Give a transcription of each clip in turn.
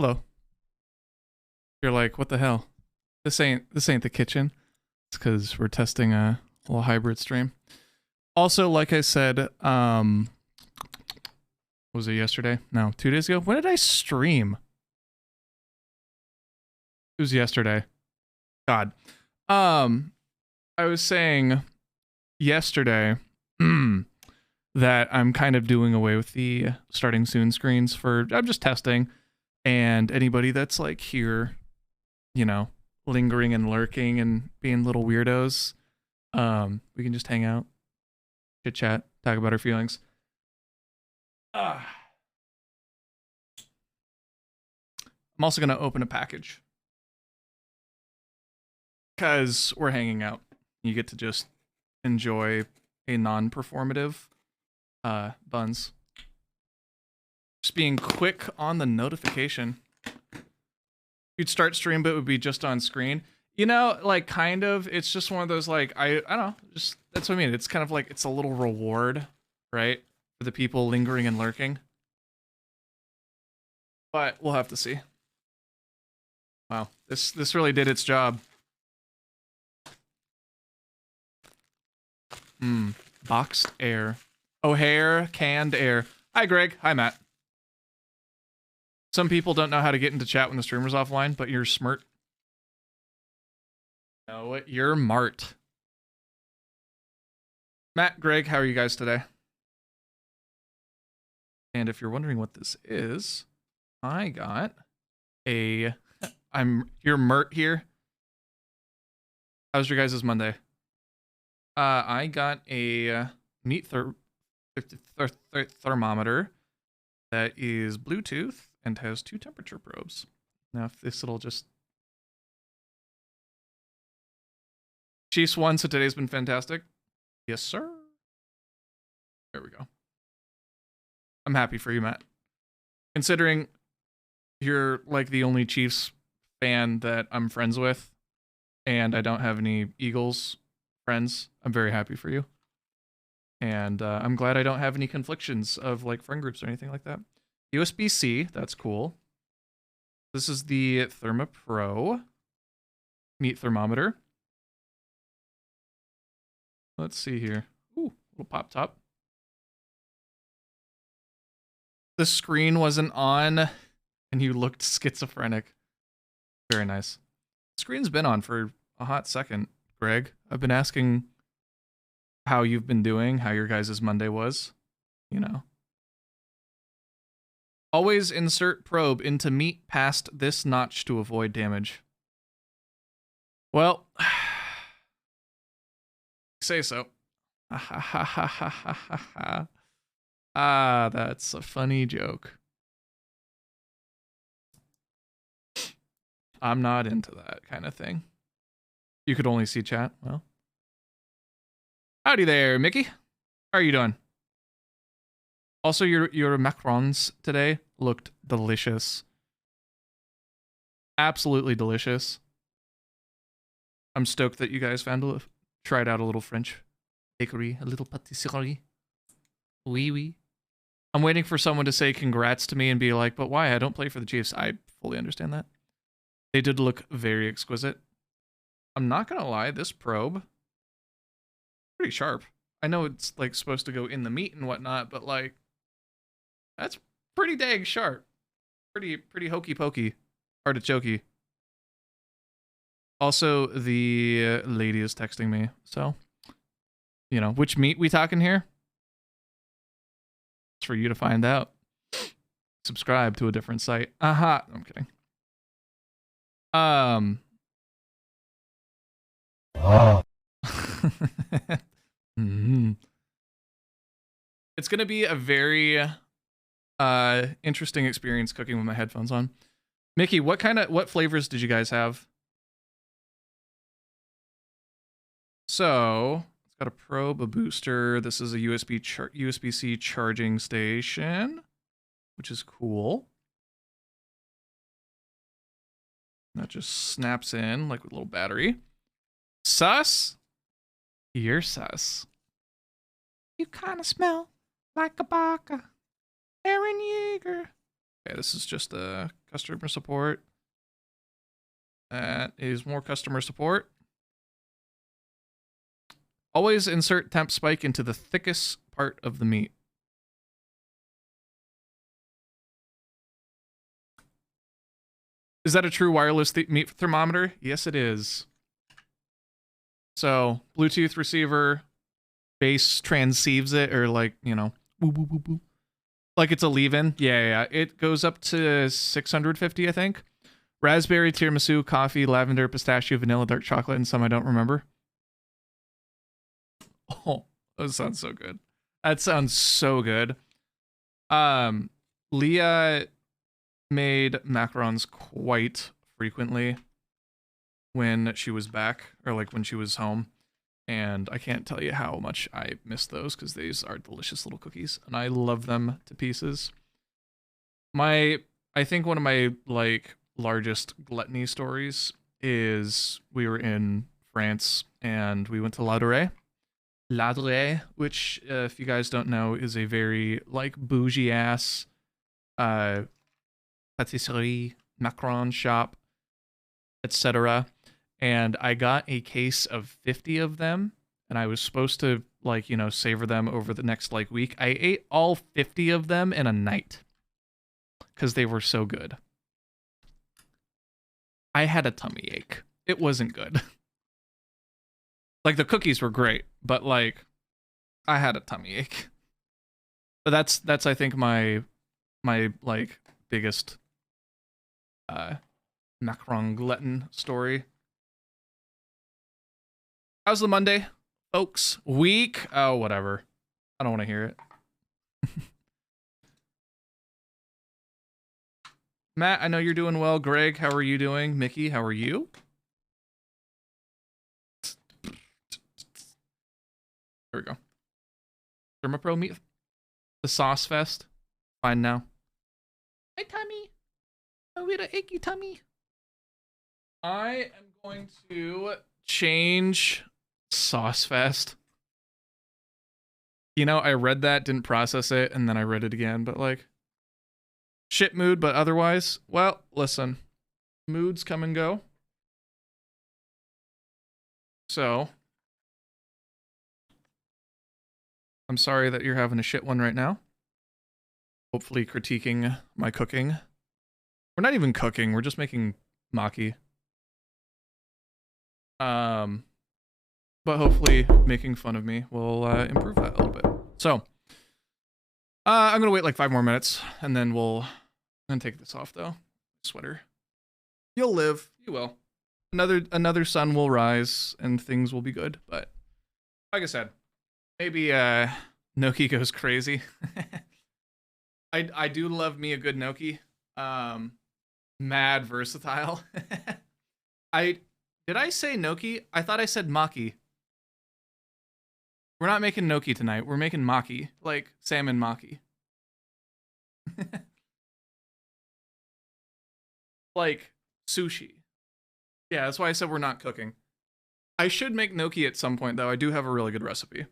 Hello. You're like, what the hell? This ain't the kitchen. It's because we're testing a little hybrid stream. Also, like I said, was it yesterday? No, 2 days ago. When did I stream? It was yesterday. God. I was saying yesterday that I'm kind of doing away with the starting soon screens I'm just testing. And anybody that's like here, you know, lingering and lurking and being little weirdos, we can just hang out, chit chat, talk about our feelings. I'm also going to open a package because we're hanging out. You get to just enjoy a non-performative buns. Just being quick on the notification. You'd start stream, but it would be just on screen. You know, like kind of. It's just one of those like I don't know. Just that's what I mean. It's kind of like it's a little reward, right, for the people lingering and lurking. But we'll have to see. Wow, this really did its job. Boxed air. O'Hare canned air. Hi, Greg. Hi, Matt. Some people don't know how to get into chat when the streamer's offline, but you're smart. Know it. You're Mart. Matt, Greg, how are you guys today? And if you're wondering what this is, I got a... You're Mert here. How's your guys' Monday? I got a meat thermometer that is Bluetooth and has 2 temperature probes. Now, if this will just... Chiefs won, so today's been fantastic. Yes, sir. There we go. I'm happy for you, Matt. Considering you're like the only Chiefs fan that I'm friends with, and I don't have any Eagles friends, I'm very happy for you. And I'm glad I don't have any conflictions of like friend groups or anything like that. USB-C, that's cool. This is the ThermaPro meat thermometer. Let's see here. Ooh, little pop top. The screen wasn't on and you looked schizophrenic. Very nice. The screen's been on for a hot second, Greg. I've been asking how you've been doing, how your guys' Monday was, you know. Always insert probe into meat past this notch to avoid damage. Well, say so. Ah, that's a funny joke. I'm not into that kind of thing. You could only see chat. Well, howdy there, Mickey. How are you doing? Also, your macarons today looked delicious. Absolutely delicious. I'm stoked that you guys tried out a little French bakery, a little patisserie. Oui, oui. I'm waiting for someone to say congrats to me and be like, but why? I don't play for the Chiefs. I fully understand that. They did look very exquisite. I'm not gonna lie, this probe, pretty sharp. I know it's like supposed to go in the meat and whatnot, but like, that's pretty dang sharp. Pretty hokey pokey, artichokey. Also, the lady is texting me, so you know which meat we talking here. It's for you to find out. Subscribe to a different site. Aha, I'm kidding. It's gonna be a very interesting experience cooking with my headphones on. Mickey, what flavors did you guys have? So it's got a probe, a booster. This is a USB-C charging station, which is cool. That just snaps in like with a little battery. Sus? You're sus. You kind of smell like a baka. Aaron Yeager. Okay, this is just a customer support. That is more customer support. Always insert temp spike into the thickest part of the meat. Is that a true wireless meat thermometer? Yes, it is. So, Bluetooth receiver, base transceives it, or like, you know, boop, boop, boop, boop. Like it's a leave-in. Yeah. It goes up to 650, I think. Raspberry, tiramisu, coffee, lavender, pistachio, vanilla, dark chocolate, and some I don't remember. Oh, that sounds so good. That sounds so good. Leah made macarons quite frequently when she was back, or like when she was home. And I can't tell you how much I miss those, because these are delicious little cookies, and I love them to pieces. I think one of my like largest gluttony stories is we were in France and we went to Ladurée, which, if you guys don't know, is a very like bougie ass patisserie, macaron shop, etc. And I got a case of 50 of them, and I was supposed to, like, you know, savor them over the next like week. I ate all 50 of them in a night because they were so good. I had a tummy ache. It wasn't good. Like, the cookies were great, but like I had a tummy ache. But that's I think my like biggest macaron glutton story. How's the Monday, folks? Week? Oh, whatever. I don't want to hear it. Matt, I know you're doing well. Greg, how are you doing? Mickey, how are you? There we go. Thermopro meet the sauce fest. Fine now. My tummy. A little achy tummy. I am going to change sauce fest. You know, I read that, didn't process it, and then I read it again, but like shit mood, but otherwise, well, listen. Moods come and go. So I'm sorry that you're having a shit one right now. Hopefully critiquing my cooking. We're not even cooking, we're just making maki. But hopefully making fun of me will improve that a little bit. So, I'm gonna wait like 5 more minutes, and then I'm gonna take this off though. Sweater. You'll live. You will. Another sun will rise, and things will be good. But like I said, maybe Noki goes crazy. I do love me a good Noki. Mad versatile. Did I say Noki? I thought I said Maki. We're not making Noki tonight. We're making Maki, like salmon Maki. Like sushi. Yeah, that's why I said we're not cooking. I should make Noki at some point, though. I do have a really good recipe.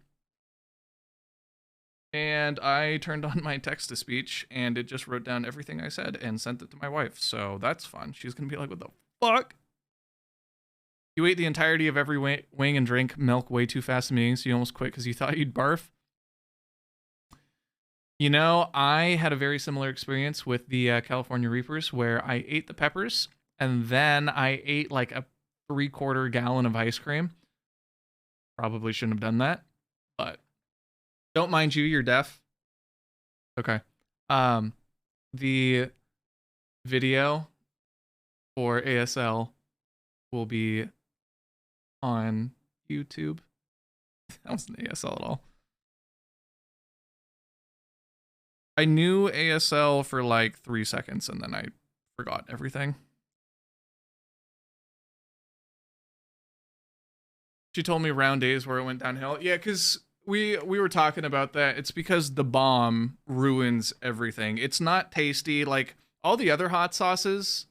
And I turned on my text-to-speech, and it just wrote down everything I said and sent it to my wife. So that's fun. She's going to be like, what the fuck? You ate the entirety of every wing and drank milk way too fast in meetings, so you almost quit because you thought you'd barf? You know, I had a very similar experience with the California Reapers, where I ate the peppers, and then I ate like a 3/4 gallon of ice cream. Probably shouldn't have done that, but don't mind you, you're deaf. Okay. The video for ASL will be on YouTube. That wasn't ASL at all. I knew ASL for like 3 seconds, and then I forgot everything. She told me round days where it went downhill. Yeah, because we were talking about that. It's because the bomb ruins everything. It's not tasty. Like, all the other hot sauces,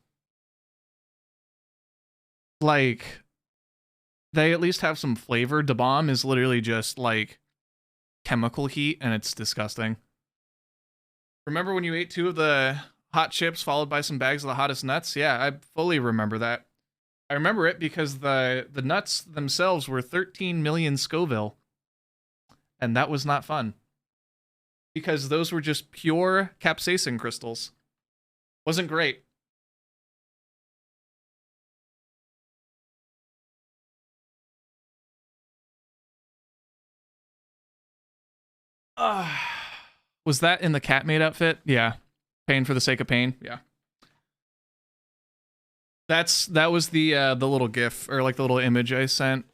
like, they at least have some flavor. The bomb is literally just, like, chemical heat, and it's disgusting. Remember when you ate 2 of the hot chips followed by some bags of the hottest nuts. Yeah, I fully remember that. I remember it because the nuts themselves were 13 million Scoville, and that was not fun because those were just pure capsaicin crystals. Wasn't great. Was that in the Catmate outfit? Yeah. Pain for the sake of pain. Yeah. That was the little GIF or like the little image I sent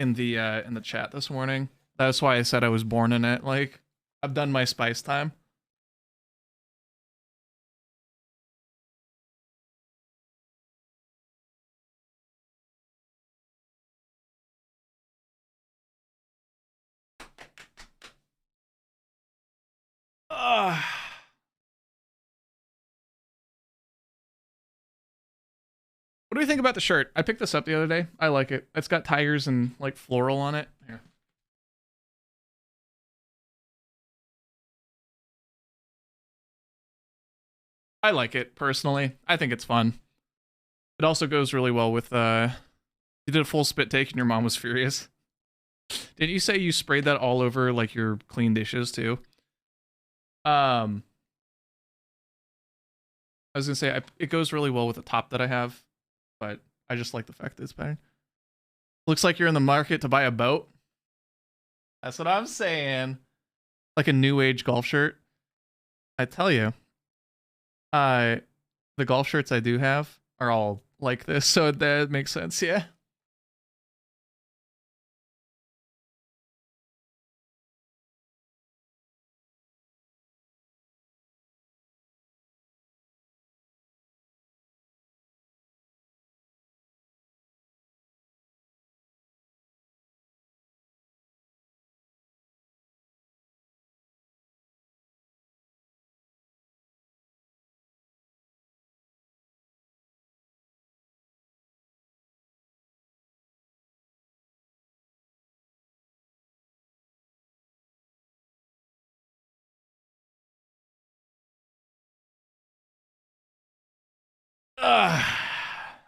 in the chat this morning. That's why I said I was born in it. Like, I've done my spice time. What do you think about the shirt? I picked this up the other day. I like it. It's got tigers and like floral on it. Here. I like it personally. I think it's fun. It also goes really well with you did a full spit take and your mom was furious. Did you say you sprayed that all over like your clean dishes too? I was gonna say it goes really well with the top that I have, but I just like the fact that it's patterned. Looks like you're in the market to buy a boat. That's what I'm saying. Like a new age golf shirt. I tell you, the golf shirts I do have are all like this, so that makes sense. Yeah.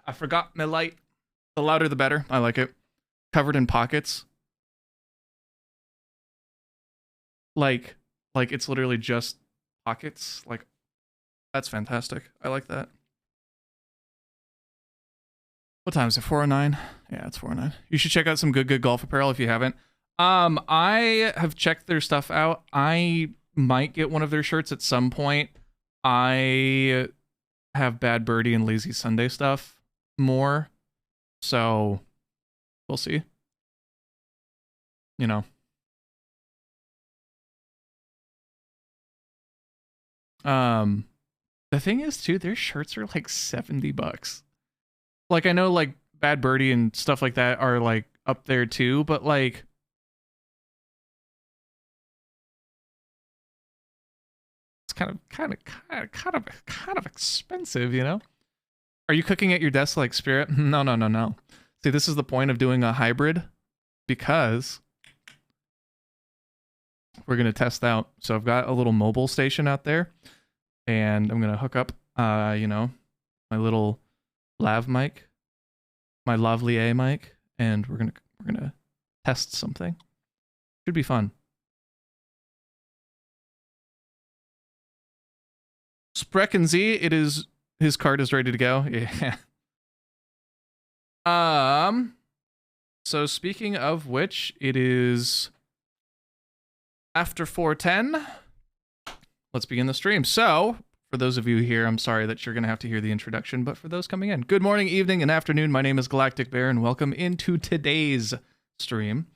I forgot my light. The louder the better. I like it. Covered in pockets. Like it's literally just pockets. Like, that's fantastic. I like that. What time is it? 4:09? Yeah, it's 4:09. You should check out some good golf apparel if you haven't. I have checked their stuff out. I might get one of their shirts at some point. I have Bad Birdie and Lazy Sunday stuff more. So we'll see. You know. The thing is too, their shirts are like $70. Like, I know like Bad Birdie and stuff like that are like up there too, but like it's kind of expensive, you know? Are you cooking at your desk like Spirit? No. See, this is the point of doing a hybrid because we're going to test out. So I've got a little mobile station out there and I'm going to hook up, you know, my little lav mic, my lavalier mic, and we're going to test something. Should be fun. Sprechen Z, it is, his card is ready to go. Yeah. So speaking of which, it is after 4:10. Let's begin the stream. So, for those of you here, I'm sorry that you're going to have to hear the introduction, but for those coming in, good morning, evening, and afternoon. My name is Galactic Bear, and welcome into today's stream,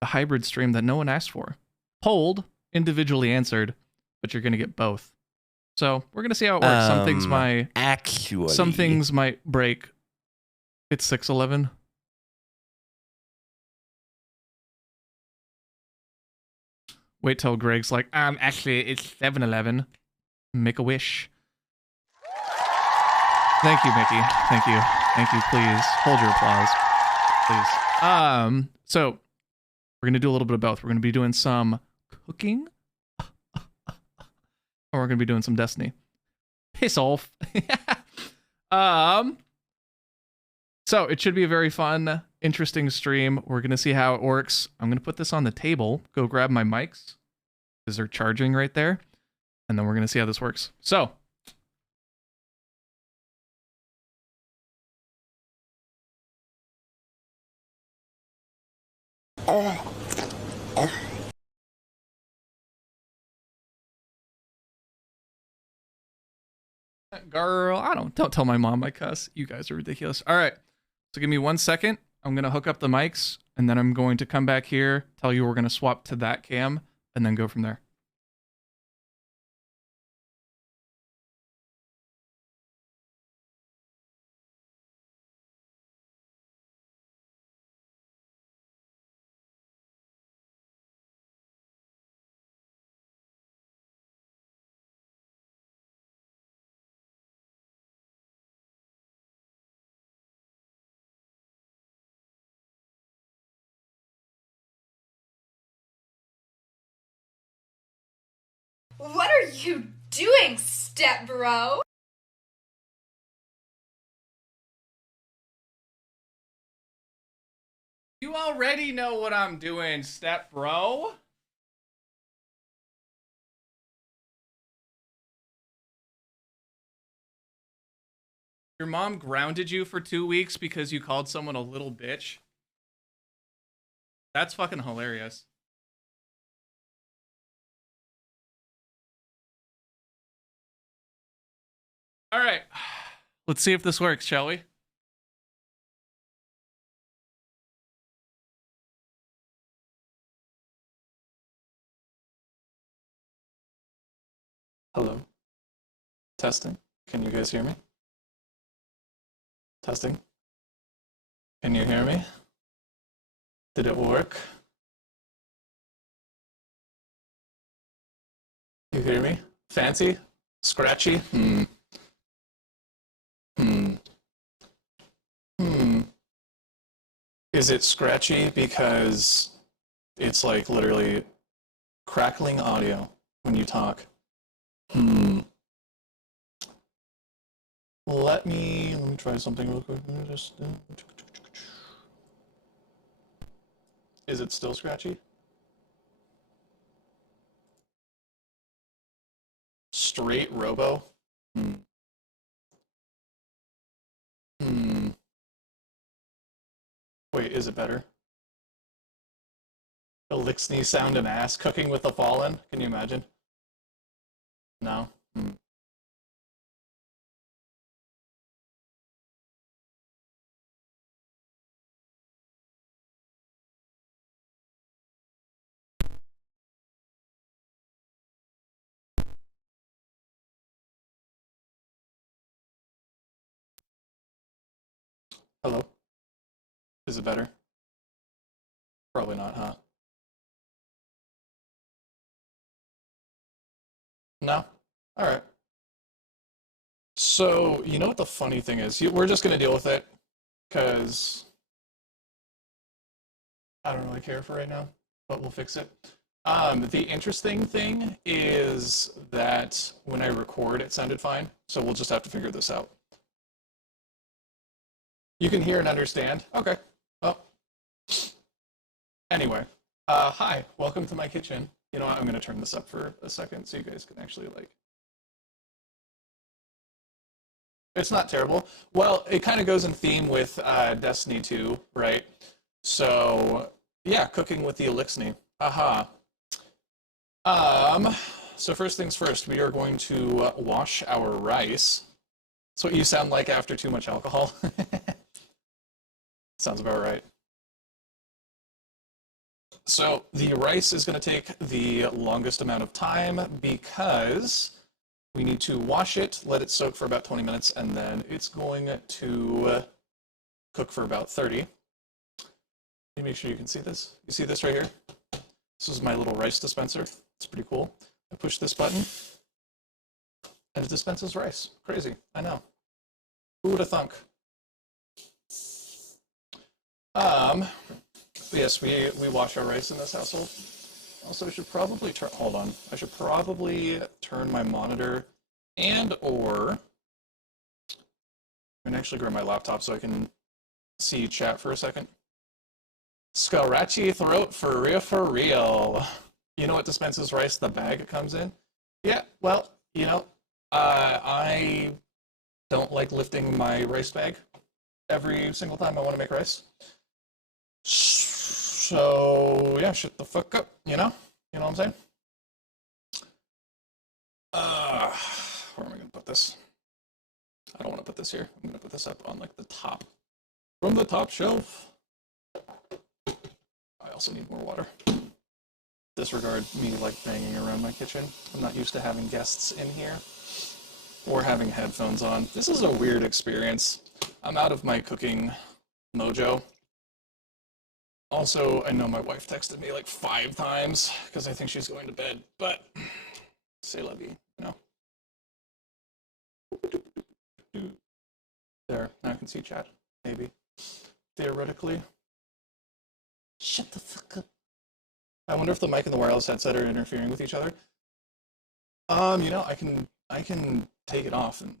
the hybrid stream that no one asked for. Polled, individually answered, but you're going to get both. So, we're going to see how it works. Some things might break. It's 6:11. Wait till Greg's like, actually, it's 7:11. Make a wish. Thank you, Mickey. Thank you. Thank you. Please hold your applause. Please. So we're gonna do a little bit of both. We're gonna be doing some cooking, or we're gonna be doing some Destiny. Piss off. So it should be a very fun, interesting stream. We're gonna see how it works. I'm gonna put this on the table. Go grab my mics because they're charging right there, and then we're gonna see how this works. So. Girl, don't tell my mom I cuss. You guys are ridiculous. All right. So give me 1 second. I'm going to hook up the mics and then I'm going to come back here, tell you we're going to swap to that cam and then go from there. What are you doing, step bro? You already know what I'm doing, step bro. Your mom grounded you for 2 weeks because you called someone a little bitch? That's fucking hilarious. All right. Let's see if this works, shall we? Hello. Testing. Can you guys hear me? Testing. Can you hear me? Did it work? You hear me? Fancy? Scratchy? Is it scratchy because it's like literally crackling audio when you talk? Let me try something real quick. Is it still scratchy? Straight robo? Wait, is it better? Elixir sound and ass cooking with the fallen? Can you imagine? No? Hello? Is it better? Probably not, huh? No? Alright. So, you know what the funny thing is? We're just going to deal with it, because I don't really care for right now, but we'll fix it. The interesting thing is that when I record, it sounded fine, so we'll just have to figure this out. You can hear and understand? Okay. Well, anyway, hi, welcome to my kitchen. You know what, I'm going to turn this up for a second so you guys can actually, like... It's not terrible. Well, it kind of goes in theme with Destiny 2, right? So, yeah, cooking with the Elixir. Aha. So first things first, we are going to wash our rice. That's what you sound like after too much alcohol. Sounds about right. So the rice is going to take the longest amount of time because we need to wash it, let it soak for about 20 minutes, and then it's going to cook for about 30. Let me make sure you can see this. You see this right here? This is my little rice dispenser. It's pretty cool. I push this button, and it dispenses rice. Crazy, I know. Who would have thunk? Yes, we wash our rice in this household. Also, I should probably turn, hold on. I should probably turn my monitor And or I'm gonna actually grab my laptop so I can see chat for a second. Scratchy throat for real, for real. You know what dispenses rice? The bag it comes in? Yeah, well, you know, I don't like lifting my rice bag every single time I want to make rice. So, yeah, shut the fuck up, you know? You know what I'm saying? Where am I going to put this? I don't want to put this here. I'm going to put this up on, like, the top. From the top shelf. I also need more water. Disregard me, like, banging around my kitchen. I'm not used to having guests in here. Or having headphones on. This is a weird experience. I'm out of my cooking mojo. Also, I know my wife texted me like 5 times because I think she's going to bed, but say love you, you know. There, now I can see chat, maybe. Theoretically. Shut the fuck up. I wonder if the mic and the wireless headset are interfering with each other. You know, I can take it off and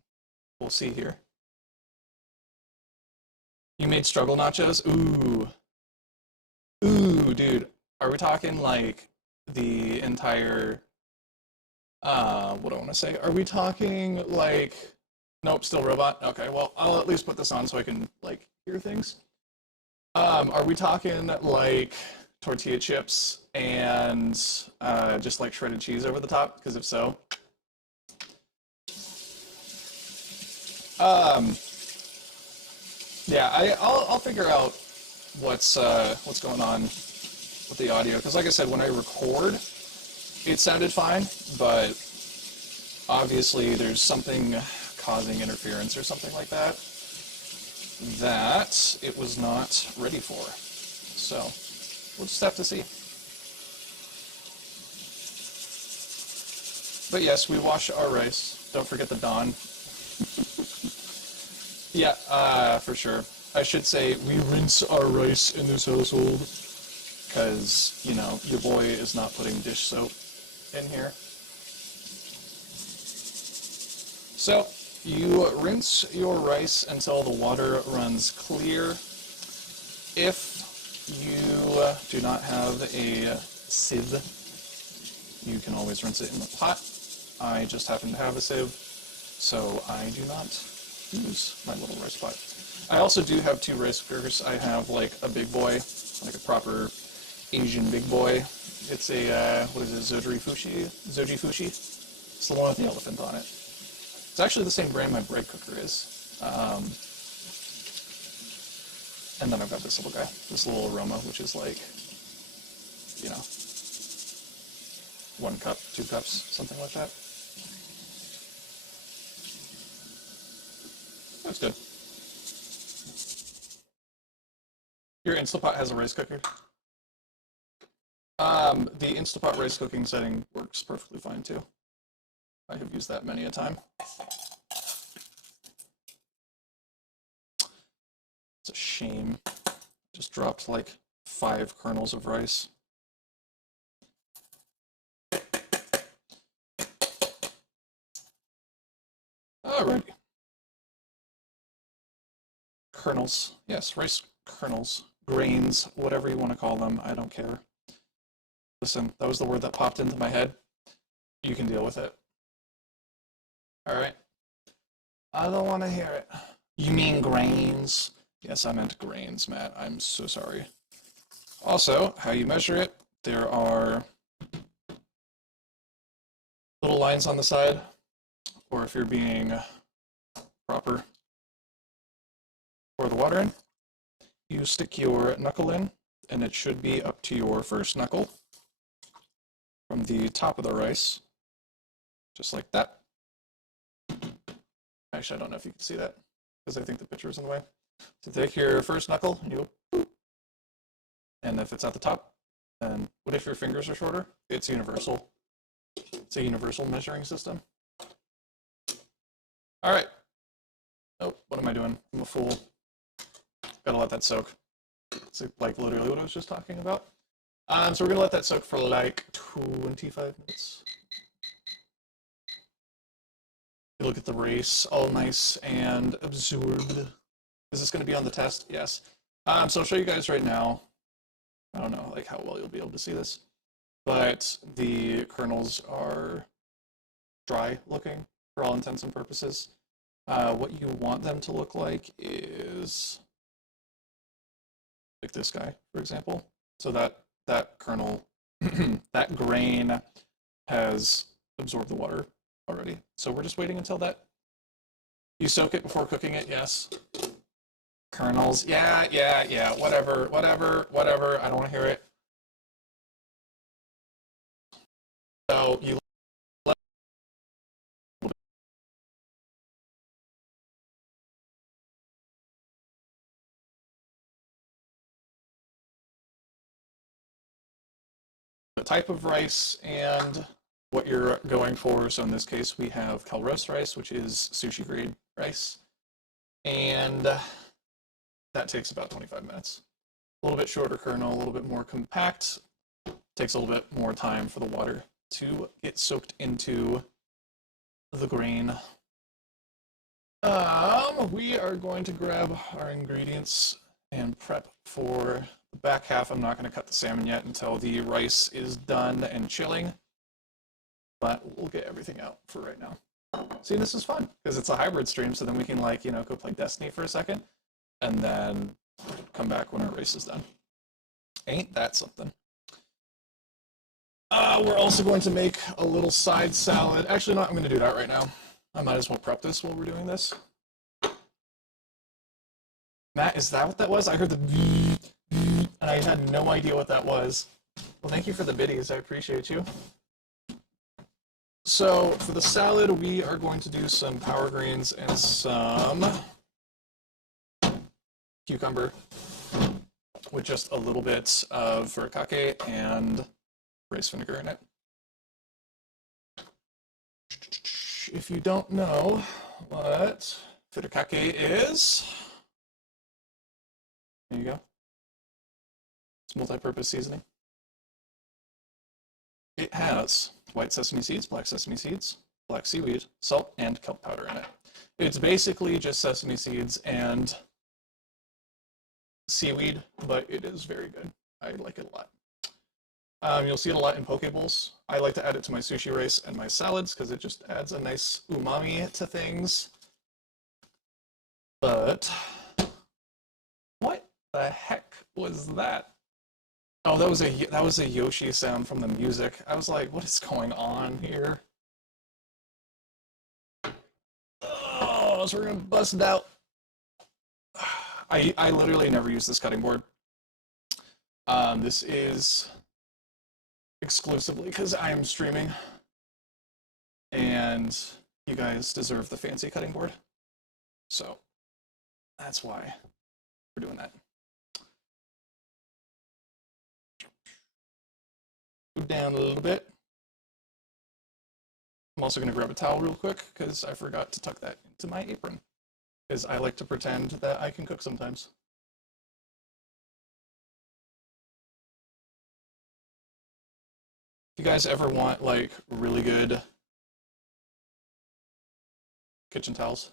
we'll see here. You made struggle nachos? Ooh. Ooh, dude. Are we talking like the entire what do I want to say? Are we talking like nope, still robot? Okay, well, I'll at least put this on so I can like hear things. Are we talking like tortilla chips and just like shredded cheese over the top? Because if so, yeah, I'll figure out what's going on with the audio. Because like I said, when I record, it sounded fine, but obviously there's something causing interference or something like that that it was not ready for. So we'll just have to see. But yes, we wash our rice. Don't forget the Dawn. Yeah, for sure. I should say we rinse our rice in this household because, you know, your boy is not putting dish soap in here. So you rinse your rice until the water runs clear. If you do not have a sieve, you can always rinse it in the pot. I just happen to have a sieve, so I do not use my little rice pot. I also do have 2 rice cookers. I have like a big boy, like a proper Asian big boy. It's a, what is it, Zoji Fushi? It's the one with the elephant on it. It's actually the same brand my bread cooker is. And then I've got this little guy, this little aroma, which is like, you know, 1 cup, 2 cups, something like that. That's good. Your Instapot has a rice cooker? The Instapot rice cooking setting works perfectly fine too. I have used that many a time. It's a shame. Just dropped like 5 kernels of rice. Alrighty. Kernels. Yes, rice kernels. Grains, whatever you want to call them. I don't care. Listen, that was the word that popped into my head. You can deal with it. Alright. I don't want to hear it. You mean grains? Yes, I meant grains, Matt. I'm so sorry. Also, how you measure it, there are little lines on the side, or if you're being proper, pour the water in. You stick your knuckle in, and it should be up to your first knuckle from the top of the rice, just like that. Actually, I don't know if you can see that, because I think the picture is in the way. So take your first knuckle, and you go, and if it's at the top, then what if your fingers are shorter? It's universal. It's a universal measuring system. All right. Oh, what am I doing? I'm a fool. Gotta let that soak. It's like literally what I was just talking about. So we're gonna let that soak for like 25 minutes. You look at the race, all nice and absorbed. Is this going to be on the test? Yes. So I'll show you guys right now. I don't know like how well you'll be able to see this, but the kernels are dry looking for all intents and purposes. What you want them to look like is like this guy, for example. So that kernel, that grain has absorbed the water already. So we're just waiting until that. You soak it before cooking it, yes. Kernels, yeah, whatever. I don't want to hear it. So you let the type of rice and what you're going for. So in this case, we have cal roast rice, which is sushi grade rice. And that takes about 25 minutes. A little bit shorter kernel, a little bit more compact. Takes a little bit more time for the water to get soaked into the grain. We are going to grab our ingredients and prep for the back half. I'm not going to cut the salmon yet until the rice is done and chilling, but we'll get everything out for right now. See, this is fun because it's a hybrid stream, so then we can like, go play Destiny for a second and then come back when our race is done. Ain't that something? We're also going to make a little side salad. Actually, no, I'm going to do that right now. I might as well prep this while we're doing this. Matt, is that what that was? I heard the and I had no idea what that was. Well, thank you for the biddies. I appreciate you. So for the salad, we are going to do some power greens and some cucumber with just a little bit of furikake and rice vinegar in it. If you don't know what furikake is, there you go. It's multi-purpose seasoning. It has white sesame seeds, black seaweed, salt, and kelp powder in it. It's basically just sesame seeds and seaweed, but it is very good. I like it a lot. You'll see it a lot in poke bowls. I like to add it to my sushi rice and my salads because it just adds a nice umami to things. But what the heck was that? Oh, that was a Yoshi sound from the music. I was like, what is going on here? Oh, so we're gonna bust it out. I literally never use this cutting board. This is exclusively because I am streaming and you guys deserve the fancy cutting board. So that's why we're doing that. Move down a little bit. I'm also going to grab a towel real quick because I forgot to tuck that into my apron because I like to pretend that I can cook sometimes. If you guys ever want like really good kitchen towels,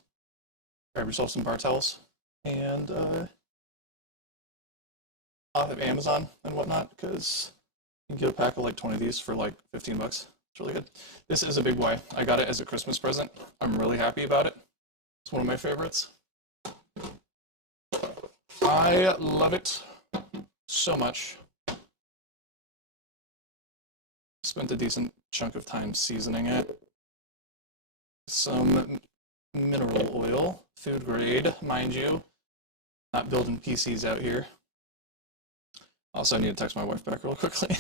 grab yourself some bar towels and off of Amazon and whatnot because you can get a pack of like 20 of these for like 15 bucks. It's really good. This is a big boy. I got it as a Christmas present. I'm really happy about it. It's one of my favorites. I love it so much. Spent a decent chunk of time seasoning it. Some mineral oil, food grade, mind you. Not building PCs out here. Also, I need to text my wife back real quickly.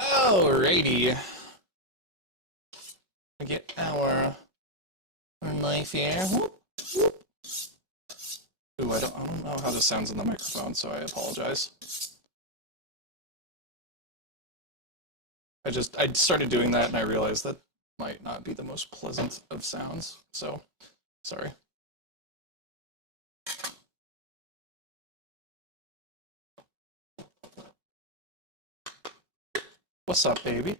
Alrighty. We get our knife here. Whoop, whoop. Ooh, I don't know how this sounds in the microphone, so I apologize. I started doing that and I realized that might not be the most pleasant of sounds, so sorry. What's up, baby?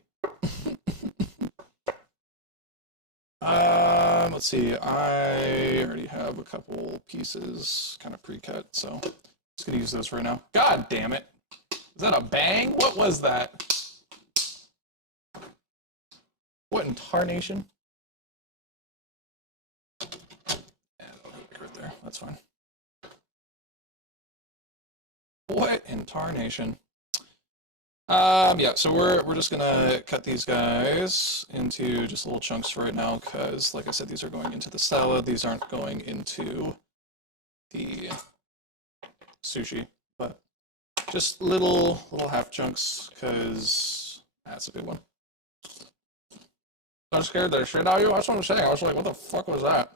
Let's see. I already have a couple pieces kind of pre-cut, so just gonna use those right now. God damn it! Is that a bang? What was that? What in tarnation? And I'll put it right there. That's fine. What in tarnation? Yeah, so we're just gonna cut these guys into just little chunks right now, because like I said, these are going into the salad. These aren't going into the sushi, but just little half chunks, because that's a good one. I'm scared the shit out of you. That's what I'm saying. I was like, what the fuck was that?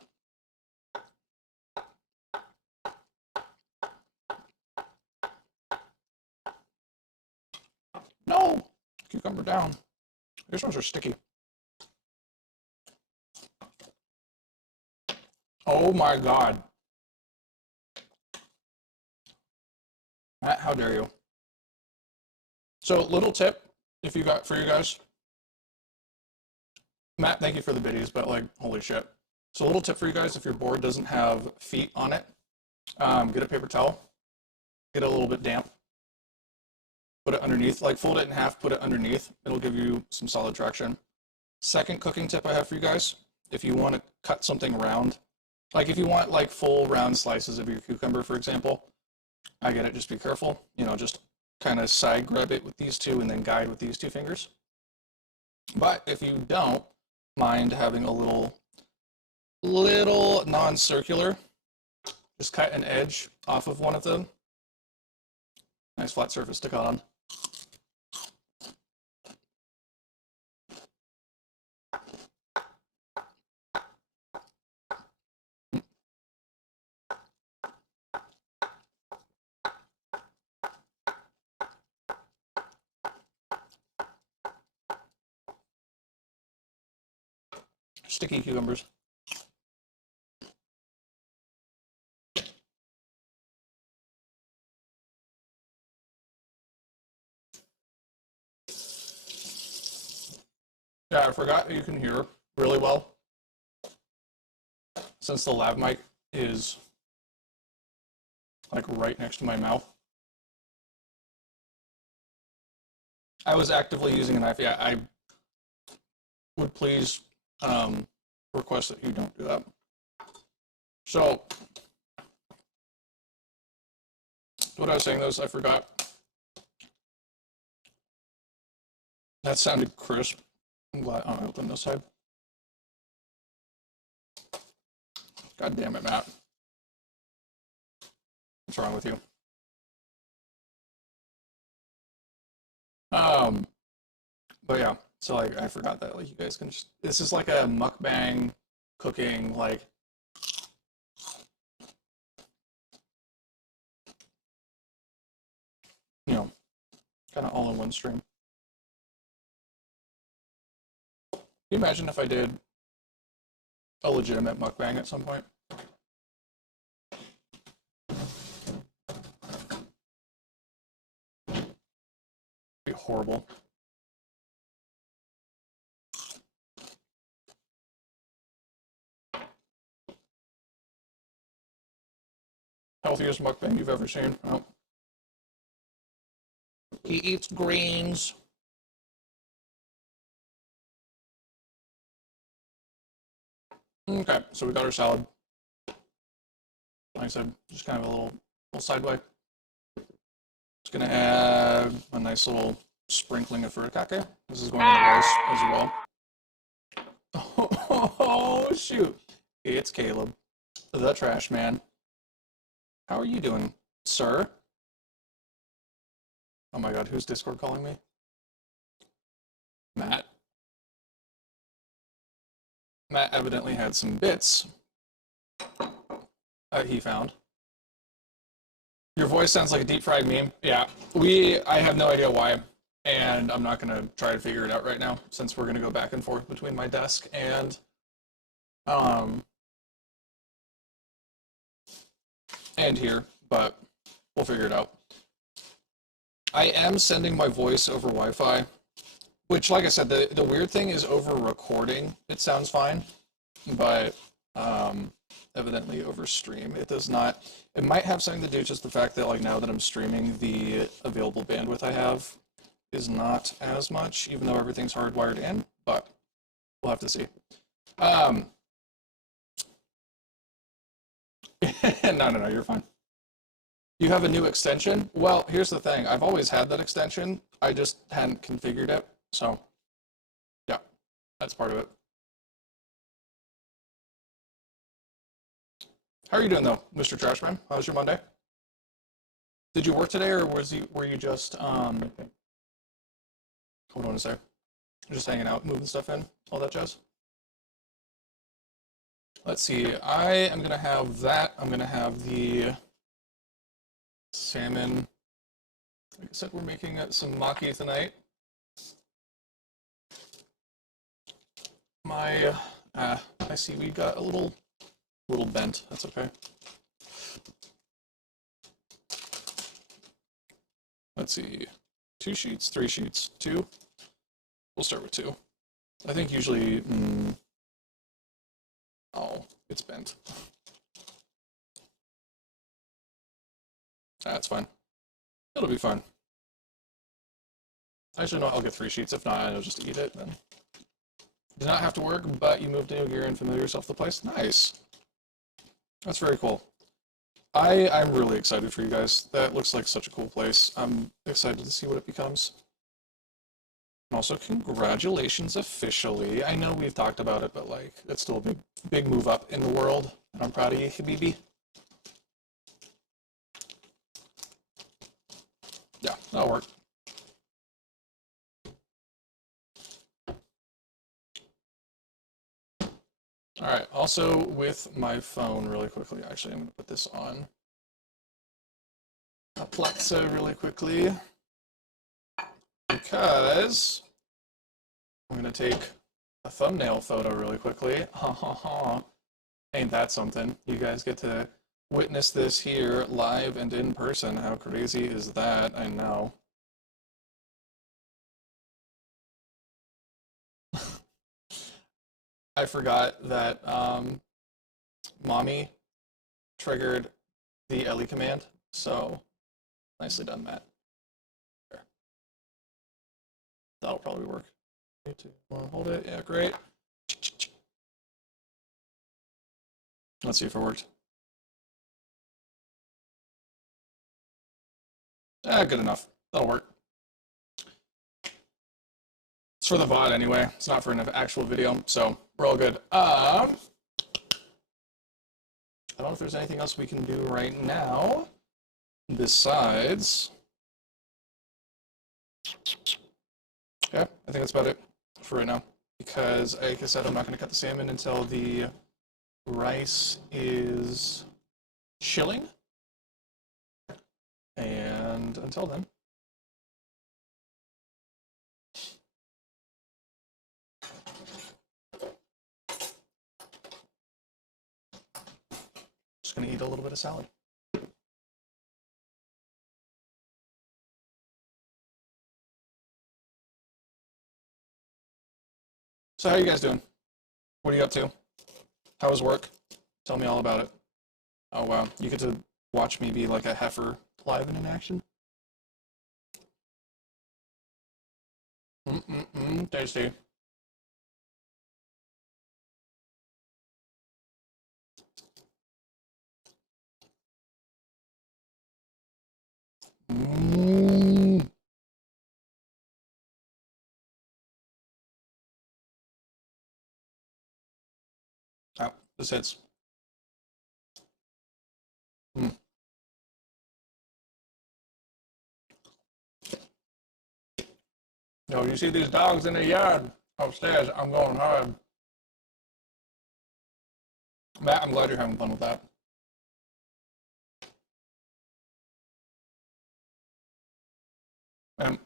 No! Cucumber down. These ones are sticky. Oh my god. Matt, how dare you? So, little tip, if you got for you guys. Matt, thank you for the biddies, but like, holy shit. So, a little tip for you guys, if your board doesn't have feet on it, get a paper towel, get it a little bit damp, put it underneath, like fold it in half, put it underneath. It'll give you some solid traction. Second cooking tip I have for you guys, if you want to cut something round, like if you want like full round slices of your cucumber, for example, I get it, just be careful, you know, just kind of side grab it with these two and then guide with these two fingers. But if you don't mind having a little non-circular, just cut an edge off of one of them. Nice flat surface to cut on. Sticky cucumbers. Yeah, I forgot you can hear really well since the lav mic is like right next to my mouth. I was actively using a knife. Yeah, I would please request that you don't do that. So, what I was saying though, I forgot. That sounded crisp. I'm glad I opened this side. God damn it, Matt. What's wrong with you? But yeah, so like I forgot that like you guys can just, this is like a mukbang cooking, like you know, kind of all in one stream. Can you imagine if I did a legitimate mukbang at some point? It'd be horrible. Healthiest mukbang you've ever seen. Oh. He eats greens. Okay, so we got our salad. Like I said, just kind of a little sideway. Just gonna add a nice little sprinkling of furikake. This is going on the rice as well. Oh shoot! It's Caleb, the trash man. How are you doing, sir? Oh my god, who's Discord calling me? Matt. Matt evidently had some bits that he found. Your voice sounds like a deep fried meme. Yeah, I have no idea why, and I'm not gonna try to figure it out right now since we're gonna go back and forth between my desk and here, but we'll figure it out. I am sending my voice over Wi-Fi Which, like I said, the weird thing is over recording, it sounds fine, but evidently over stream, it does not. It might have something to do with just the fact that, like, now that I'm streaming, the available bandwidth I have is not as much, even though everything's hardwired in, but we'll have to see. No, you're fine. You have a new extension? Well, here's the thing. I've always had that extension. I just hadn't configured it. So, yeah, that's part of it. How are you doing, though, Mr. Trashman? How's your Monday? Did you work today, or were you just, what do I want to say? Just hanging out, moving stuff in, all that jazz? Let's see. I am going to have that. I'm going to have the salmon. Like I said, we're making some maki tonight. My seaweed got a little bent. That's okay. Let's see. 2 sheets, 3 sheets, 2. We'll start with 2. I think usually. Oh, it's bent. That's fine. It'll be fine. Actually, no, I'll get 3 sheets. If not, I'll just eat it then. Do not have to work, but you moved to new gear and familiar yourself with the place. Nice. That's very cool. I'm really excited for you guys. That looks like such a cool place. I'm excited to see what it becomes. And also, congratulations officially. I know we've talked about it, but like, it's still a big move up in the world. And I'm proud of you, Habibi. Yeah, that'll work. All right, also with my phone really quickly, actually, I'm going to put this on Alexa really quickly because I'm going to take a thumbnail photo really quickly. Ha ha ha. Ain't that something? You guys get to witness this here live and in person. How crazy is that? I know. I forgot that mommy triggered the Ellie command, so nicely done, Matt. There. That'll probably work. 3, 2, 1, hold it. Yeah, great. Let's see if it worked. Good enough. That'll work. It's for the VOD anyway. It's not for an actual video, so we're all good. I don't know if there's anything else we can do right now besides. Yeah, I think that's about it for right now. Because, like I said, I'm not going to cut the salmon until the rice is chilling. And until then. Just going to eat a little bit of salad. So how are you guys doing? What are you up to? How was work? Tell me all about it. Oh wow, you get to watch me be like a heifer live and in action? Tasty. Oh, this hits. No, you see these dogs in the yard upstairs. I'm going hard. Matt, I'm glad you're having fun with that. And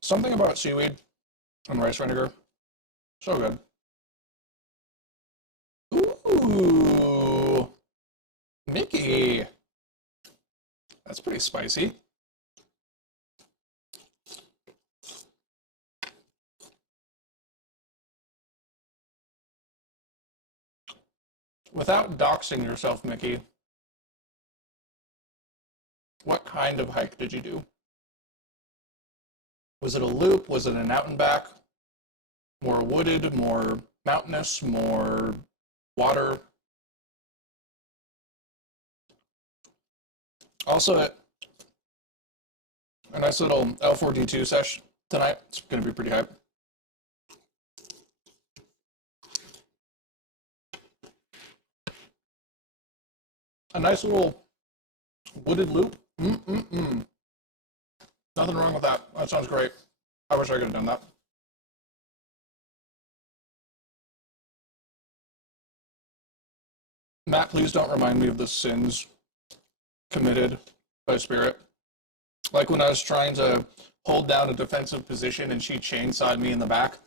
something about seaweed and rice vinegar, so good. Ooh, Mickey. That's pretty spicy. Without doxing yourself, Mickey, what kind of hike did you do? Was it a loop? Was it an out and back? More wooded, more mountainous, more water? Also, a nice little L4D2 sesh tonight. It's going to be pretty hype. A nice little wooded loop. Nothing wrong with that. That sounds great. I wish I could have done that. Matt, please don't remind me of the sins committed by Spirit. Like when I was trying to hold down a defensive position and she chainsawed me in the back.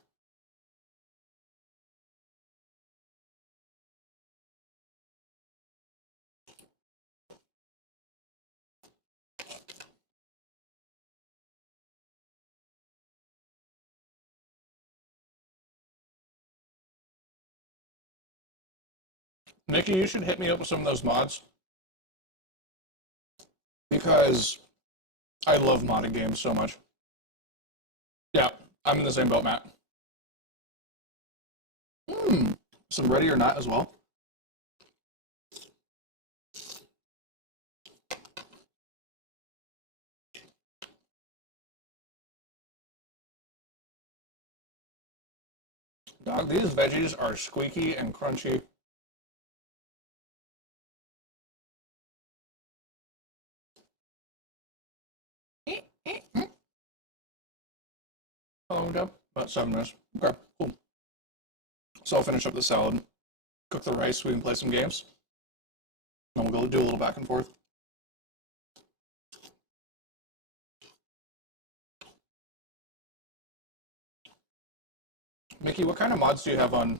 Nikki, you should hit me up with some of those mods. Because I love modding games so much. Yeah, I'm in the same boat, Matt. Some Ready or Not as well. Dog, these veggies are squeaky and crunchy. How long we got? About 7 minutes. Okay, cool. So I'll finish up the salad, cook the rice, we can play some games. Then we'll go do a little back and forth. Mickey, what kind of mods do you have on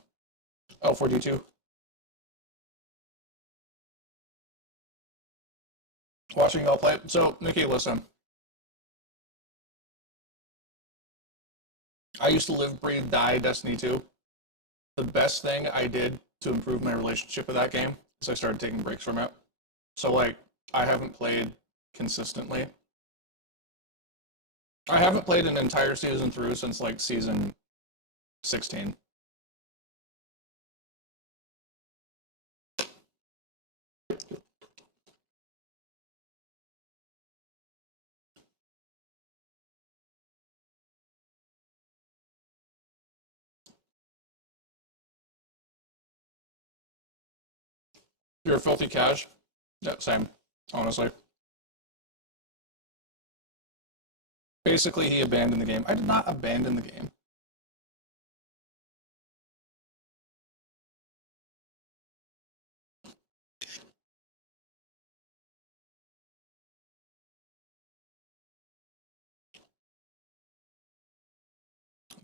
L4D2? Watching y'all play. So, Mickey, listen. I used to live, breathe, die Destiny 2. The best thing I did to improve my relationship with that game is I started taking breaks from it. So, like, I haven't played consistently. I haven't played an entire season through since, like, season 16. You're a filthy cash? Yeah, same, honestly. Basically, he abandoned the game. I did not abandon the game.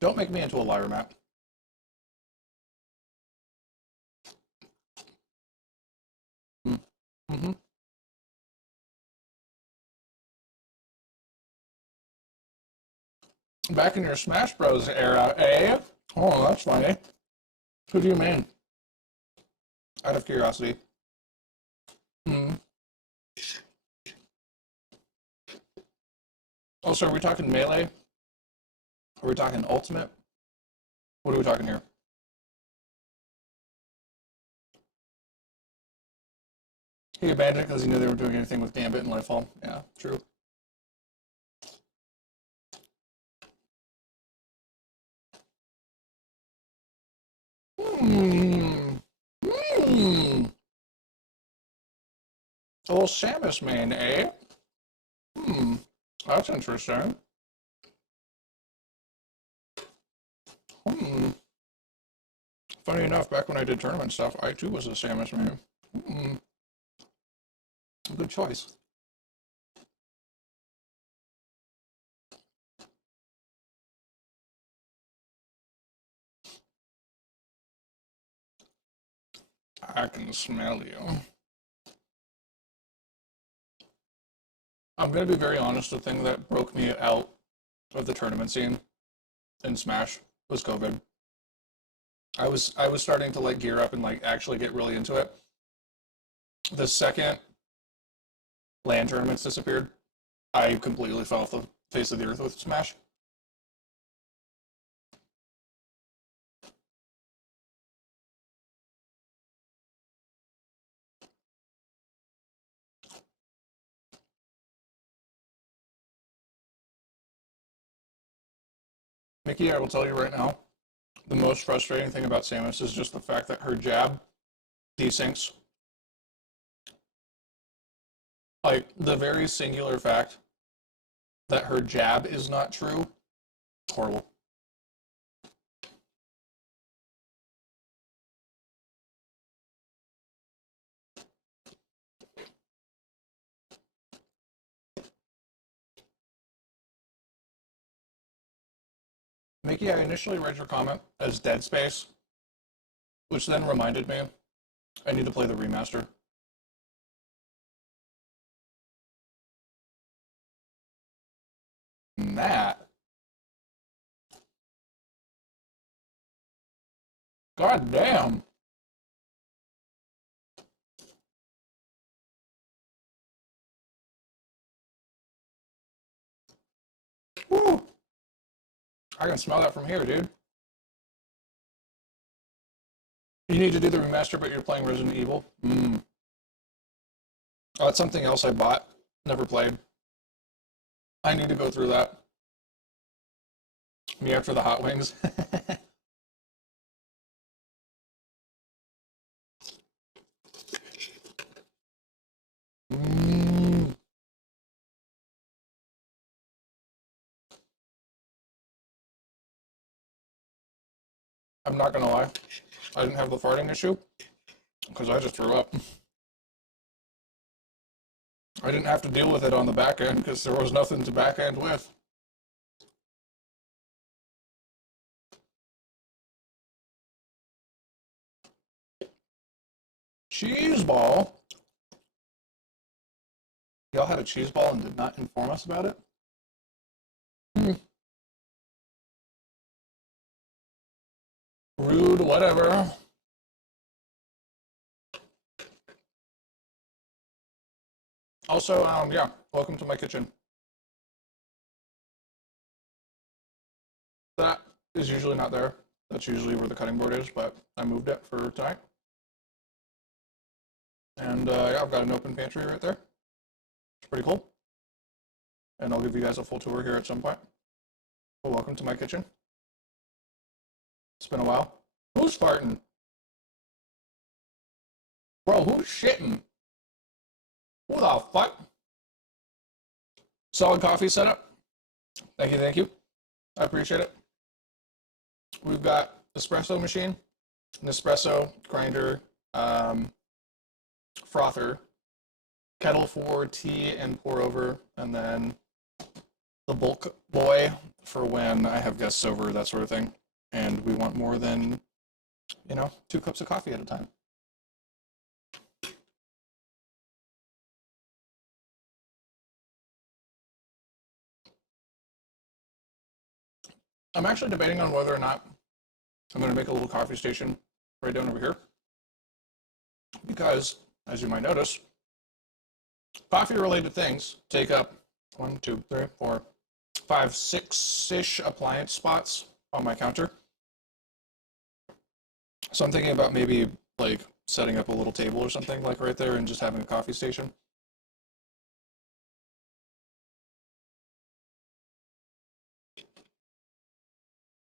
Don't make me into a liar, Matt. Mm-hmm. Back in your Smash Bros. Era, eh? Oh, that's funny. Who do you mean? Out of curiosity. Hmm. Oh, so are we talking Melee? Are we talking Ultimate? What are we talking here? He abandoned it because he knew they weren't doing anything with Gambit and Lightfall. Yeah, true. Hmm. Hmm. A little Samus main, eh? Hmm. That's interesting. Hmm. Funny enough, back when I did tournament stuff, I too was a Samus main. Hmm. Good choice. I can smell you. I'm going to be very honest, the thing that broke me out of the tournament scene in Smash was COVID. I was starting to like gear up and like actually get really into it. The second land tournaments disappeared, I completely fell off the face of the earth with Smash. Mickey, I will tell you right now, the most frustrating thing about Samus is just the fact that her jab desyncs. Like, the very singular fact that her jab is not true, horrible. Mickey, I initially read your comment as Dead Space, which then reminded me I need to play the remaster. Matt. God damn. Woo. I can smell that from here, dude. You need to do the remaster, but you're playing Resident Evil? Oh, that's something else I bought. Never played. I need to go through that. Me after the hot wings. mm. I'm not gonna lie. I didn't have the farting issue because I just threw up. I didn't have to deal with it on the back end because there was nothing to back end with. Cheese ball? Y'all had a cheese ball and did not inform us about it? Rude, whatever. Also, yeah, welcome to my kitchen. That is usually not there. That's usually where the cutting board is, but I moved it for tonight. And yeah, I've got an open pantry right there. It's pretty cool. And I'll give you guys a full tour here at some point. Well, welcome to my kitchen. It's been a while. Who's farting? Bro, who's shitting? Who the fuck? Solid coffee setup. Thank you, thank you. I appreciate it. We've got espresso machine, an espresso grinder, frother, kettle for tea and pour over, and then the bulk boy for when I have guests over, that sort of thing. And we want more than, 2 cups of coffee at a time. I'm actually debating on whether or not I'm going to make a little coffee station right down over here. Because, as you might notice, coffee-related things take up 1, 2, 3, 4, 5, 6-ish appliance spots on my counter. So I'm thinking about maybe like setting up a little table or something like right there and just having a coffee station.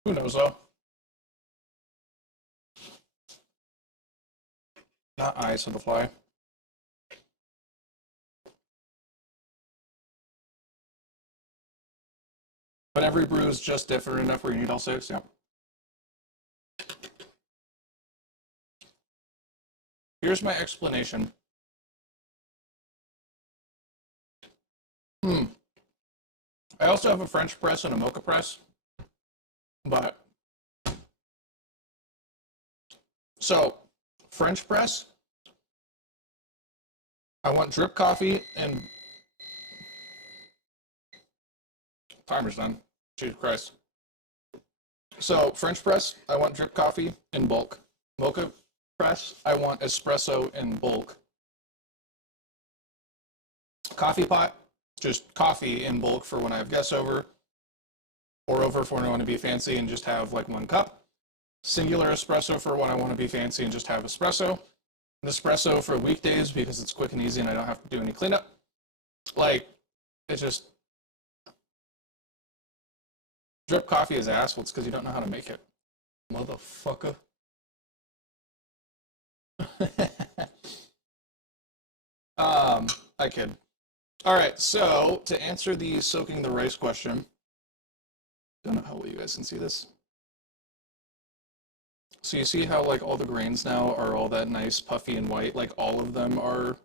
Who knows though? Not eyes on the fly. But every brew is just different enough where you need all 6, yeah. Here's my explanation. I also have a French press and a mocha press. But, so, French press, I want drip coffee and timer's done. Jesus Christ. So French press, I want drip coffee in bulk. Mocha press, I want espresso in bulk. Coffee pot, just coffee in bulk for when I have guests over. Pour over for when I want to be fancy and just have like 1 cup. Singular espresso for when I want to be fancy and just have espresso. Nespresso for weekdays because it's quick and easy and I don't have to do any cleanup. Like, it's just drip coffee is ass. Well, it's because you don't know how to make it, motherfucker. I kid. All right, so to answer the soaking the rice question, don't know how well you guys can see this. So you see how like all the grains now are all that nice puffy and white, like all of them are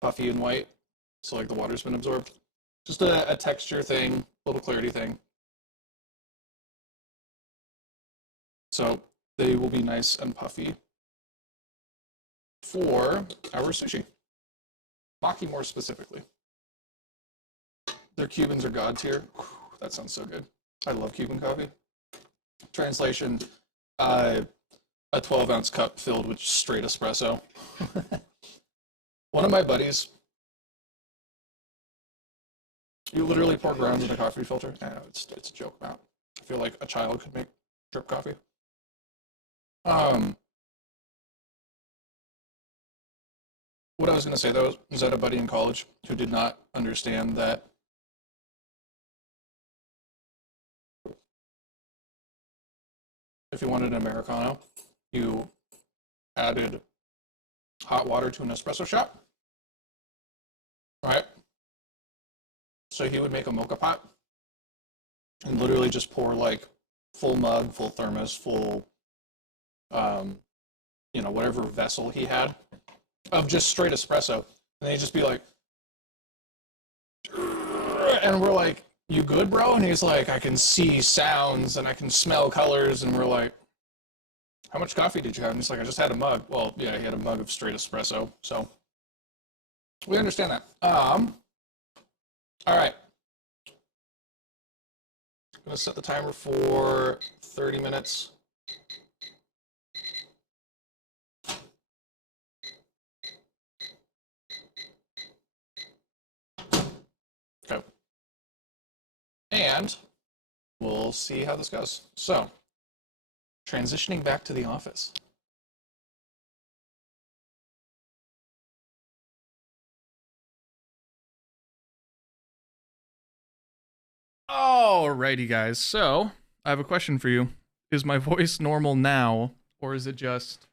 puffy and white. So like the water's been absorbed. Just a texture thing, little clarity thing. So they will be nice and puffy for our sushi. Maki more specifically. Their Cubans are god tier. Whew, that sounds so good. I love Cuban coffee. Translation, a 12-ounce cup filled with straight espresso. One of my buddies, you literally pour grounds in a coffee filter. It's a joke amount. I feel like a child could make drip coffee. What I was going to say though is that a buddy in college who did not understand that if you wanted an Americano, you added hot water to an espresso shot. All right. So he would make a mocha pot and literally just pour like full mug, full thermos, full, whatever vessel he had of just straight espresso. And he'd just be like, and we're like, you good, bro? And he's like, I can see sounds and I can smell colors. And we're like, how much coffee did you have? And he's like, I just had a mug. Well, yeah, he had a mug of straight espresso. So we understand that. All right. I'm going to set the timer for 30 minutes. Okay. And we'll see how this goes. So, transitioning back to the office. Alrighty, guys. So, I have a question for you. Is my voice normal now, or is it just,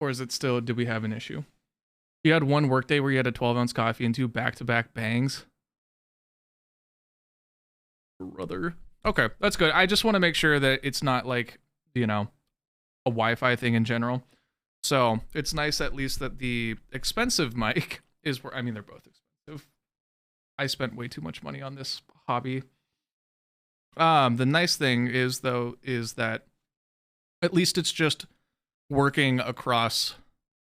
or is it still, did we have an issue? You had one workday where you had a 12-ounce coffee and 2 back-to-back bangs? Brother. Okay, that's good. I just want to make sure that it's not like, a Wi-Fi thing in general. So, it's nice at least that the expensive mic is where, I mean, they're both expensive. I spent way too much money on this hobby. The nice thing is that at least it's just working across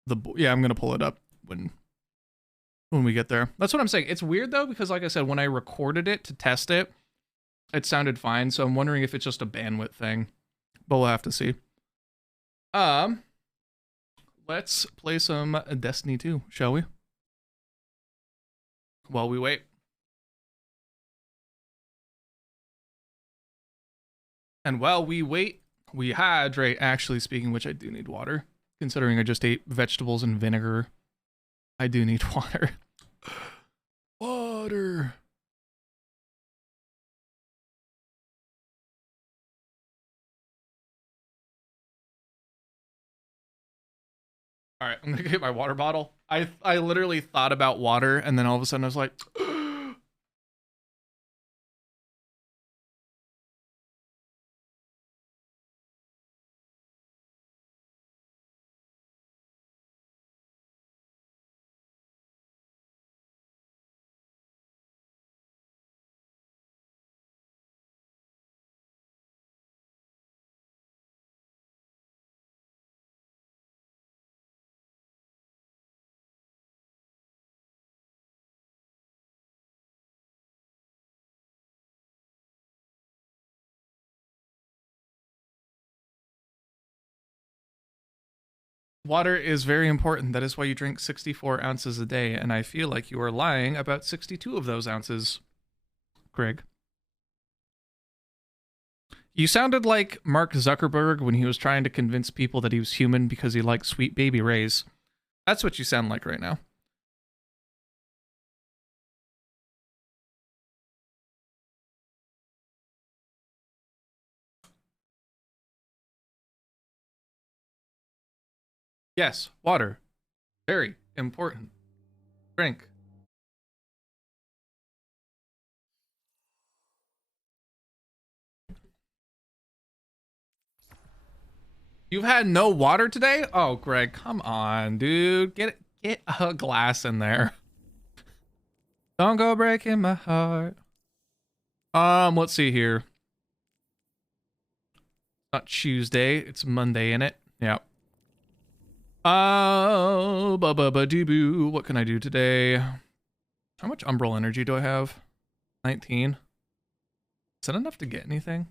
the I'm gonna pull it up when we get there. That's what I'm saying. It's weird though because like I said, when I recorded it to test it, it sounded fine. So I'm wondering if it's just a bandwidth thing, but we'll have to see. Let's play some Destiny 2, shall we? While we wait. And while we wait, we hydrate, actually speaking, which I do need water. Considering I just ate vegetables and vinegar, I do need water. Water. All right, I'm gonna get my water bottle. I literally thought about water, and then all of a sudden I was like, Water is very important. That is why you drink 64 ounces a day, and I feel like you are lying about 62 of those ounces, Greg. You sounded like Mark Zuckerberg when he was trying to convince people that he was human because he liked Sweet Baby Ray's. That's what you sound like right now. Yes, water. Very important. Drink. You've had no water today? Oh, Greg, come on, dude. Get a glass in there. Don't go breaking my heart. Let's see here. Not Tuesday, it's Monday, innit? Yeah. Oh, ba-ba-ba-doo-boo. What can I do today? How much umbral energy do I have? 19. Is that enough to get anything?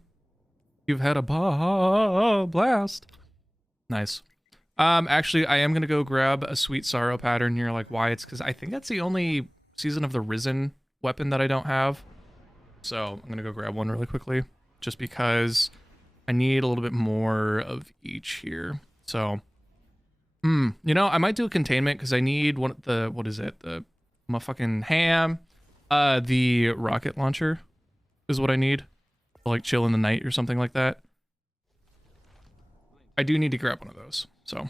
You've had a blast. Nice. Actually, I am gonna go grab a Sweet Sorrow pattern here, like why it's because I think that's the only Season of the Risen weapon that I don't have. So I'm gonna go grab one really quickly, just because I need a little bit more of each here. So, you know, I might do a containment because I need one of the, what is it? The motherfucking ham. The rocket launcher is what I need to like chill in the night or something like that. I do need to grab one of those. So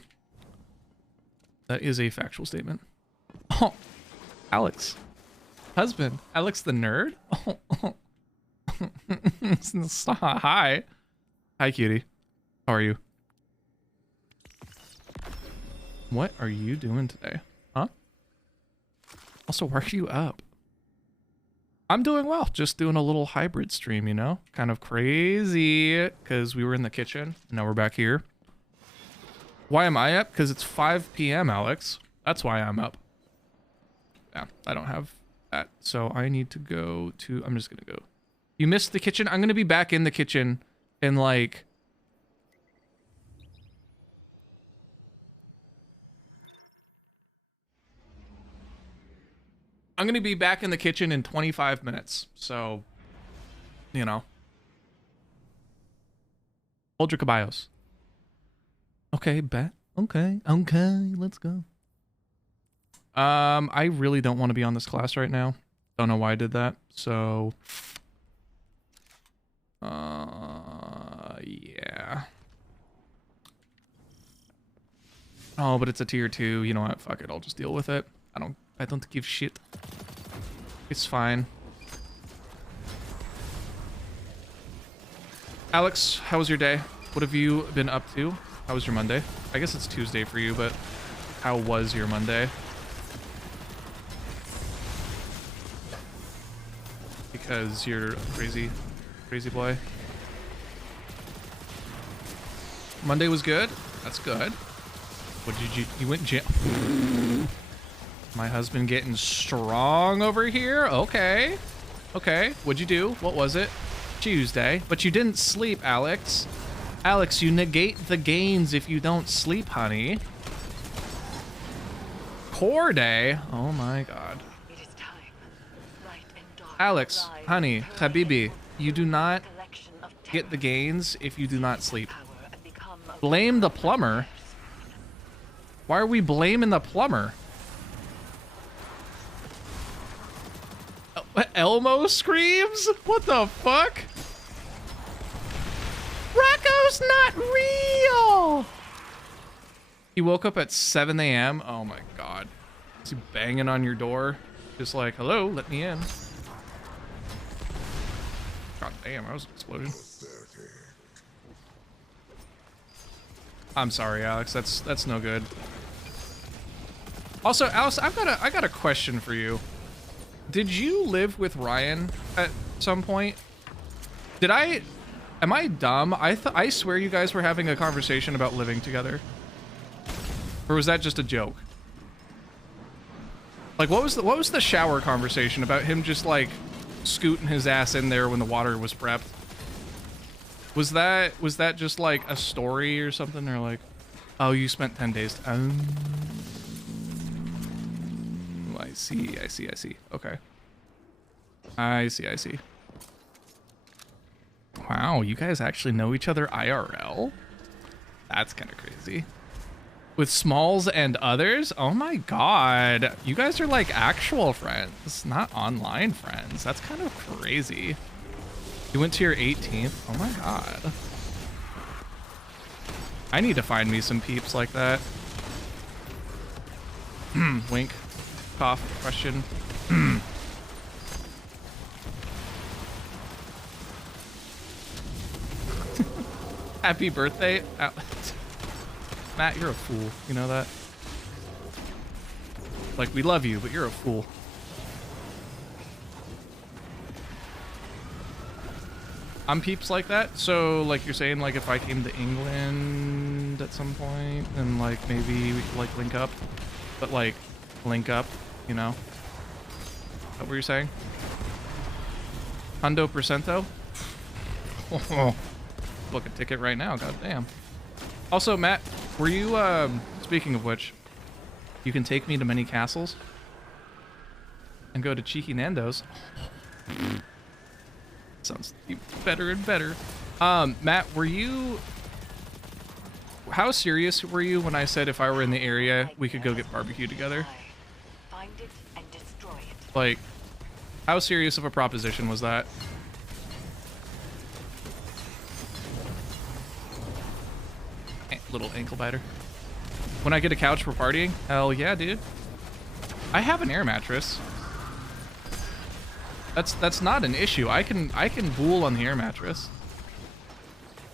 that is a factual statement. Oh, Alex, husband, Alex the nerd. Oh. Hi. Hi, cutie. How are you? What are you doing today? Huh? Also, why are you up? I'm doing well. Just doing a little hybrid stream, you know? Kind of crazy because we were in the kitchen. And now we're back here. Why am I up? Because it's 5 p.m., Alex. That's why I'm up. Yeah, I don't have that. So I need to go to... I'm just going to go. You missed the kitchen? I'm going to be back in the kitchen in like... I'm going to be back in the kitchen in 25 minutes. So, you know. Hold your caballos. Okay, bet. Okay, let's go. I really don't want to be on this class right now. Don't know why I did that. So, yeah. Oh, but it's a tier 2. You know what? Fuck it. I'll just deal with it. I don't give shit. It's fine. Alex, how was your day? What have you been up to? How was your Monday? I guess it's Tuesday for you, but how was your Monday? Because you're a crazy boy. Monday was good? That's good. What did you went gym? My husband getting strong over here? Okay. Okay, what'd you do? What was it? Tuesday. But you didn't sleep, Alex. Alex, you negate the gains if you don't sleep, honey. Core day? Oh my god. Alex, honey, Habibi, you do not get the gains if you do not sleep. Blame the plumber? Why are we blaming the plumber? Elmo screams? What the fuck? Rocco's not real! He woke up at 7 a.m. Oh my god. Is he banging on your door? Just like, hello, let me in. God damn, that was an explosion. I'm sorry, Alex. That's no good. Also, Alice, I got a question for you. Did you live with Ryan at some point? Am I dumb? I swear you guys were having a conversation about living together. Or was that just a joke? Like, what was the shower conversation about him just like scooting his ass in there when the water was prepped? Was that just like a story or something, or like Oh, you spent 10 days. I see. Okay. I see. Wow, you guys actually know each other IRL? That's kind of crazy. With Smalls and others? Oh my god. You guys are like actual friends, not online friends. That's kind of crazy. You went to your 18th? Oh my god. I need to find me some peeps like that. Wink. Cough. Question. Happy birthday. Matt, you're a fool. You know that? Like, we love you, but you're a fool. I'm peeps like that. So, like, you're saying, like, if I came to England at some point, and, like, maybe we could, like, link up. But, like, link up, you know? Is that what you're saying? Hundo percento? Book a ticket right now, goddamn. Also, Matt, were you, speaking of which, you can take me to many castles and go to Cheeky Nando's. Sounds better and better. Matt, were you, how serious were you when I said if I were in the area, we could go get barbecue together? Find it and destroy it. Like, how serious of a proposition was that? Little ankle biter. When I get a couch for partying? Hell yeah, dude. I have an air mattress. That's not an issue. I can bool on the air mattress.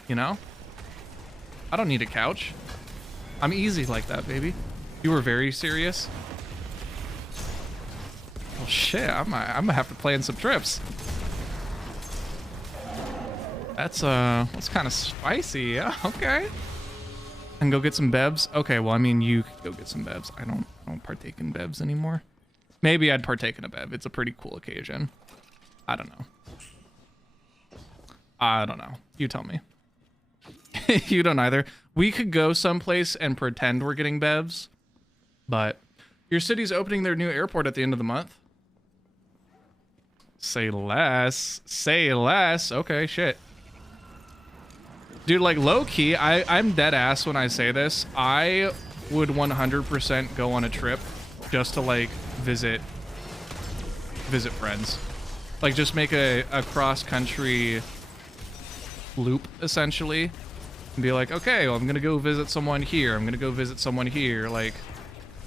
You know? I don't need a couch. I'm easy like that, baby. You were very serious. Well, shit. I'm gonna have to plan some trips. That's kind of spicy. Yeah. Okay. And go get some bevs. Okay, well, I mean, you could go get some bevs. I don't partake in bevs anymore. Maybe I'd partake in a bev. It's a pretty cool occasion. I don't know. You tell me. You don't either. We could go someplace and pretend we're getting bevs, but your city's opening their new airport at the end of the month. Say less. Say less. Okay, shit. Dude, like, low-key, I'm dead ass when I say this. I would 100% go on a trip just to, like, visit friends. Like, just make a cross-country loop, essentially. And be like, okay, well, I'm gonna go visit someone here. I'm gonna go visit someone here. Like,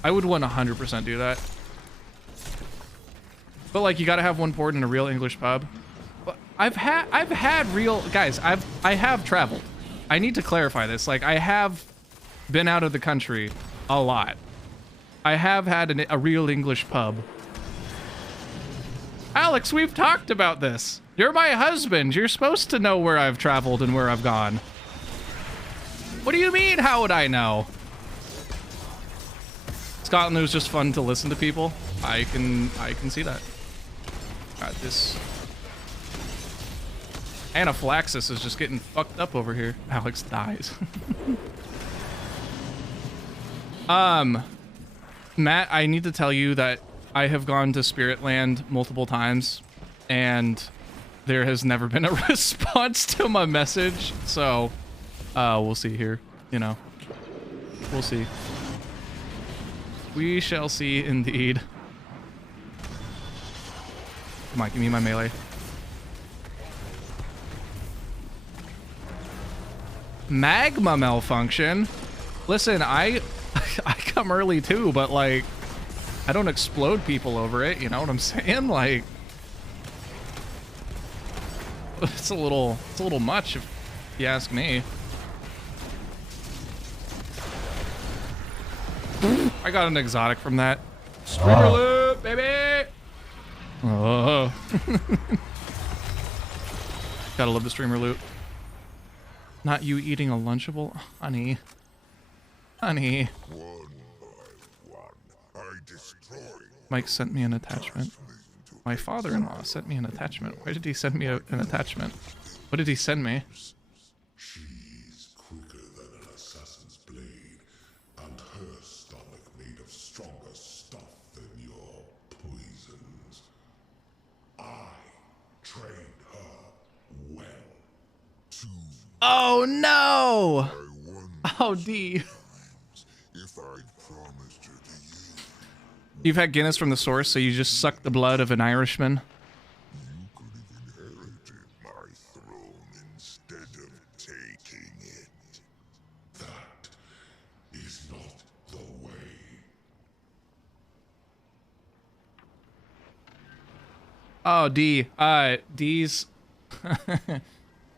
I would 100% do that. But, like, you gotta have one port in a real English pub. I've had real guys. I have traveled. I need to clarify this. Like, I have been out of the country a lot. I have had a real English pub. Alex, we've talked about this. You're my husband. You're supposed to know where I've traveled and where I've gone. What do you mean? How would I know? Scotland was just fun to listen to people. I can see that. God, this anaphylaxis is just getting fucked up over here. Alex dies. Matt, I need to tell you that I have gone to Spirit Land multiple times and there has never been a response to my message. So, we'll see here, you know. We'll see. We shall see indeed. Come on, give me my melee. Magma malfunction? Listen, I come early too, but like, I don't explode people over it, you know what I'm saying? Like, it's a little much if you ask me. I got an exotic from that. Streamer loot, baby! Oh. Gotta love the streamer loot. Not you eating a Lunchable? Honey. Honey. Mike sent me an attachment. My father-in-law sent me an attachment. Why did he send me an attachment? What did he send me? She's quicker than an assassin's blade, Oh no! Oh D. You've had Guinness from the source, so you just suck the blood of an Irishman. Oh, D. D's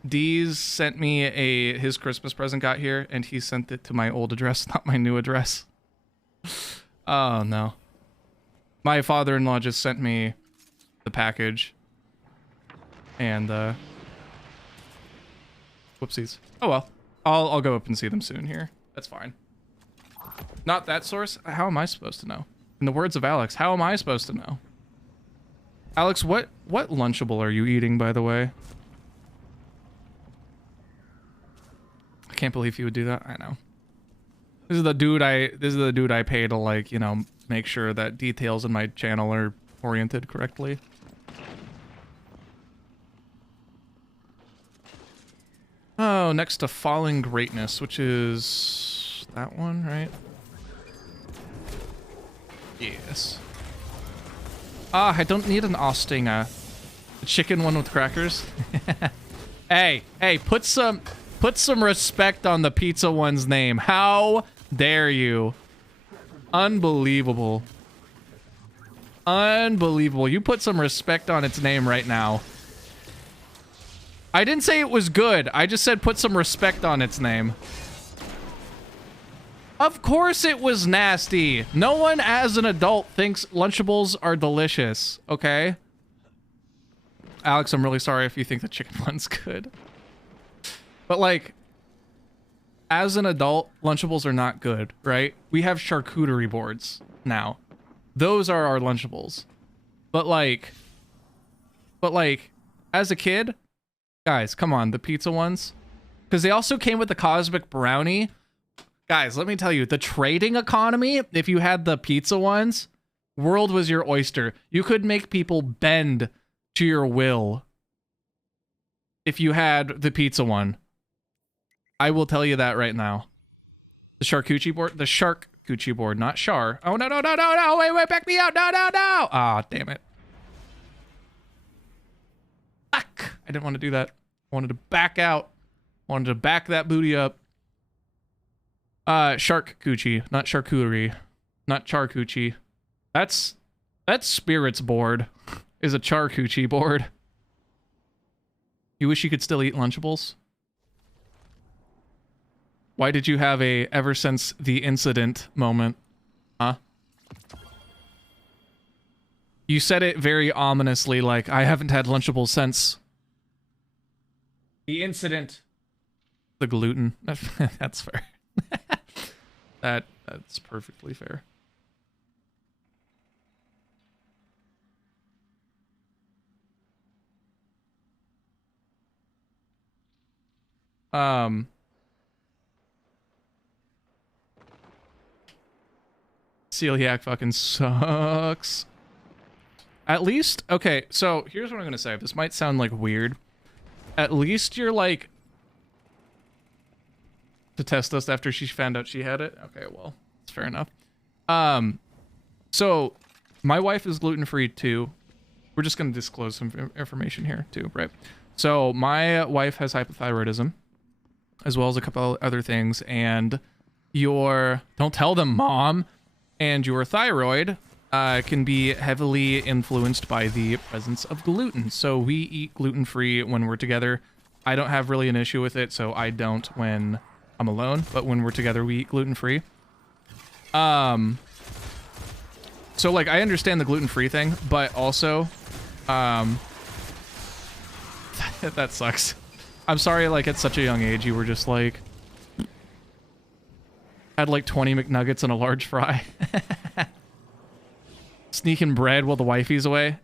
D's sent me his Christmas present got here, and he sent it to my old address, not my new address. Oh no. My father-in-law just sent me the package. And whoopsies. Oh well. I'll go up and see them soon here. That's fine. Not that source? How am I supposed to know? In the words of Alex, how am I supposed to know? Alex, what Lunchable are you eating, by the way? I can't believe you would do that. I know. This is the dude I pay to, like, you know, make sure that details in my channel are oriented correctly. Oh, next to Falling Greatness, which is that one, right? Yes. Ah, I don't need an Ostinger. The chicken one with crackers. Hey, put some respect on the pizza one's name. How dare you? Unbelievable. Unbelievable. You put some respect on its name right now. I didn't say it was good. I just said put some respect on its name. Of course it was nasty. No one as an adult thinks Lunchables are delicious, okay? Alex, I'm really sorry if you think the chicken one's good. But, like, as an adult, Lunchables are not good, right? We have charcuterie boards now. Those are our Lunchables. But like, as a kid, guys, come on, the pizza ones. Because they also came with the Cosmic Brownie. Guys, let me tell you, the trading economy, if you had the pizza ones, world was your oyster. You could make people bend to your will if you had the pizza one. I will tell you that right now. The charcuterie board, the charcuterie board, not char. Oh, no, wait, back me out, no. Ah, damn it. Fuck, I didn't want to do that. I wanted to back out. I wanted to back that booty up. Shark coochie, not charcuterie, not charcuterie. That's Spirit's board is a charcuterie board. You wish you could still eat Lunchables? Why did you have a ever since the incident moment? Huh? You said it very ominously, like, I haven't had Lunchables since the incident. The gluten. That's fair. That's perfectly fair. Celiac fucking sucks. At least, okay, so here's what I'm gonna say. This might sound like weird. At least you're like to test us after she found out she had it. Okay, well, it's fair enough. So my wife is gluten-free too. We're just gonna disclose some information here too, right? So my wife has hypothyroidism, as well as a couple other things, and don't tell them, Mom, and your thyroid can be heavily influenced by the presence of gluten. So we eat gluten-free when we're together. I don't have really an issue with it, so I don't when I'm alone, but when we're together, we eat gluten-free. So, like, I understand the gluten-free thing, but also, that sucks. I'm sorry, like, at such a young age, you were just, like, had, like, 20 McNuggets and a large fry. Sneaking bread while the wifey's away.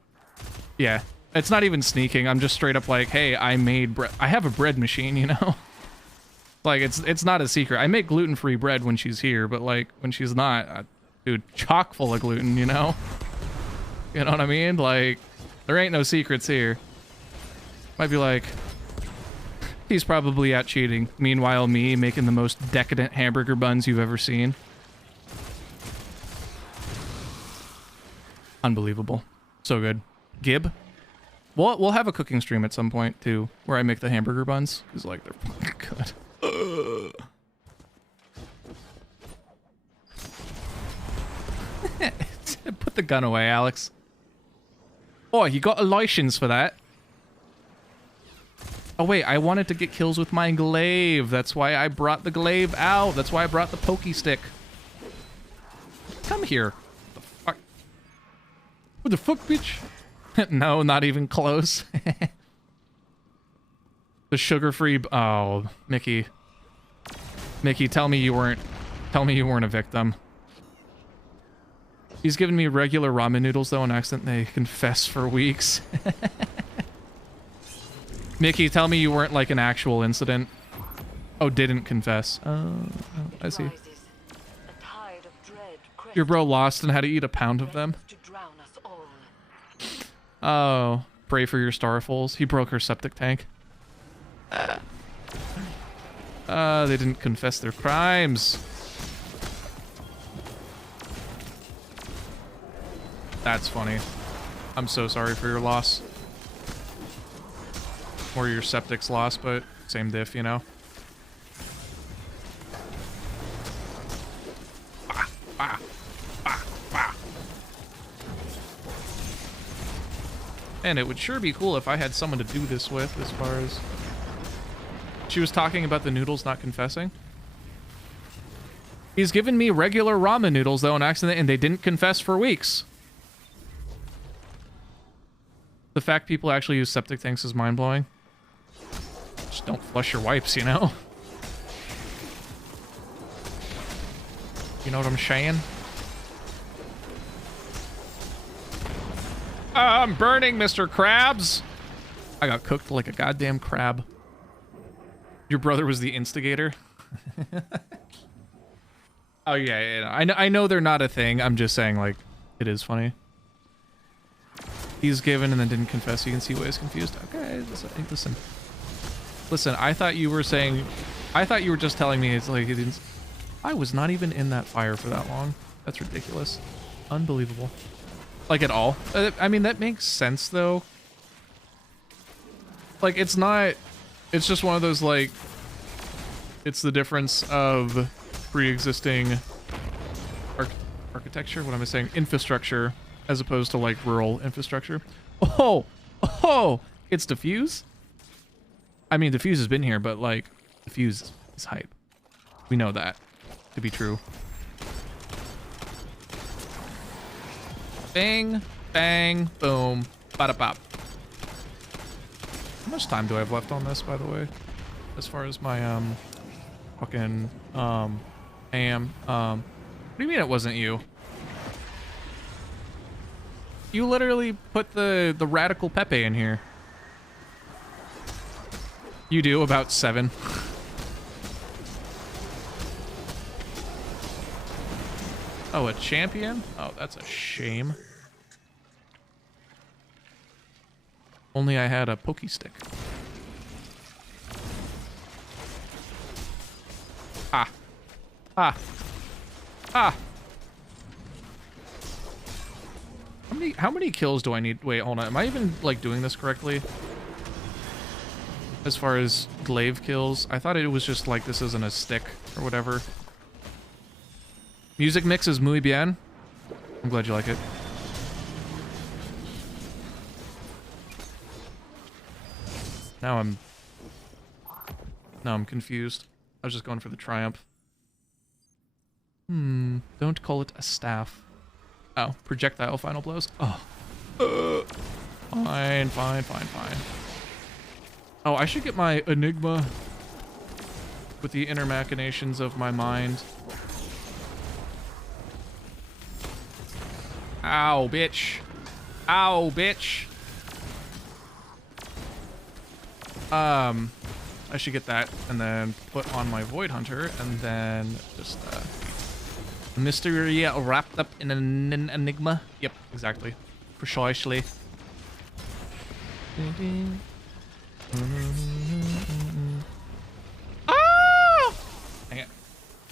Yeah, it's not even sneaking. I'm just straight up like, hey, I made bread. I have a bread machine, you know? Like, it's not a secret. I make gluten-free bread when she's here, but, like, when she's not, dude, chock full of gluten, you know? You know what I mean? Like, there ain't no secrets here. Might be like, He's probably out cheating. Meanwhile, me making the most decadent hamburger buns you've ever seen. Unbelievable. So good. Gib? We'll have a cooking stream at some point, too, where I make the hamburger buns. Because, like, they're fucking good. Put the gun away, Alex. Oh, you got a license for that. Oh, wait, I wanted to get kills with my glaive. That's why I brought the glaive out. That's why I brought the pokey stick. Come here. What the fuck? What the fuck, bitch? No, not even close. The sugar-free... Oh, Mickey. Mickey, tell me you weren't a victim. He's given me regular ramen noodles, though, on accident. They confess for weeks. Mickey, tell me you weren't, like, an actual incident. Oh, didn't confess. Oh, I see. Your bro lost and had to eat a pound of them. Oh, pray for your starfuls. He broke her septic tank. They didn't confess their crimes. That's funny. I'm so sorry for your loss. Or your septic's loss, but same diff, you know? And it would sure be cool if I had someone to do this with, as far as... She was talking about the noodles not confessing. He's given me regular ramen noodles, though, on accident, and they didn't confess for weeks. The fact people actually use septic tanks is mind-blowing. Just don't flush your wipes, you know? You know what I'm saying? I'm burning, Mr. Krabs! I got cooked like a goddamn crab. Your brother was the instigator? Oh, yeah. I know they're not a thing. I'm just saying, like, it is funny. He's given and then didn't confess. You can see why he's confused. Okay, listen. I thought you were saying... I thought you were just telling me it's like he didn't... I was not even in that fire for that long. That's ridiculous. Unbelievable. Like, at all. I mean, that makes sense, though. Like, it's not... It's just one of those, like... It's the difference of pre-existing architecture? What am I saying? Infrastructure, as opposed to, like, rural infrastructure. Oh! It's diffuse? I mean, diffuse has been here, but, like, diffuse is hype. We know that to be true. Bang, bang, boom, bada bop. How much time do I have left on this, by the way? As far as my, fucking, what do you mean it wasn't you? You literally put the radical Pepe in here. You do, about 7. Oh, a champion? Oh, that's a shame. Only I had a pokey stick. Ah. Ah. Ah. How many kills do I need? Wait, hold on. Am I even, like, doing this correctly? As far as glaive kills? I thought it was just, like, this isn't a stick or whatever. Music mix is muy bien. I'm glad you like it. Now I'm confused. I was just going for the triumph. Don't call it a staff. Oh, projectile final blows? Oh. Fine. Oh, I should get my Enigma with the inner machinations of my mind. Ow, bitch. Ow, bitch. I should get that and then put on my Void Hunter and then just, mystery wrapped up in an enigma. Yep, exactly. Precisely.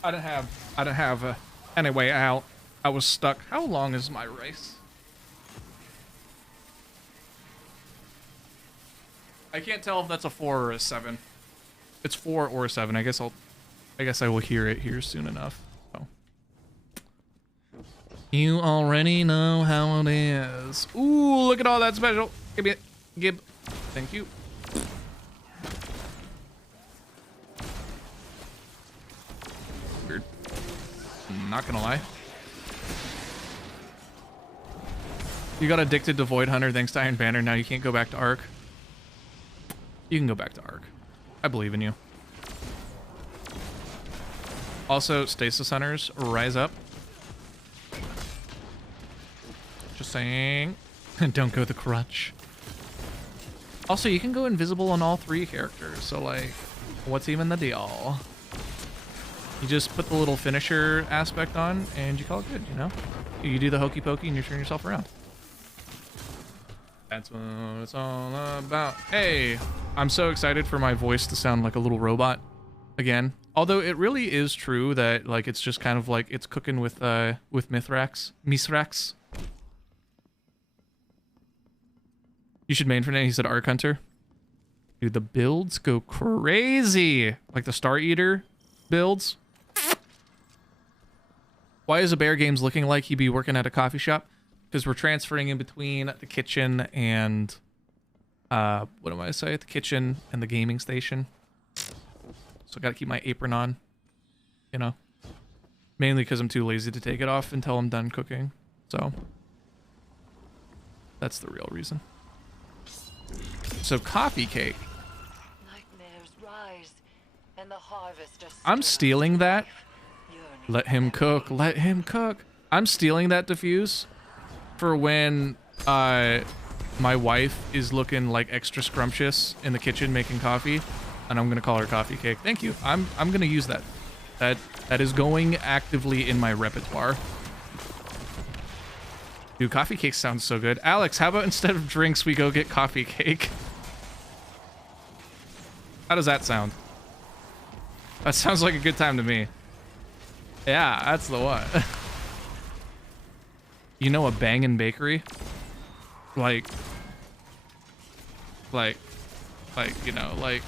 I didn't have any way out. I was stuck. How long is my race? I can't tell if that's a 4 or a 7. It's 4 or 7. I guess I will hear it here soon enough. So. You already know how it is. Ooh, look at all that special. Give me it. Give. Thank you. Weird. Not gonna lie. You got addicted to Void Hunter thanks to Iron Banner. Now you can't go back to Arc. You can go back to Arc. I believe in you. Also, Stasis Hunters, rise up. Just saying. Don't go the crutch. Also, you can go invisible on all 3 characters. So, like, what's even the deal? You just put the little finisher aspect on and you call it good, you know? You do the hokey pokey and you turn yourself around. That's what it's all about. Hey, I'm so excited for my voice to sound like a little robot again. Although it really is true that like it's just kind of like it's cooking with Mithrax. You should main for now. He said Arc Hunter. Dude, the builds go crazy. Like the Star Eater builds. Why is a Bear Games looking like he'd be working at a coffee shop? Because we're transferring in between the kitchen and what am I say? The kitchen and the gaming station. So I gotta keep my apron on, you know. Mainly because I'm too lazy to take it off until I'm done cooking. So that's the real reason. So coffee cake. Nightmares rise, and the harvest just I'm stealing that. yearning Let him cook. Let him cook. I'm stealing that diffuse for when my wife is looking like extra scrumptious in the kitchen making coffee, and I'm gonna call her coffee cake. Thank you. I'm gonna use that. That is going actively in my repertoire. Dude, coffee cake sounds so good. Alex, how about instead of drinks we go get coffee cake? How does that sound? That sounds like a good time to me. Yeah, that's the one. You know a bangin' bakery? Like, you know, like,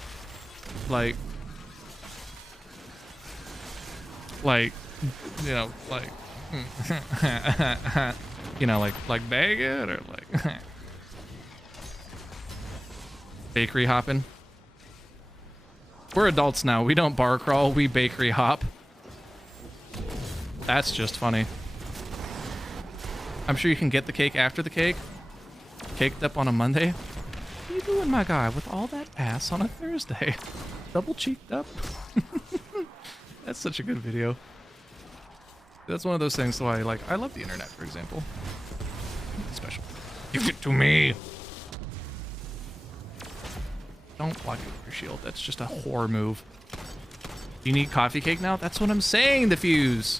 you know, like, you know, like bangin' or like bakery hopping. We're adults now. We don't bar crawl. We bakery hop. That's just funny. I'm sure you can get the cake after the cake. Caked up on a Monday. What are you doing, my guy, with all that ass on a Thursday? Double cheeked up. That's such a good video. That's one of those things why I love the internet, for example. It's special. Give it to me. Don't block it with your shield. That's just a whore move. You need coffee cake now? That's what I'm saying, Diffuse.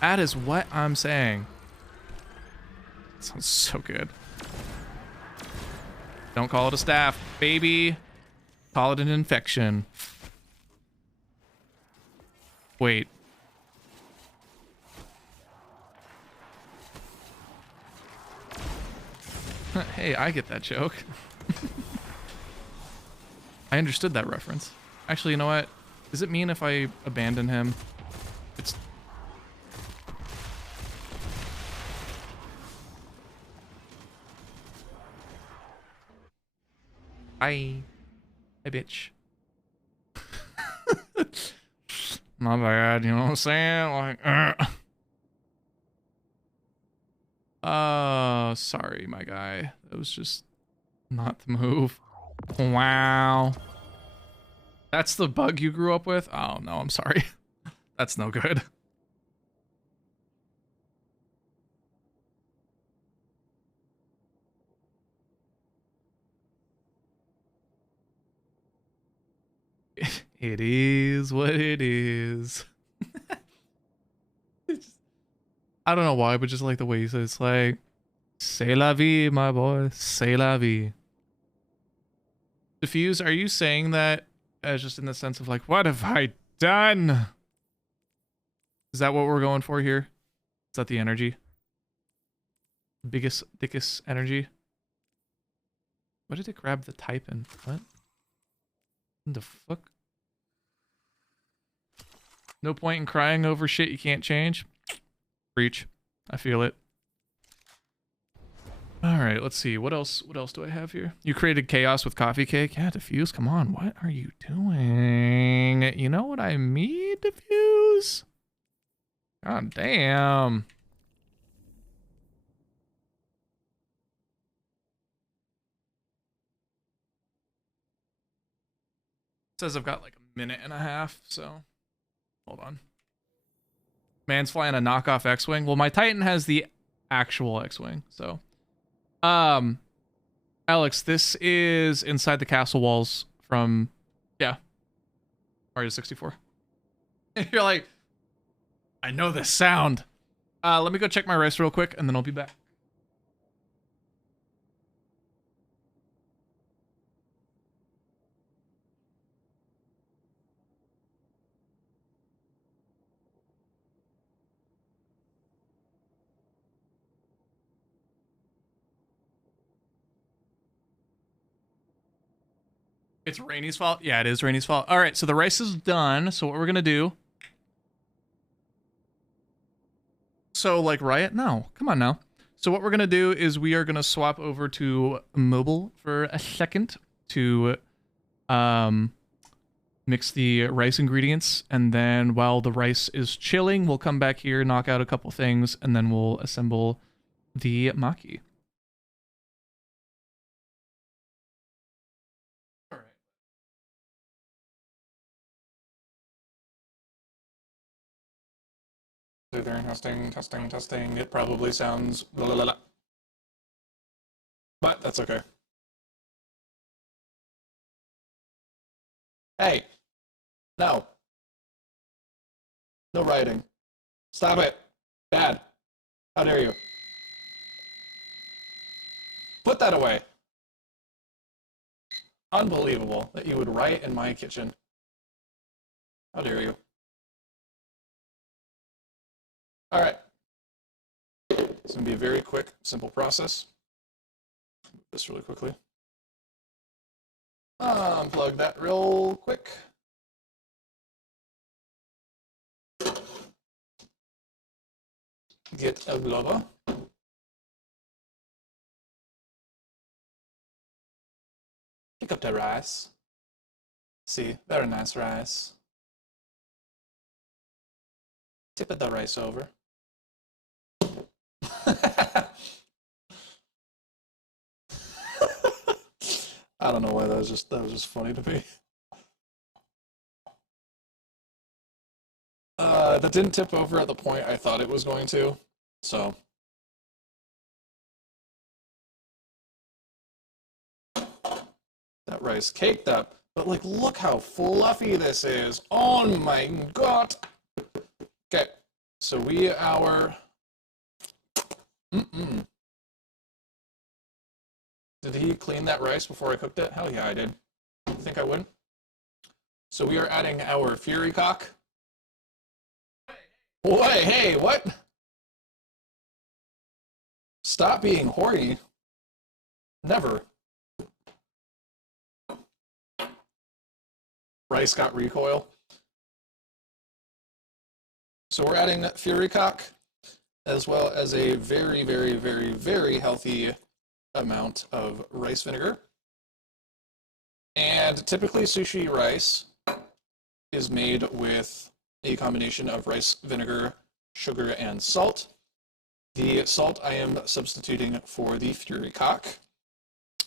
That is what I'm saying. That sounds so good. Don't call it a staph, baby. Call it an infection. Wait. Hey, I get that joke. I understood that reference. Actually, you know what? Does it mean if I abandon him? It's... Hi. Hey, bitch. My bad, you know what I'm saying? Like, oh, sorry, my guy. That was just not the move. Wow. That's the bug you grew up with? Oh, no, I'm sorry. That's no good. It is what it is. I don't know why, but just like the way he says, like, c'est la vie, my boy, c'est la vie. Diffuse, are you saying that as just in the sense of like, what have I Done. Is that what we're going for here? Is that the energy? Biggest, thickest energy? What did it grab the type in? What? The fuck? No point in crying over shit you can't change. Breach. I feel it. Alright, let's see. What else do I have here? You created chaos with coffee cake? Yeah, Diffuse, come on. What are you doing? You know what I mean, Diffuse? God damn. Says I've got like a minute and a half, so hold on. Man's flying a knockoff X-Wing. Well, my Titan has the actual X-Wing, so. Alex, this is inside the castle walls from, yeah, Mario 64. You're like, I know this sound. Let me go check my rice real quick, and then I'll be back. It's Rainy's fault? Yeah, it is Rainy's fault. All right, so the rice is done. So what we're going to do... So, like, Riot? No. Come on now. So what we're going to do is we are going to swap over to mobile for a second to mix the rice ingredients. And then while the rice is chilling, we'll come back here, knock out a couple things, and then we'll assemble the maki. Testing. It probably sounds blah, blah, blah. But that's okay. Hey, no. No writing. Stop it. Dad, how dare you? Put that away. Unbelievable that you would write in my kitchen. How dare you? All right. It's going to be a very quick, simple process. Move this really quickly. Unplug that real quick. Get a glover. Pick up the rice. See, very nice rice. Tip the rice over. I don't know why that was just funny to me. That didn't tip over at the point I thought it was going to, so. That rice caked up, but like, look how fluffy this is. Oh my god. Okay, so Did he clean that rice before I cooked it? Hell yeah, I did. I think I would. So we are adding our Fury Cock. Wait, hey, what? Stop being horny. Never. Rice got recoil. So we're adding Fury Cock, as well as a very, very, very, very healthy amount of rice vinegar. And typically sushi rice is made with a combination of rice vinegar, sugar, and salt. The salt I am substituting for the Fury Cock.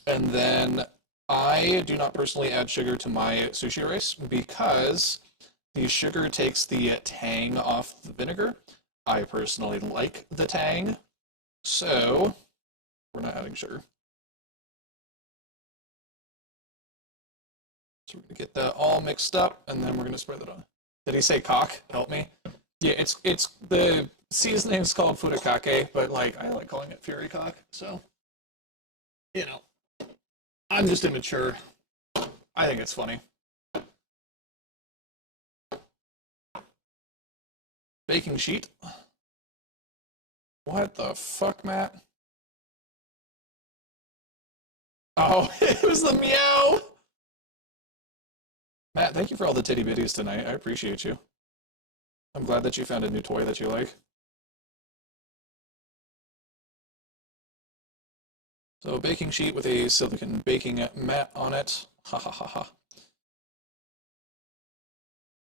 And then I do not personally add sugar to my sushi rice because the sugar takes the tang off the vinegar. I personally like the tang, so we're not adding sugar. So we're gonna get that all mixed up, and then we're gonna spread that on. Did he say cock? Help me. Yeah, it's the seasoning is called furikake, but like I like calling it Fury Cock. So, you know, I'm just immature. I think it's funny. baking sheet. What the fuck, Matt? Oh, it was the meow! Matt, thank you for all the titty bitties tonight. I appreciate you. I'm glad that you found a new toy that you like. So, baking sheet with a silicone baking mat on it. Ha ha ha ha.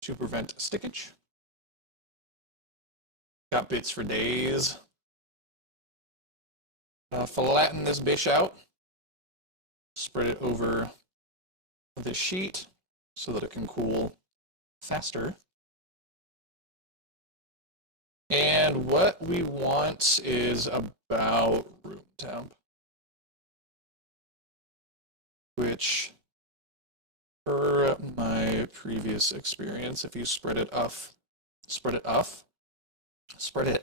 To prevent stickage. Got bits for days. Flatten this bish out. Spread it over the sheet so that it can cool faster. And what we want is about room temp, which, per my previous experience, if you spread it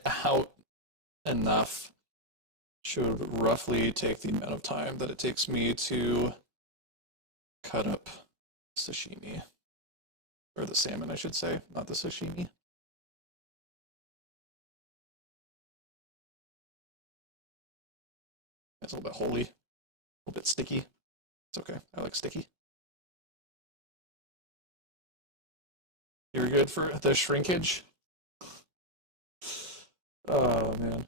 out enough, should roughly take the amount of time that it takes me to cut up sashimi. Or the salmon, I should say, not the sashimi. It's a little bit holy, a little bit sticky. It's okay, I like sticky. You're good for the shrinkage? Oh, man.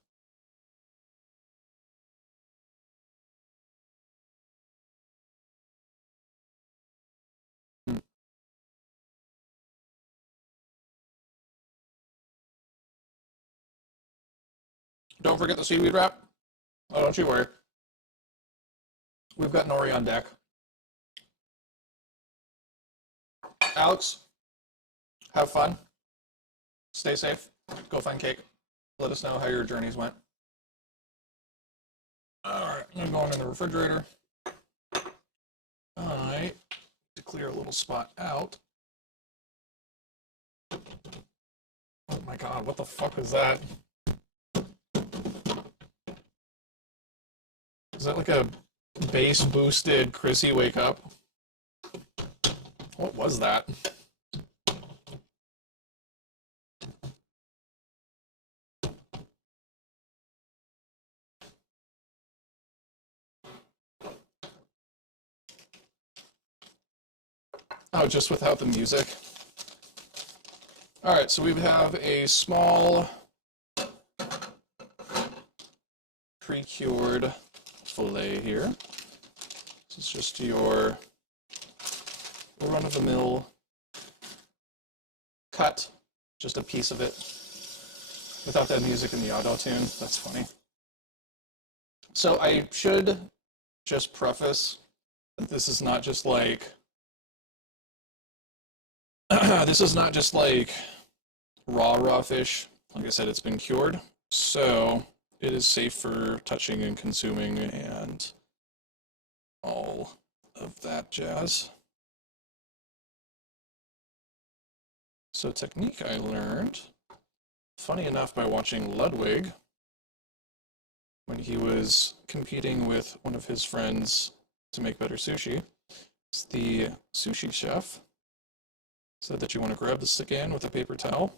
Don't forget the seaweed wrap. Oh, don't you worry. We've got nori on deck. Alex, have fun. Stay safe. Go find cake. Let us know how your journeys went. Alright, I'm going in the refrigerator. Alright, to clear a little spot out. Oh my god, what the fuck is that? Is that like a bass boosted Chrissy wake up? What was that? Oh, just without the music. Alright, so we have a small pre-cured fillet here. This is just your run-of-the-mill cut, just a piece of it, without that music in the auto-tune. That's funny. So I should just preface that this is not just like this is not just like raw fish. Like I said, it's been cured, so it is safe for touching and consuming and all of that jazz. So technique I learned, funny enough, by watching Ludwig when he was competing with one of his friends to make better sushi. It's the sushi chef said that you want to grab the skin with a paper towel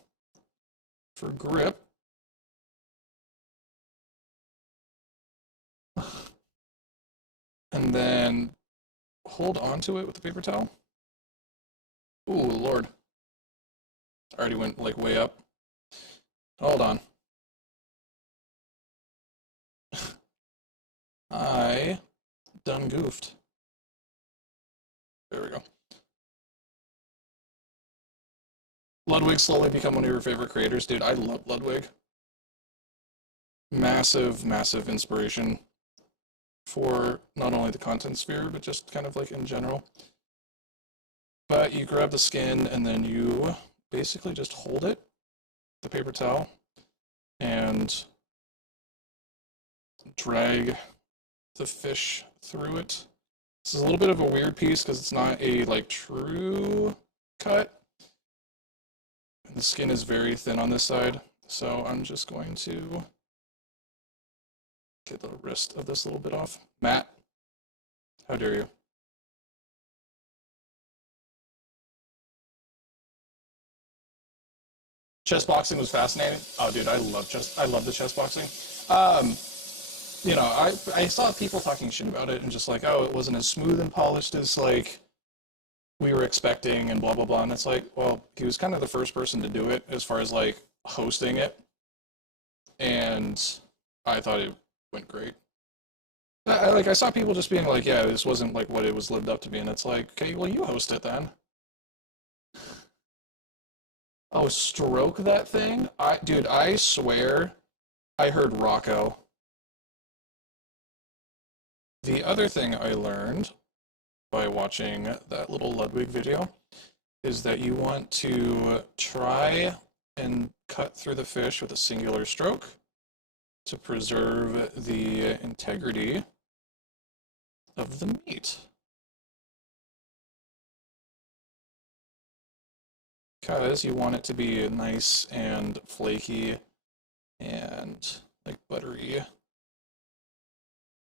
for grip. And then hold onto it with the paper towel. Ooh, Lord. Already went like way up. Hold on. I done goofed. There we go. Ludwig slowly become one of your favorite creators. Dude, I love Ludwig. Massive, massive inspiration for not only the content sphere, but just kind of like in general. But you grab the skin and then you basically just hold it, the paper towel, and drag the fish through it. This is a little bit of a weird piece because it's not a like true cut. And the skin is very thin on this side, so I'm just going to get the wrist of this little bit off. Matt, how dare you? chess boxing was fascinating. Oh, dude, I love the chess boxing. You know, I saw people talking shit about it and just like, oh, it wasn't as smooth and polished as like we were expecting and blah blah blah. And it's like, well, he was kind of the first person to do it as far as like hosting it, and I thought it went great. I saw people just being like, yeah, this wasn't like what it was lived up to be, and it's like, okay, well, you host it then. Oh, stroke that thing? Dude, I swear I heard Rocco. The other thing I learned by watching that little Ludwig video is that you want to try and cut through the fish with a singular stroke to preserve the integrity of the meat. Because you want it to be nice and flaky and like buttery.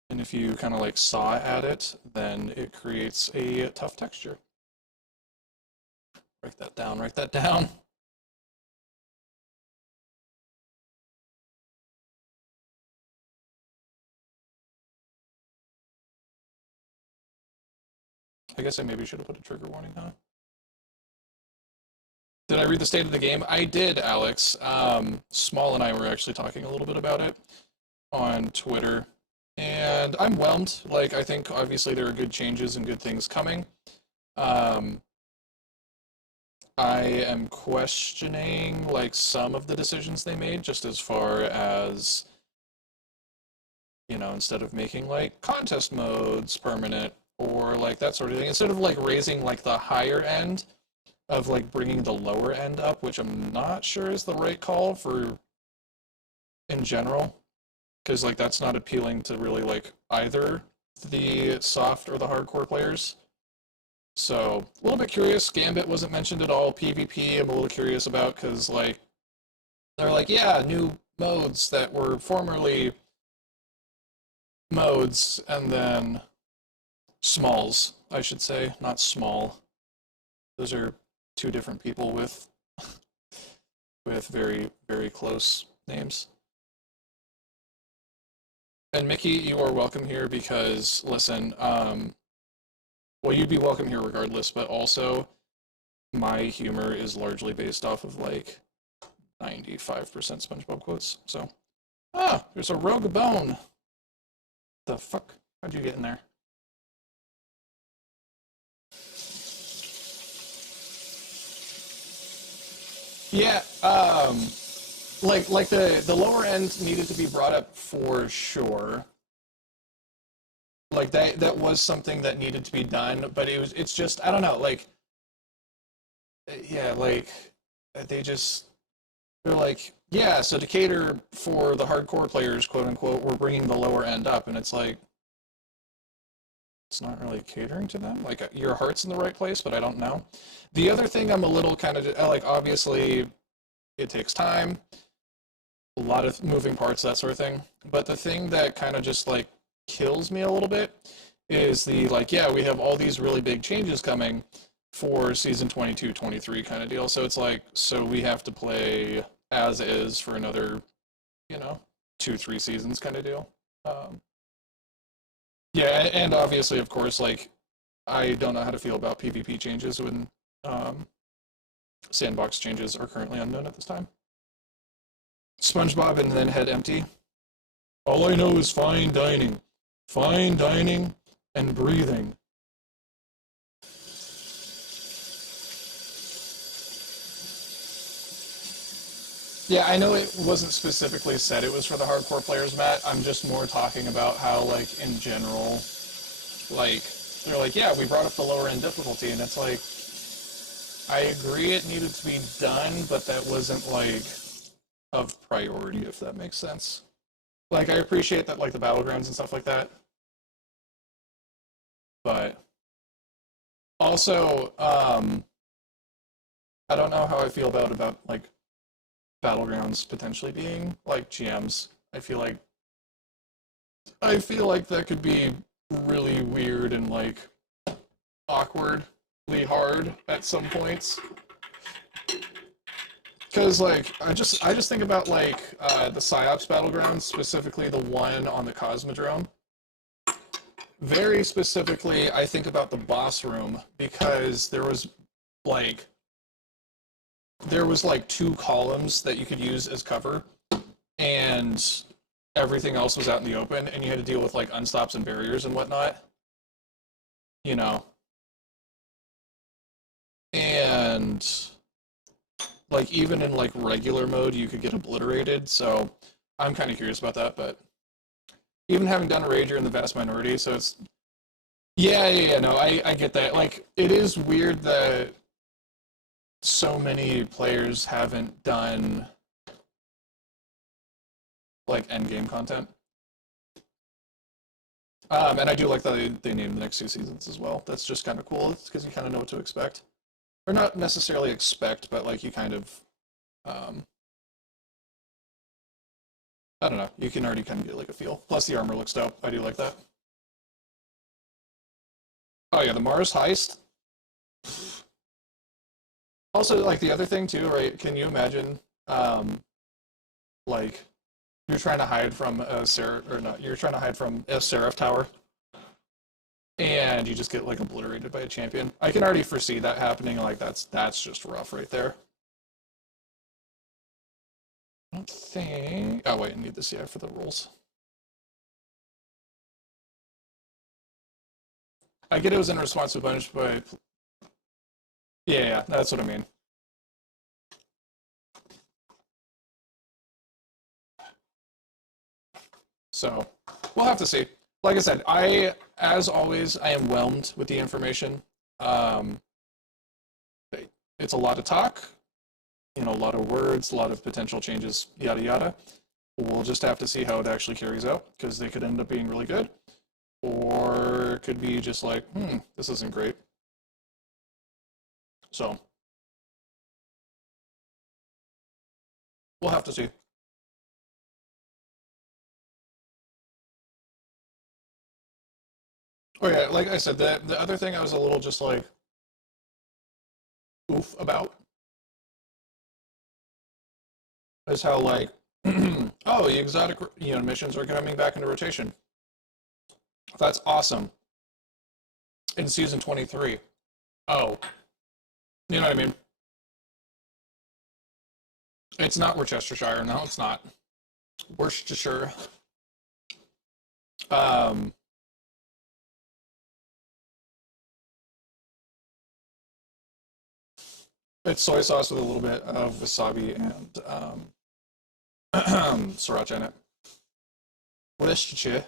And if you kind of like saw at it, then it creates a tough texture. Write that down, write that down. I guess I maybe should have put a trigger warning on. Did I read the state of the game? I did, Alex. Small and I were actually talking a little bit about it on Twitter. And I'm whelmed. Like, I think obviously there are good changes and good things coming. I am questioning like some of the decisions they made, just as far as, you know, instead of making like contest modes permanent or like that sort of thing, instead of like raising like the higher end of like bringing the lower end up, which I'm not sure is the right call for in general, because like that's not appealing to really like either the soft or the hardcore players. So a little bit curious. Gambit wasn't mentioned at all. PvP I'm a little curious about, because like they're like, yeah, new modes that were formerly modes, and then smalls, I should say, not small. Those are two different people with very, very close names. And Mickey, you are welcome here because, listen, well, you'd be welcome here regardless, but also my humor is largely based off of like 95% SpongeBob quotes. So, there's a rogue bone. The fuck? How'd you get in there? Yeah, like the lower end needed to be brought up for sure. Like that was something that needed to be done, but it's just, I don't know, like, yeah, like they're like, yeah, so to cater for the hardcore players, quote unquote, we're bringing the lower end up, and it's like, it's not really catering to them. Like, your heart's in the right place, but I don't know. The other thing I'm a little kind of like, obviously it takes time, a lot of moving parts, that sort of thing. But the thing that kind of just like kills me a little bit is the like, yeah, we have all these really big changes coming for season 22, 23 kind of deal. So it's like, so we have to play as is for another, you know, 2-3 seasons kind of deal. Yeah, and obviously, of course, like, I don't know how to feel about PvP changes when sandbox changes are currently unknown at this time. SpongeBob and then head empty. All I know is fine dining and breathing. Yeah, I know it wasn't specifically said it was for the hardcore players, Matt. I'm just more talking about how, like, in general, like, they're like, yeah, we brought up the lower end difficulty, and it's like, I agree it needed to be done, but that wasn't, like, of priority, if that makes sense. Like, I appreciate that, like, the battlegrounds and stuff like that. But also, I don't know how I feel about like, battlegrounds potentially being like GMs. I feel like that could be really weird and like awkwardly hard at some points. Because like I just think about like the Psyops battlegrounds, specifically the one on the Cosmodrome. Very specifically, I think about the boss room because there was like 2 columns that you could use as cover, and everything else was out in the open, and you had to deal with like unstops and barriers and whatnot. You know. And like even in like regular mode you could get obliterated, so I'm kind of curious about that. But even having done a raid, you're in the vast minority, so it's yeah, no, I get that. Like it is weird that so many players haven't done like end game content. And I do like that they named the next 2 seasons as well. That's just kind of cool. It's because you kind of know what to expect. Or not necessarily expect, but like you kind of, I don't know, you can already kind of get like a feel. Plus the armor looks dope. I do like that. Oh yeah, the Mars heist. Also, like the other thing too, right? Can you imagine, like you're trying to hide from a you're trying to hide from a Seraph Tower, and you just get like obliterated by a champion. I can already foresee that happening. Like that's just rough right there. I don't think. Oh wait, I need this for the rules. I get it was in response to a bunch, but yeah, that's what I mean. So we'll have to see. Like I said, as always, I am whelmed with the information. It's a lot of talk, a lot of words, a lot of potential changes, yada yada. We'll just have to see how it actually carries out, because they could end up being really good, or it could be just like, this isn't great. So we'll have to see. Oh yeah, like I said, the other thing I was a little just like oof about is how like oh, the exotic missions are coming back into rotation. That's awesome. In season 23. Oh, you know what I mean? It's not Worcestershire. No, it's not. Worcestershire. It's soy sauce with a little bit of wasabi and sriracha in it. Worcestershire.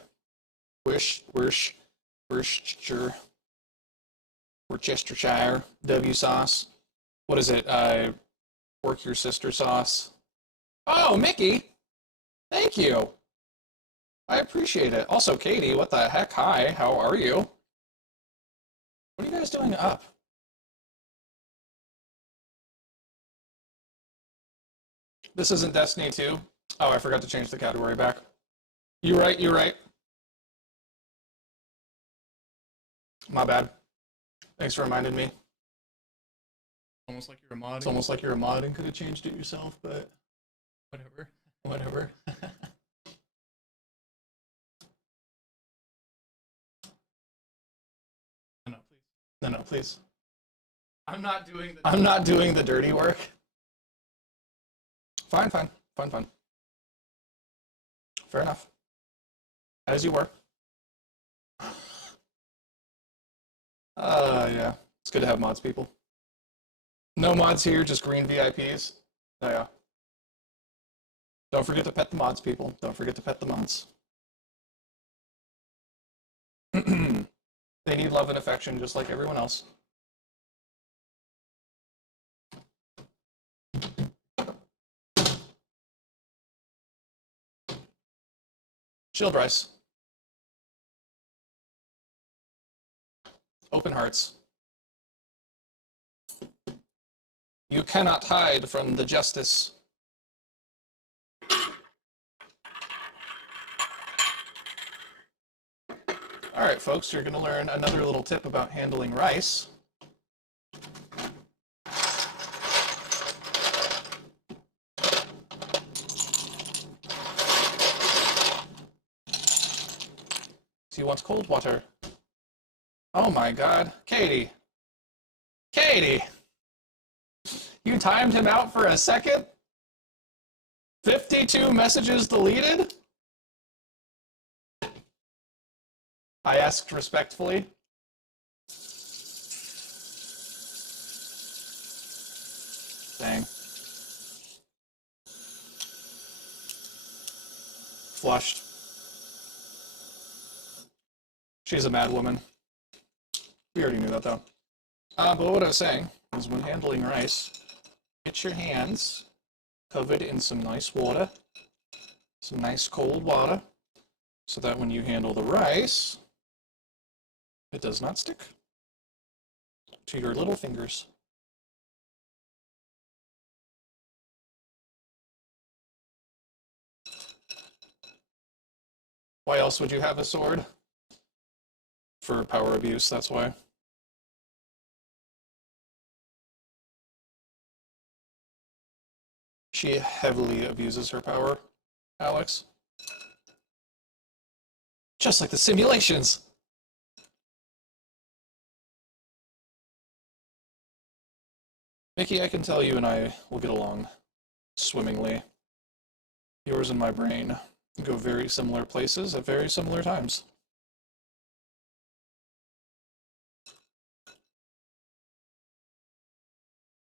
Worcestershire. W sauce. What is it? Work your sister sauce. Oh, Mickey! Thank you! I appreciate it. Also, Katie, what the heck? Hi, how are you? What are you guys doing up? This isn't Destiny 2. Oh, I forgot to change the category back. You're right. My bad. Thanks for reminding me. Almost like you're a mod. It's almost like you're a mod and could have changed it yourself, but whatever. No, please. I'm not doing the dirty work. Fine. Fair enough. As you were. Yeah. It's good to have mods, people. No mods here, just green VIPs. Oh, yeah. Don't forget to pet the mods, people. Don't forget to pet the mods. They need love and affection just like everyone else. Shield rice. Open hearts. You cannot hide from the justice. All right, folks, you're going to learn another little tip about handling rice. Do you want cold water? Oh my god. Katie! Katie! You timed him out for a second? 52 messages deleted? I asked respectfully. Dang. Flushed. She's a mad woman. We already knew that though. But what I was saying is when handling rice, get your hands covered in some nice water, some nice cold water, so that when you handle the rice, it does not stick to your little fingers. Why else would you have a sword? For power abuse, that's why. She heavily abuses her power, Alex. Just like the simulations. Mickey, I can tell you and I will get along swimmingly. Yours and my brain go very similar places at very similar times.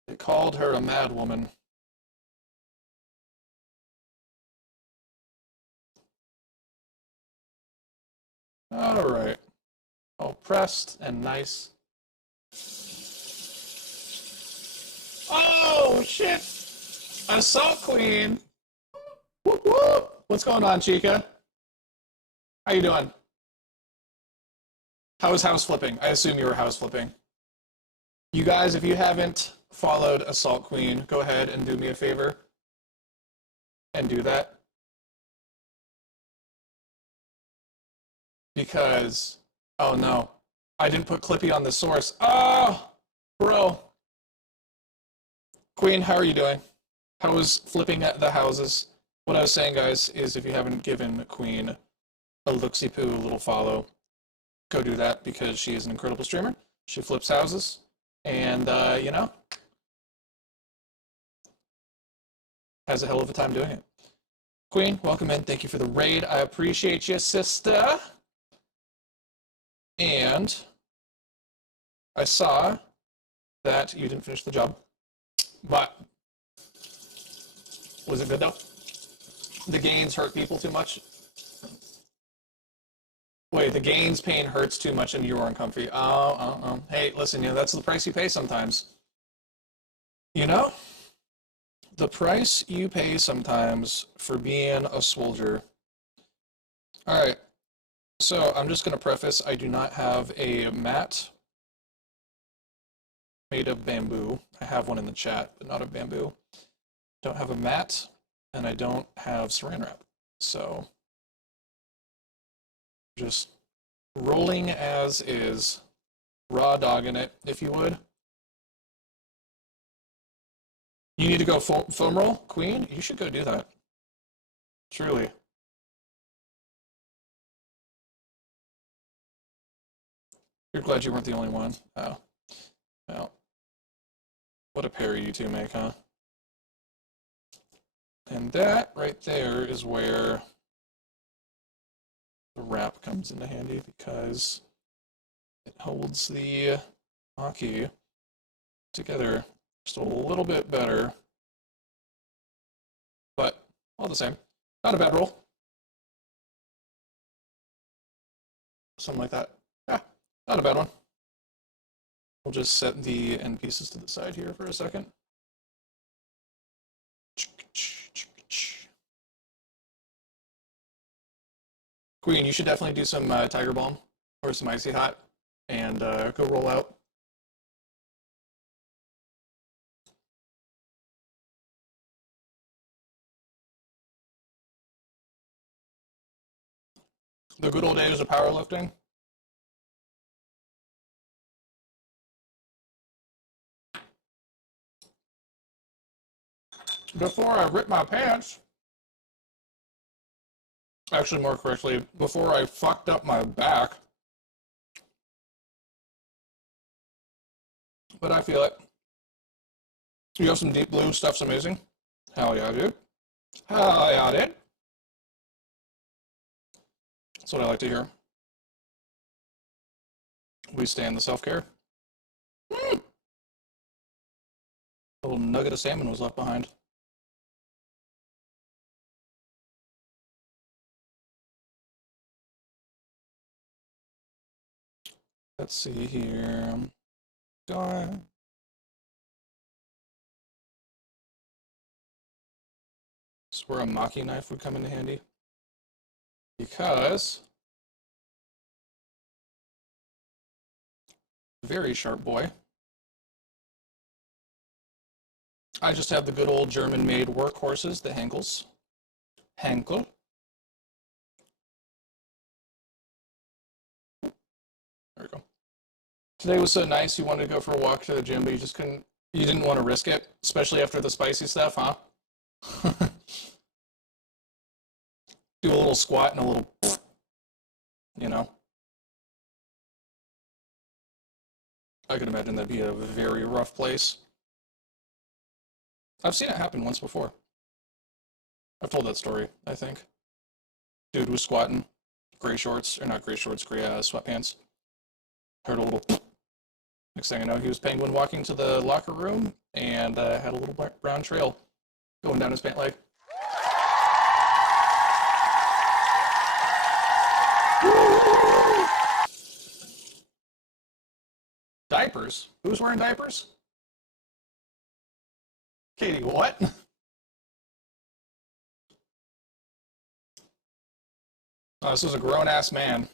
They called her a mad woman. All right. All pressed and nice. Oh, shit! Assault Queen! Whoop, whoop. What's going on, Chica? How you doing? How was house flipping? I assume you were house flipping. You guys, if you haven't followed Assault Queen, go ahead and do me a favor and do that. Because, oh no, I didn't put Clippy on the source. Oh, bro. Queen, how are you doing? How was flipping at the houses? What I was saying, guys, is if you haven't given Queen a looksy-poo little follow, go do that because she is an incredible streamer. She flips houses, and, you know, has a hell of a time doing it. Queen, welcome in. Thank you for the raid. I appreciate you, sister. And I saw that you didn't finish the job, but was it good though? The gains hurt people too much? Wait, the gains pain hurts too much and you were uncomfy. Oh. Hey, listen, you know, that's the price you pay sometimes. You know? The price you pay sometimes for being a soldier. All right. So I'm just going to preface, I do not have a mat made of bamboo. I have one in the chat, but not of bamboo. Don't have a mat, and I don't have saran wrap. So just rolling as is, raw dogging it, if you would. You need to go foam roll, Queen? You should go do that. Truly. You're glad you weren't the only one. Oh. Well. What a pair you two make, huh? And that right there is where the wrap comes into handy because it holds the hockey together just a little bit better. But all the same, not a bad roll. Something like that. Yeah, not a bad one. We'll just set the end pieces to the side here for a second. Queen, you should definitely do some Tiger Balm or some Icy Hot and go roll out. The good old days of powerlifting. Before I rip my pants. Actually, more correctly, before I fucked up my back. But I feel it. You have some deep blue, stuff's amazing. Hell yeah, dude. Hell yeah, dude. That's what I like to hear. We stand the self-care. A little nugget of salmon was left behind. Let's see here. Gone. This is where a maki knife would come in handy. Because very sharp boy. I just have the good old German-made workhorses, the Henkels. Henkel. There we go. Today was so nice. You wanted to go for a walk to the gym, but you just couldn't. You didn't want to risk it, especially after the spicy stuff, huh? Do a little squat and a little, you know. I could imagine that'd be a very rough place. I've seen it happen once before. I've told that story, I think. Dude was squatting, gray shorts, or not gray shorts, gray sweatpants. Heard a little. Next thing I know, he was penguin walking to the locker room and had a little brown trail going down his pant leg. Diapers? Who's wearing diapers? Katie, what? Oh, this was a grown-ass man.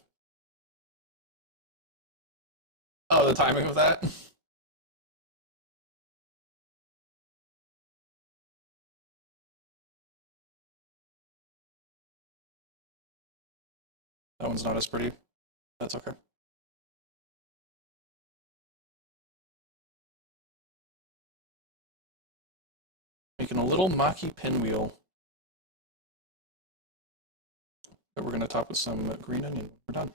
Oh, the timing of that? That one's not as pretty. That's okay. Making a little maki pinwheel that we're going to top with some green onion. We're done.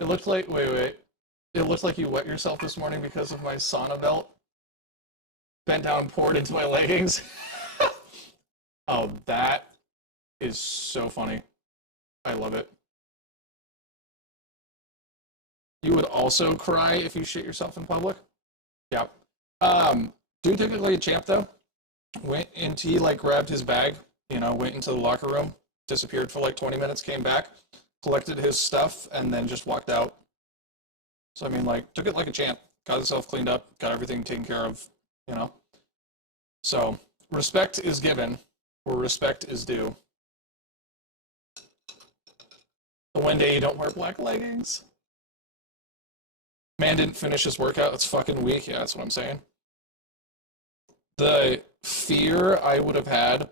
It looked like, wait. It looked like you wet yourself this morning because of my sauna belt. Bent down, poured into my leggings. Oh, that is so funny. I love it. You would also cry if you shit yourself in public? Yeah. Dude took it like a champ, though. Went into, he, like, grabbed his bag, you know, went into the locker room, disappeared for, like, 20 minutes, came back, collected his stuff, and then just walked out. So, I mean, like, took it like a champ. Got himself cleaned up, got everything taken care of, you know? So, respect is given, where respect is due. The one day you don't wear black leggings. Man didn't finish his workout. That's fucking weak. Yeah, that's what I'm saying. The fear I would have had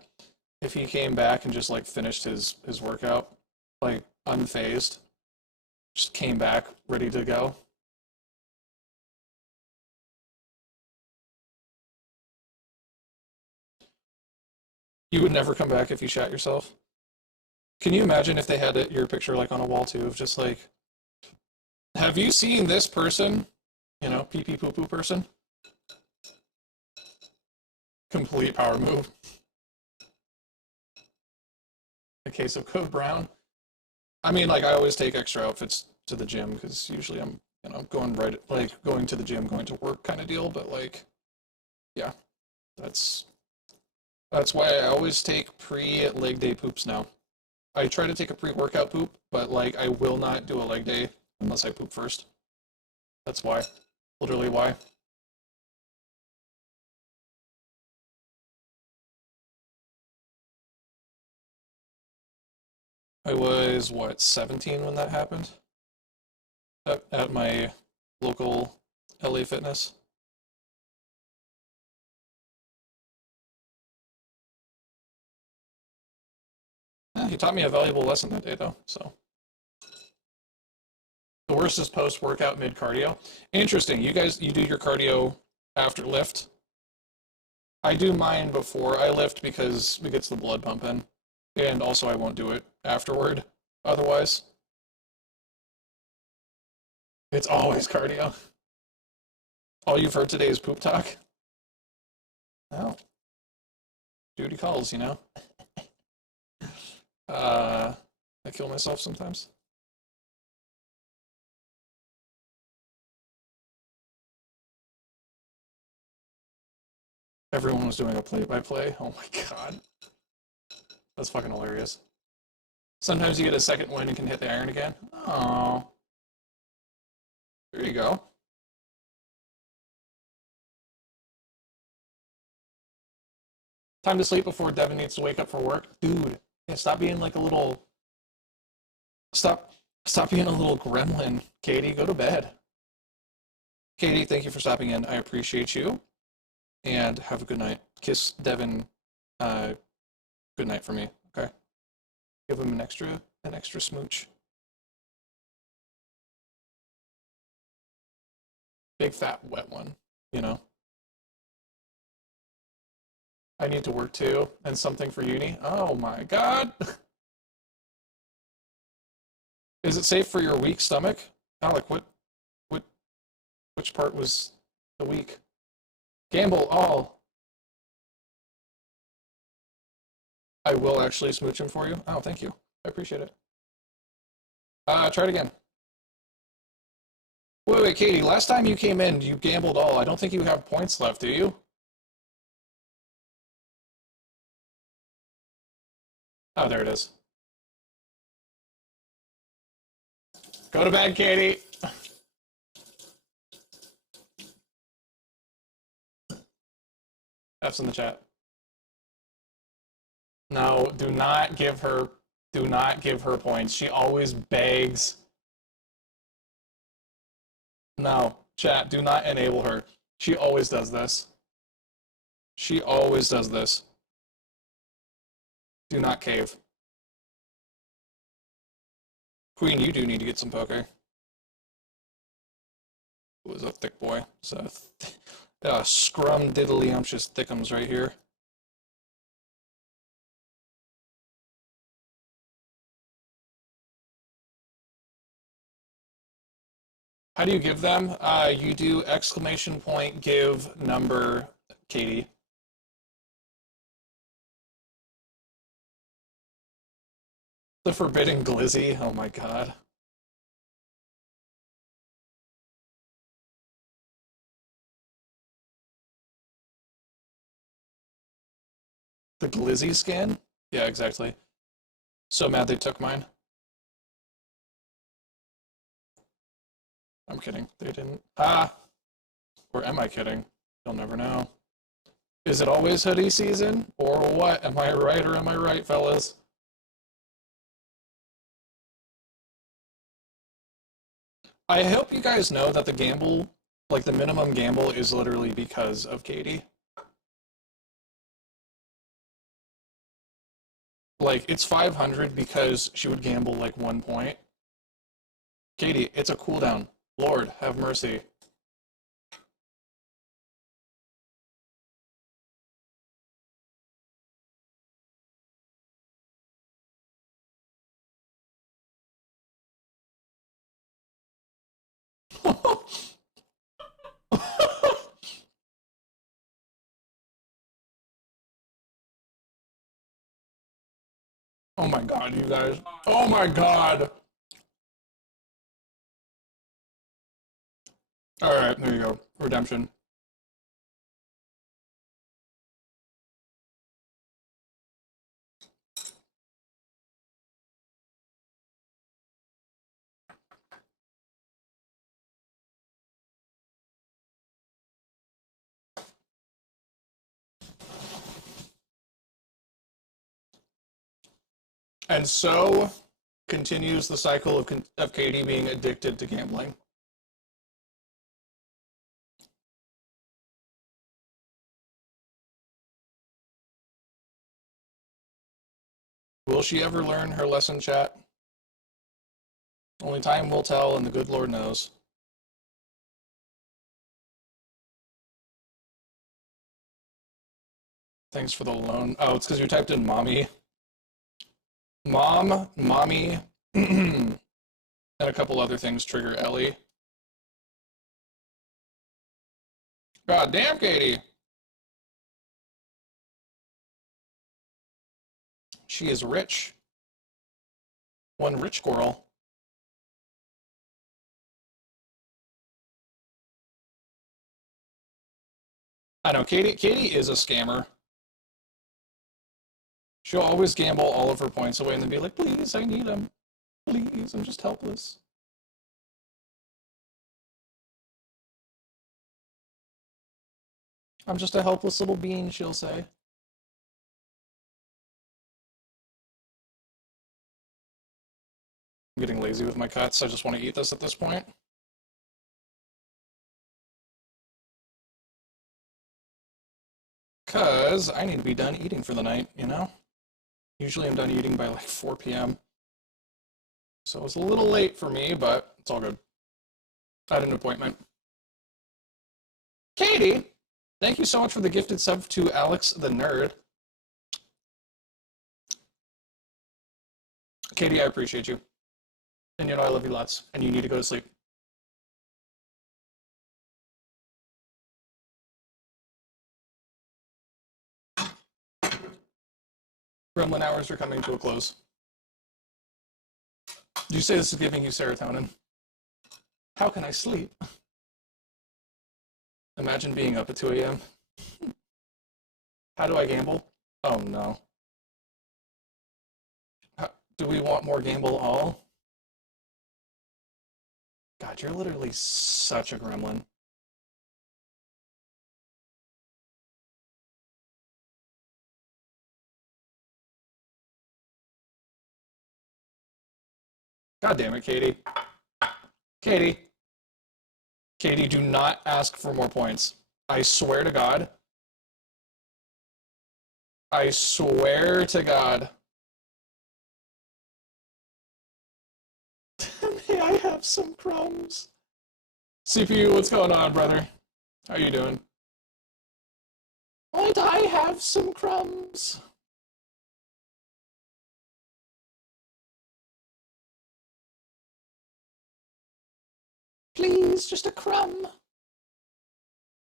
if he came back and just, like, finished his workout, like, unfazed, just came back ready to go. You would never come back if you shot yourself. Can you imagine if they had your picture, like, on a wall, too, of just, like, have you seen this person? You know, pee-pee poo-poo person? Complete power move. A case of Code Brown. I mean, like, I always take extra outfits to the gym because usually I'm, you know, going to the gym, going to work kind of deal. But, like, yeah, that's why I always take pre-leg day poops now. I try to take a pre-workout poop, but, like, I will not do a leg day unless I poop first. That's why. Literally why. I was, what, 17 when that happened? At my local LA Fitness. Yeah, he taught me a valuable lesson that day, though, so. The worst is post-workout mid-cardio. Interesting. You do your cardio after lift? I do mine before I lift because it gets the blood pumping. And also I won't do it afterward, otherwise. It's always cardio. All you've heard today is poop talk? Well, duty calls, you know? I kill myself sometimes. Everyone was doing a play-by-play. Oh my god. That's fucking hilarious. Sometimes you get a second win and can hit the iron again. Oh. There you go. Time to sleep before Devin needs to wake up for work. Dude, yeah, stop being like a little... Stop being a little gremlin, Katie. Go to bed. Katie, thank you for stopping in. I appreciate you. And have a good night. Kiss Devin good night for me, okay? Give him an extra smooch. Big fat wet one, you know? I need to work too, and something for uni. Oh my god! Is it safe for your weak stomach? Alec, which part was the weak? Gamble all. I will actually smooch him for you. Oh, thank you. I appreciate it. Try it again. Wait, Katie, last time you came in, you gambled all. I don't think you have points left, do you? Oh, there it is. Go to bed, Katie. F's in the chat. No, do not give her points. She always begs. No, chat, do not enable her. She always does this. She always does this. Do not cave. Queen, you do need to get some poker. It was a thick boy. So, scrum diddly-umptious thickums right here. How do you give them? You do exclamation point give number, Katie. The forbidden glizzy. Oh my god. The glizzy skin? Yeah, exactly. So mad they took mine. I'm kidding. They didn't. Ah! Or am I kidding? You'll never know. Is it always hoodie season? Or what? Am I right or am I right, fellas? I hope you guys know that the gamble, like the minimum gamble, is literally because of Katie. Like, it's 500 because she would gamble like 1 point. Katie, it's a cooldown. Lord, have mercy. Oh my god, you guys. Oh my god! Alright, there you go. Redemption. And so continues the cycle of Katie being addicted to gambling. Will she ever learn her lesson, chat? Only time will tell, and the good Lord knows. Thanks for the loan. Oh, it's because you typed in mommy. Mom, mommy, and a couple other things trigger Ellie. God damn, Katie. She is rich. One rich squirrel. I know, Katie is a scammer. She'll always gamble all of her points away and then be like, please, I need them. Please, I'm just helpless. I'm just a helpless little bean, she'll say. I'm getting lazy with my cuts. I just want to eat this at this point. Because I need to be done eating for the night, you know? Usually I'm done eating by like 4 p.m. So it's a little late for me, but it's all good. I had an appointment. Katie, thank you so much for the gifted sub to Alex the Nerd. Katie, I appreciate you. And you know I love you lots. And you need to go to sleep. Gremlin hours are coming to a close. Did you say this is giving you serotonin? How can I sleep? Imagine being up at 2 a.m. How do I gamble? Oh no. Do we want more gamble all? God, you're literally such a gremlin. God damn it, Katie. Katie. Katie, do not ask for more points. I swear to God. I swear to God. May I have some crumbs? CPU, what's going on, brother? How you doing? Might I have some crumbs? Please, just a crumb. Where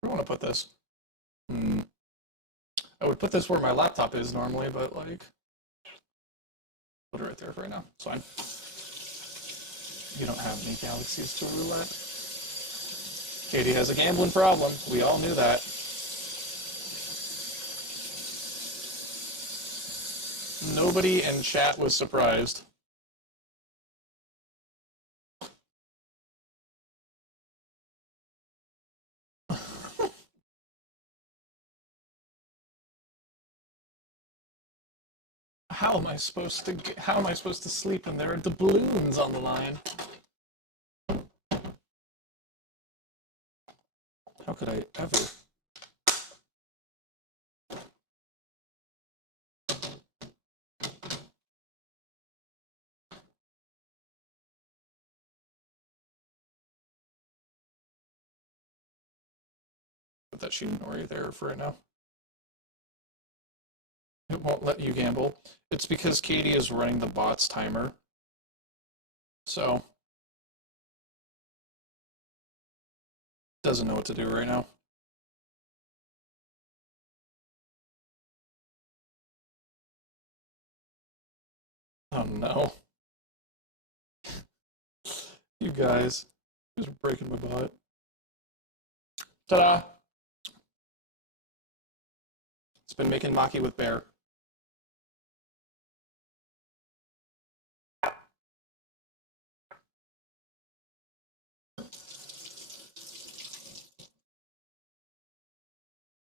do I want to put this? I would put this where my laptop is normally, but like, put it right there for right now. It's fine. You don't have any galaxies to roulette. Katie has a gambling problem. We all knew that. Nobody in chat was surprised. How am I supposed to sleep when there are doubloons on the line? How could I ever? Put that Shinori there for right now. It won't let you gamble. It's because Katie is running the bot's timer. So, doesn't know what to do right now. Oh no. You guys. Just breaking my butt. Ta-da! It's been making Maki with Bear.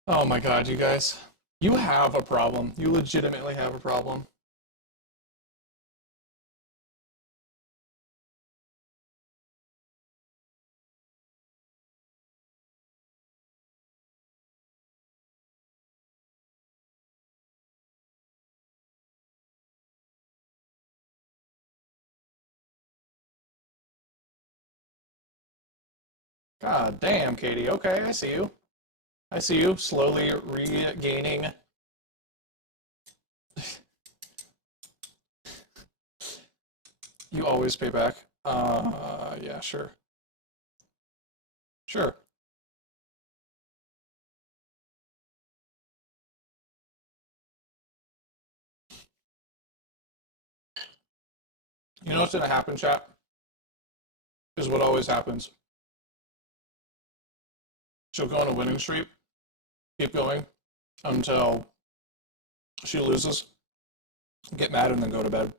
Oh my god, you guys. You have a problem. You legitimately have a problem. God damn, Katie. Okay, I see you. I see you slowly regaining. You always pay back. Yeah, sure. Sure. You know what's gonna happen, chat? Is what always happens. She'll go on a winning streak, keep going until she loses, get mad, and then go to bed.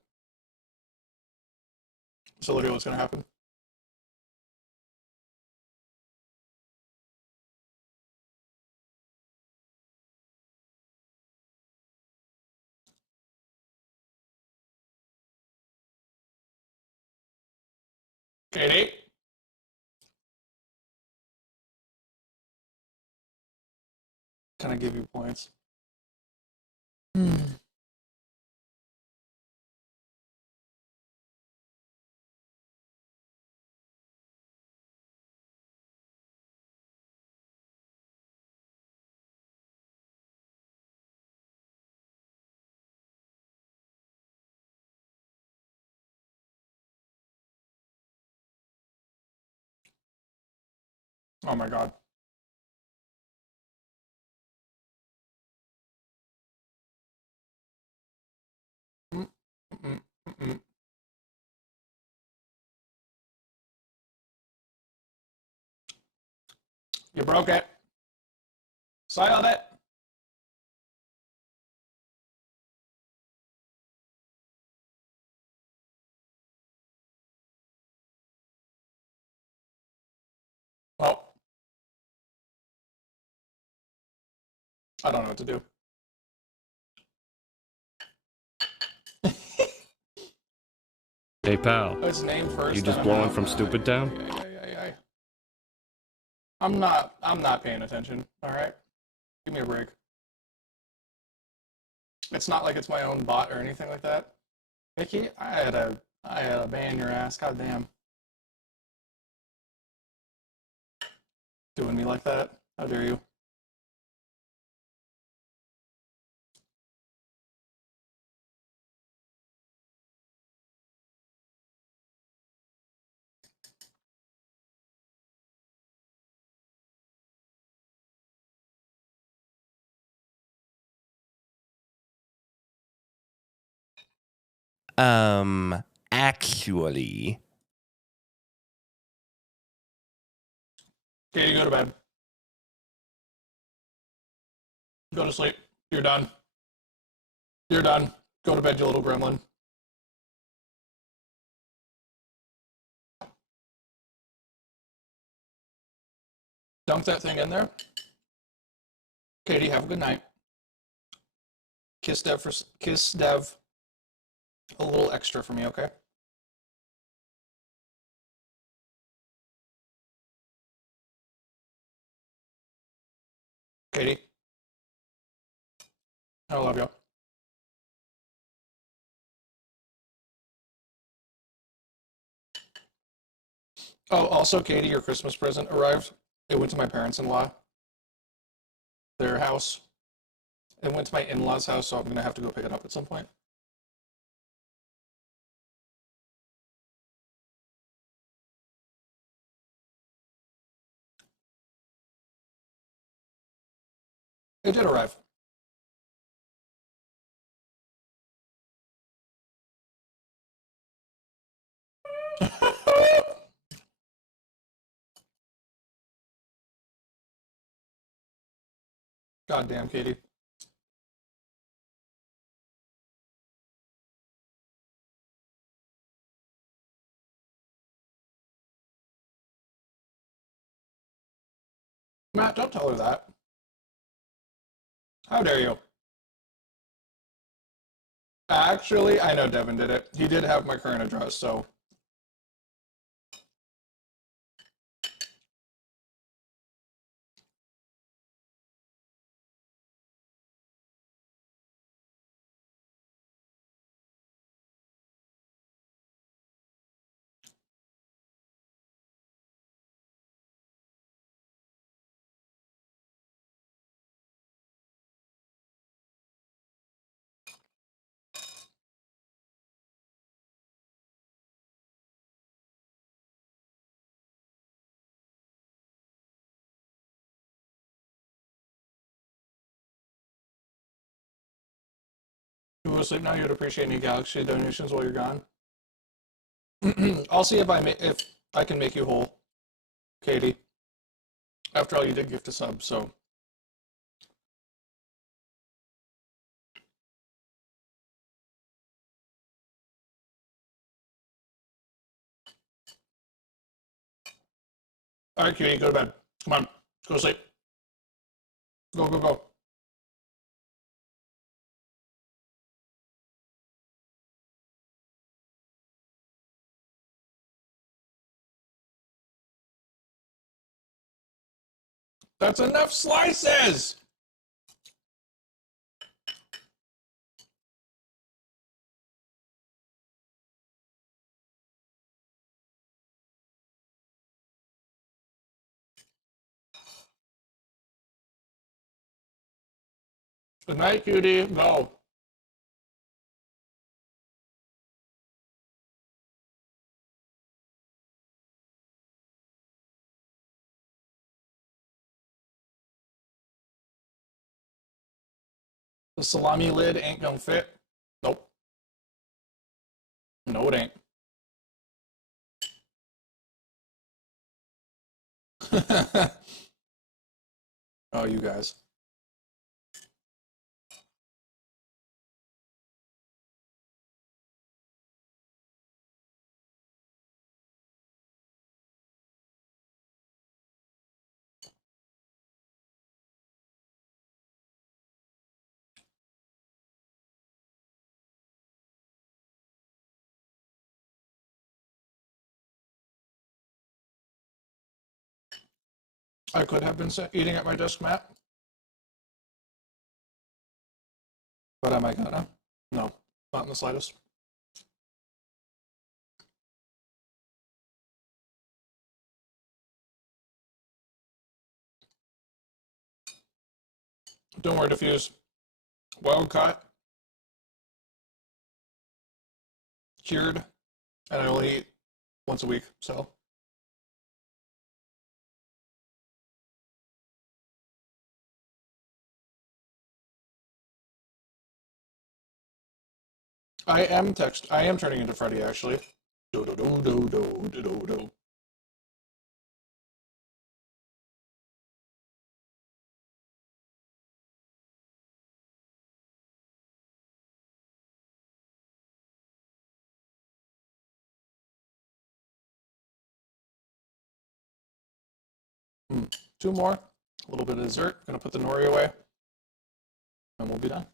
So look at what's gonna happen. Katie? Can I give you points? Oh my god. Mm, mm, mm, mm. You broke it. Soiled it. Well, I don't know what to do. Hey pal, It's named first. you just then I'm blowing out. from Stupid Town? I'm not paying attention. All right, give me a break. It's not like it's my own bot or anything like that. Vicky, I had a ban your ass. God damn, doing me like that. How dare you? Actually. Katie, go to bed. Go to sleep. You're done. You're done. Go to bed, you little gremlin. Dunk that thing in there. Katie, have a good night. Kiss Dev a little extra for me, okay? Katie, I love you. Oh, also, Katie, your Christmas present arrived. It went to my parents-in-law, their house. It went to my in-laws' house, so I'm gonna have to go pick it up at some point. It did arrive. God damn, Katie. Matt, don't tell her that. How dare you? Actually, I know Devin did it. He did have my current address, so sleep now. You'd appreciate any Galaxy donations while you're gone. I'll see if I can make you whole, Katie. After all, you did gift a sub, so. All right, cutie, go to bed. Come on, go to sleep. Go, go, go. That's enough slices! Good night, cutie. Go. The salami lid ain't gonna fit. Nope. No, it ain't. Oh, you guys. I could have been eating at my desk, Matt. But am I gonna? No, not in the slightest. Don't worry, Diffuse. Wild caught, cured, and I only eat once a week, so. I am turning into Freddy, actually. Do do do do do do do do. Two more. A little bit of dessert. Gonna put the nori away. And we'll be done.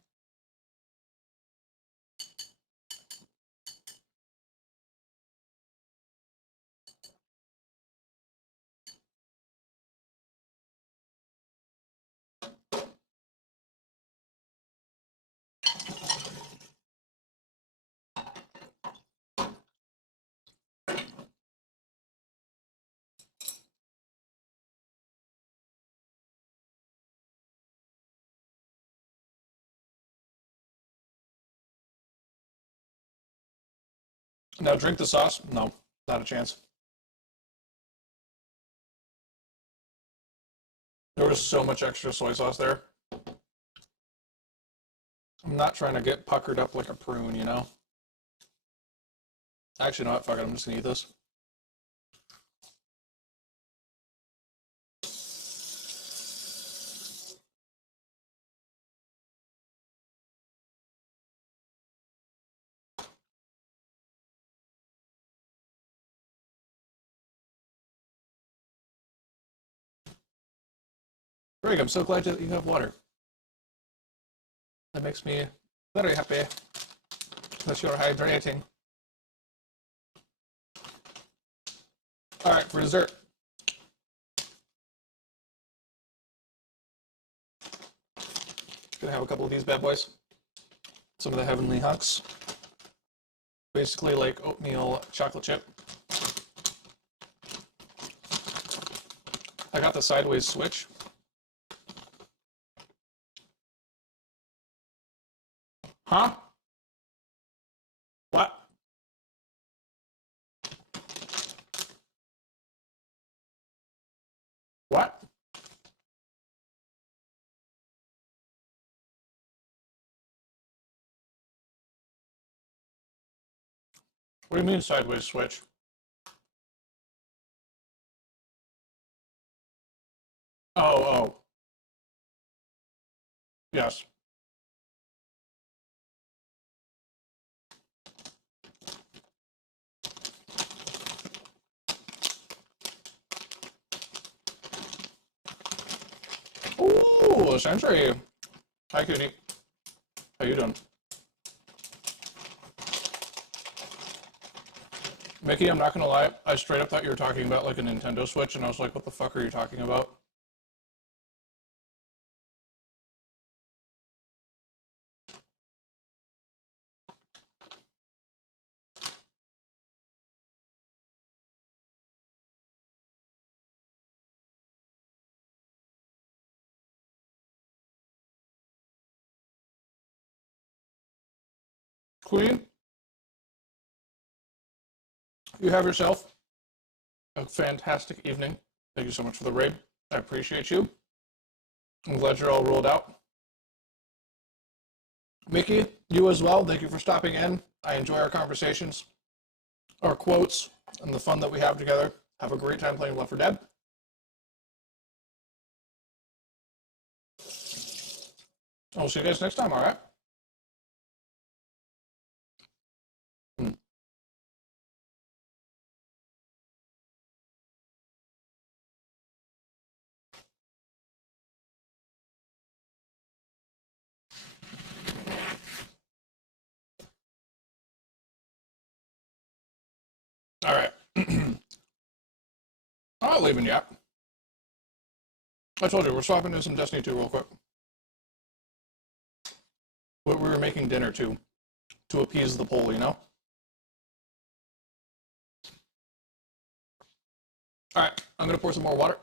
Now drink the sauce. No, not a chance. There was so much extra soy sauce there. I'm not trying to get puckered up like a prune, you know? Actually, no, fuck it. I'm just gonna eat this. Greg, I'm so glad that you have water. That makes me very happy that you're hydrating. All right, for dessert. Gonna have a couple of these bad boys. Some of the heavenly hunks. Basically like oatmeal chocolate chip. I got the sideways switch. Huh? What? What? What do you mean sideways switch? Oh. Yes. Ooh, Sentry. Hi, Cutie. How you doing? Mickey, I'm not gonna lie, I straight up thought you were talking about like a Nintendo Switch, and I was like, what the fuck are you talking about? Queen, you have yourself a fantastic evening. Thank you so much for the raid. I appreciate you. I'm glad you're all rolled out. Mickey, you as well. Thank you for stopping in. I enjoy our conversations, our quotes, and the fun that we have together. Have a great time playing Left 4 Dead. I'll see you guys next time, all right? All right. I'm not leaving yet. I told you, we're swapping into some Destiny 2 real quick. We were making dinner to appease the poll, you know? All right, I'm going to pour some more water.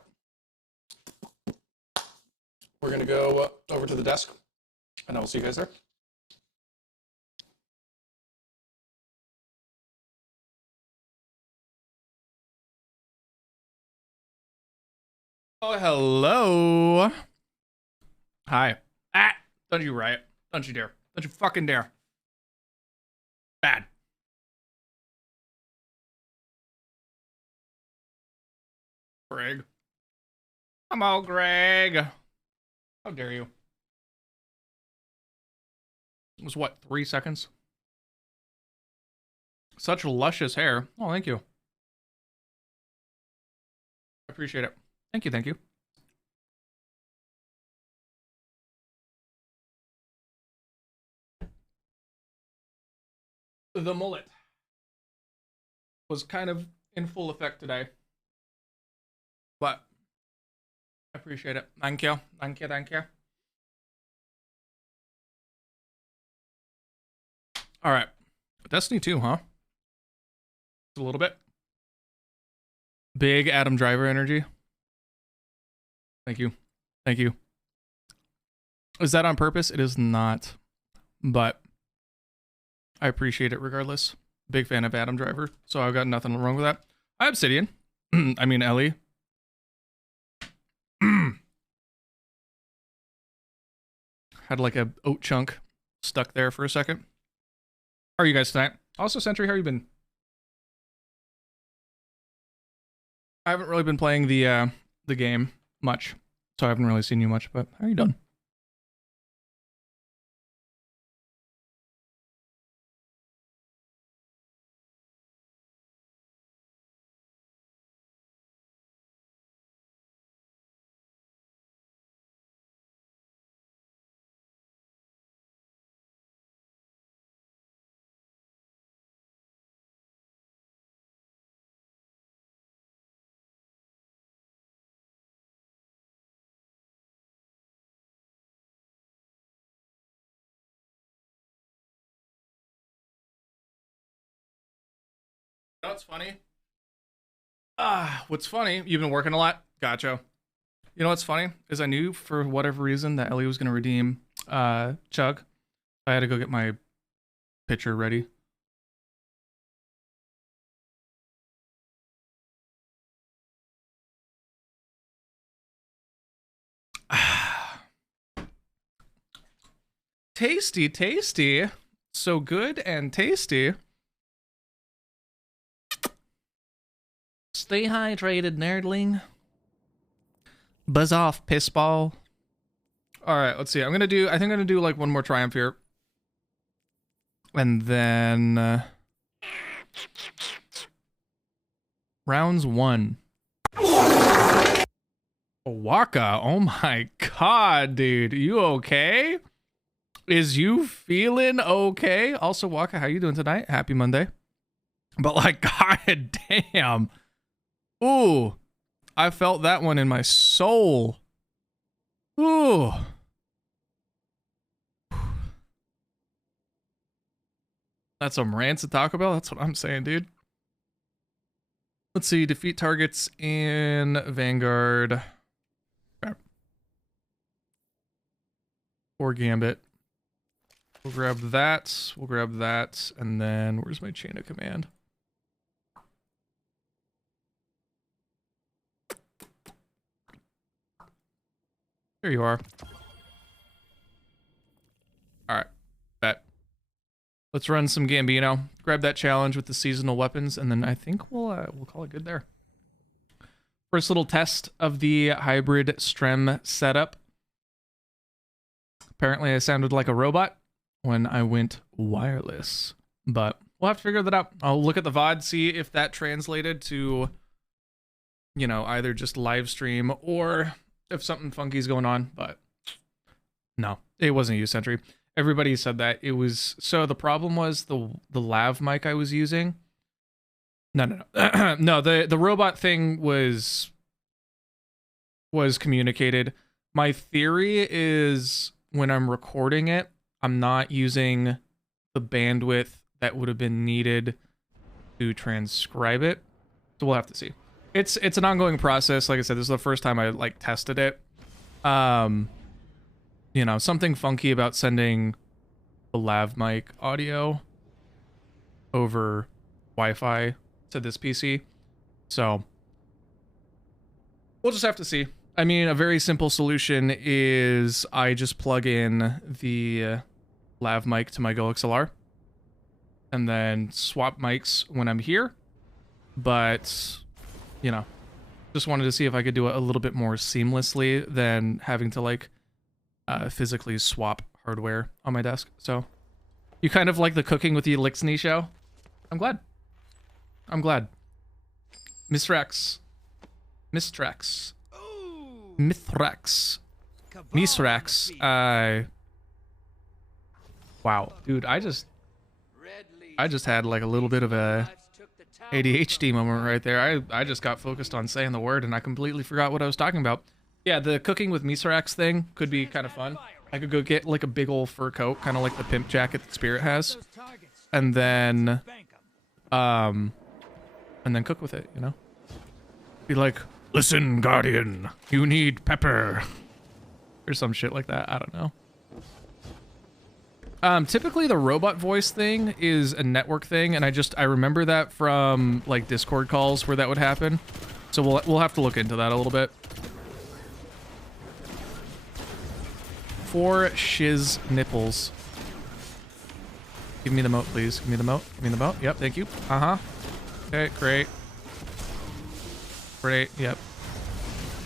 We're going to go over to the desk, and I will see you guys there. Oh, hello. Hi. Ah, don't you riot. Don't you dare. Don't you fucking dare. Bad. Greg. Come on, Greg. How dare you? It was what, 3 seconds? Such luscious hair. Oh, thank you. I appreciate it. Thank you, thank you. The mullet was kind of in full effect today, but I appreciate it. Thank you. Thank you, thank you. All right. Destiny 2, huh? A little bit. Big Adam Driver energy. Thank you. Thank you. Is that on purpose? It is not. But I appreciate it regardless. Big fan of Adam Driver, so I've got nothing wrong with that. Hi, Obsidian. I mean, Ellie. Had like a oat chunk stuck there for a second. How are you guys tonight? Also, Sentry, how you been? I haven't really been playing the game much, so I haven't really seen you much, but how are you doing? That's funny. What's funny? You've been working a lot. Gotcha. You know what's funny is I knew for whatever reason that Ellie was gonna redeem Chug. I had to go get my picture ready. Tasty, tasty. So good and tasty. Stay hydrated, nerdling. Buzz off, pissball. All right, let's see. I think I'm gonna do like one more triumph here. And then rounds 1. Waka, oh my god, dude. You okay? Is you feeling okay? Also, Waka, how you doing tonight? Happy Monday. But like, god damn. Ooh. I felt that one in my soul. Ooh. That's some rants at Taco Bell. That's what I'm saying, dude. Let's see. Defeat targets in Vanguard. Or Gambit. We'll grab that. We'll grab that. And then where's my chain of command? There you are. All right. Bet. Let's run some Gambino. Grab that challenge with the seasonal weapons, and then I think we'll call it good there. First little test of the hybrid Strem setup. Apparently, I sounded like a robot when I went wireless, but we'll have to figure that out. I'll look at the VOD, see if that translated to, you know, either just live stream or if something funky's going on, but no, it wasn't a U-Sentry. Everybody said that it was. So the problem was the lav mic I was using. No. No, the robot thing was communicated. My theory is when I'm recording it, I'm not using the bandwidth that would have been needed to transcribe it. So we'll have to see. It's an ongoing process. Like I said, this is the first time I like tested it. You know, something funky about sending the lav mic audio over Wi-Fi to this PC. So we'll just have to see. I mean, a very simple solution is I just plug in the lav mic to my Go XLR and then swap mics when I'm here. But, you know, just wanted to see if I could do it a little bit more seamlessly than having to like physically swap hardware on my desk. So you kind of like the cooking with the Elixni show. I'm glad. Misrax. Wow, dude, I just had like a little bit of a ADHD moment right there. I just got focused on saying the word and I completely forgot what I was talking about. Yeah, the cooking with Misrax thing could be kind of fun. I could go get like a big old fur coat, kind of like the pimp jacket that Spirit has, and then cook with it, you know? Be like, listen, Guardian, you need pepper. Or some shit like that, I don't know. Typically the robot voice thing is a network thing, and I remember that from like Discord calls where that would happen. So we'll have to look into that a little bit. For shiz nipples. Give me the moat, please. Give me the moat. Give me the moat. Yep, thank you. Okay, great. Great, yep.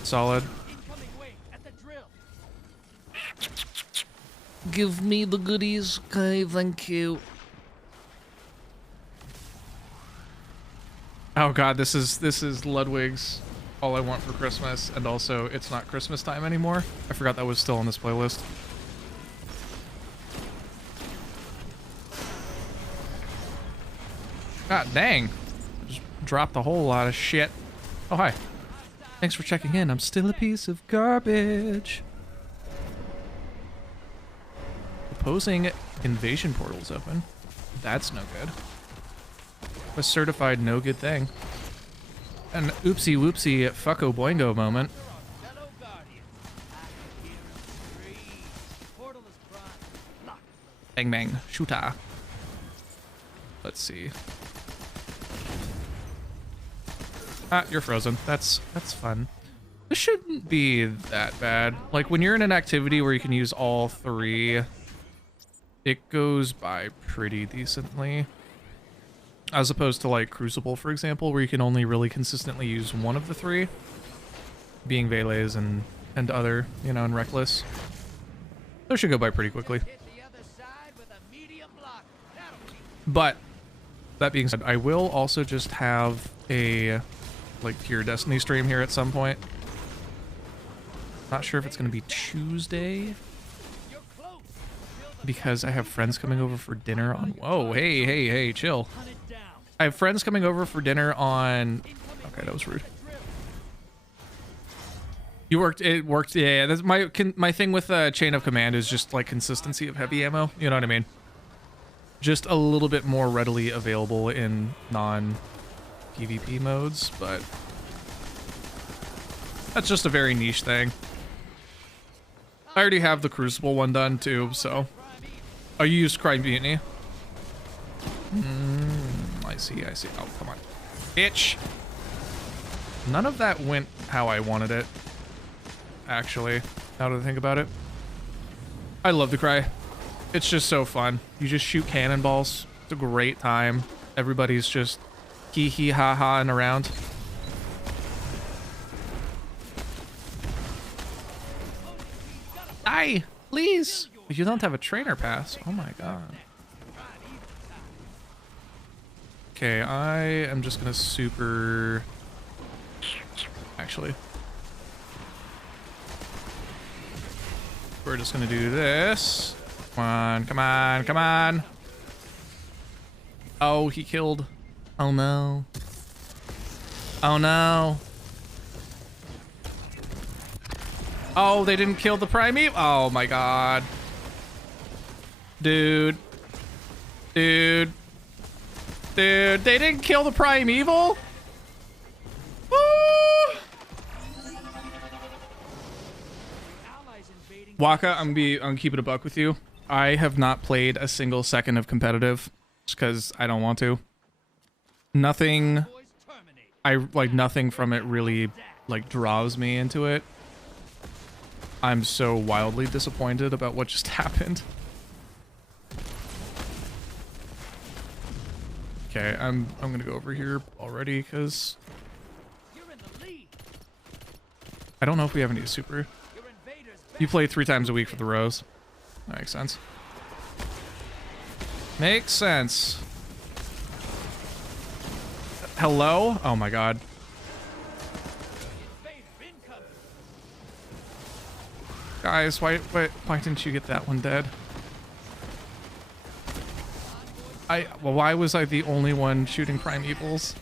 Solid. Give me the goodies. Okay, thank you. Oh god, this is Ludwig's All I Want for Christmas, and also it's not Christmas time anymore. I forgot that was still on this playlist. God dang. Just dropped a whole lot of shit. Oh, hi. Thanks for checking in. I'm still a piece of garbage. Opposing invasion portals open. That's no good. A certified no good thing. An oopsie whoopsie fucko boingo moment. Bang bang. Shoota. Let's see. Ah, you're frozen. That's fun. This shouldn't be that bad. Like, when you're in an activity where you can use all three, it goes by pretty decently. as opposed to like Crucible, for example, where you can only really consistently use one of the three, being Velays and other, you know, and Reckless. Those should go by pretty quickly. But that being said, I will also just have a like pure Destiny stream here at some point. Not sure if it's going to be Tuesday because I have friends coming over for dinner on. Whoa, hey, chill. I have friends coming over for dinner on. Okay, that was rude. You worked. It worked. Yeah. That's my thing with Chain of Command is just like consistency of heavy ammo. You know what I mean? Just a little bit more readily available in non-PvP modes, but that's just a very niche thing. I already have the Crucible one done too, so. Oh, you used Crime Mutiny? I see. Oh, come on. Bitch! None of that went how I wanted it, actually, now that I think about it. I love the Cry. It's just so fun. You just shoot cannonballs. It's a great time. Everybody's just hee ha ha and around. Die, please. You don't have a trainer pass. Oh my god. Okay, I am just gonna super. Actually, we're just gonna do this. Come on, come on, come on. Oh, he killed. Oh no. Oh no. Oh, they didn't kill the Primeval. Oh my god. Dude. They didn't kill the Primeval? Woo! Waka, I'm keeping a buck with you. I have not played a single second of competitive just because I don't want to. Nothing nothing from it really like draws me into it. I'm so wildly disappointed about what just happened. Okay, I'm gonna go over here already because I don't know if we have any super. You play 3 times a week for the Rose. That makes sense. Makes sense. Hello? Oh my god. Guys, why didn't you get that one dead? Well, why was I the only one shooting Primevals?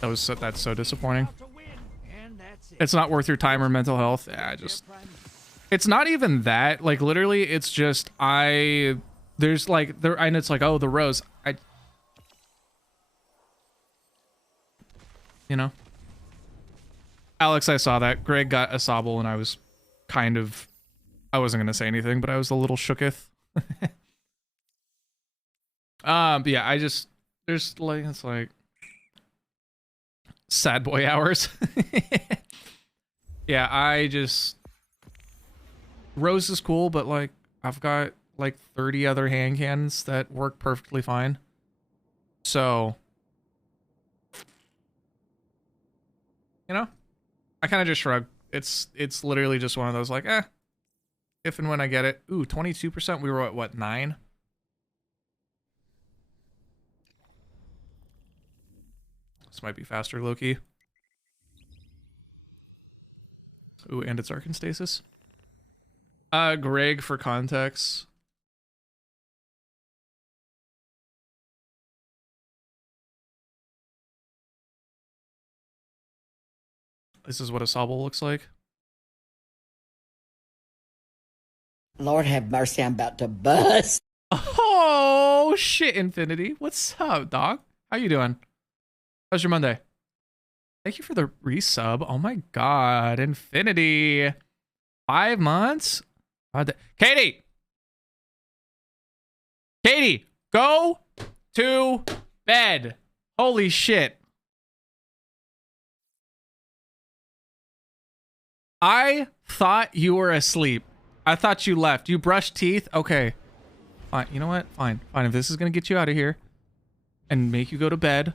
That's so disappointing. It's not worth your time or mental health. Yeah, it's not even that. Like literally, it's just and it's like, oh, the Rose. You know. Alex, I saw that. Greg got a Sobble and I was I wasn't gonna say anything, but I was a little shooketh. But yeah, there's like, it's like sad boy hours. Yeah, Rose is cool, but like I've got like 30 other hand cannons that work perfectly fine. So, you know, I kind of just shrug. It's literally just one of those like, if and when I get it. Ooh, 22%. We were at what, 9? This might be faster, Loki. Ooh, and it's Arcan Stasis. Greg, for context. This is what a Sobble looks like. Lord have mercy, I'm about to bust. Oh, shit, Infinity. What's up, dog? How you doing? How's your Monday? Thank you for the resub. Oh my god, Infinity. 5 months? Katie! Katie, go to bed. Holy shit. I thought you were asleep. I thought you left. You brushed teeth? Okay. Fine. You know what? Fine. Fine. If this is going to get you out of here. and make you go to bed.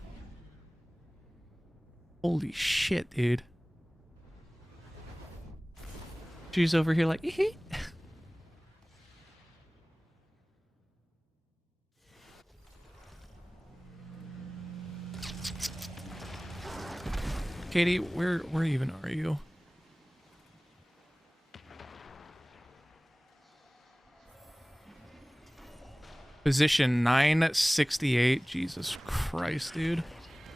Holy shit, dude. She's over here like, hee. Katie, where even are you? Position 968. Jesus Christ, dude.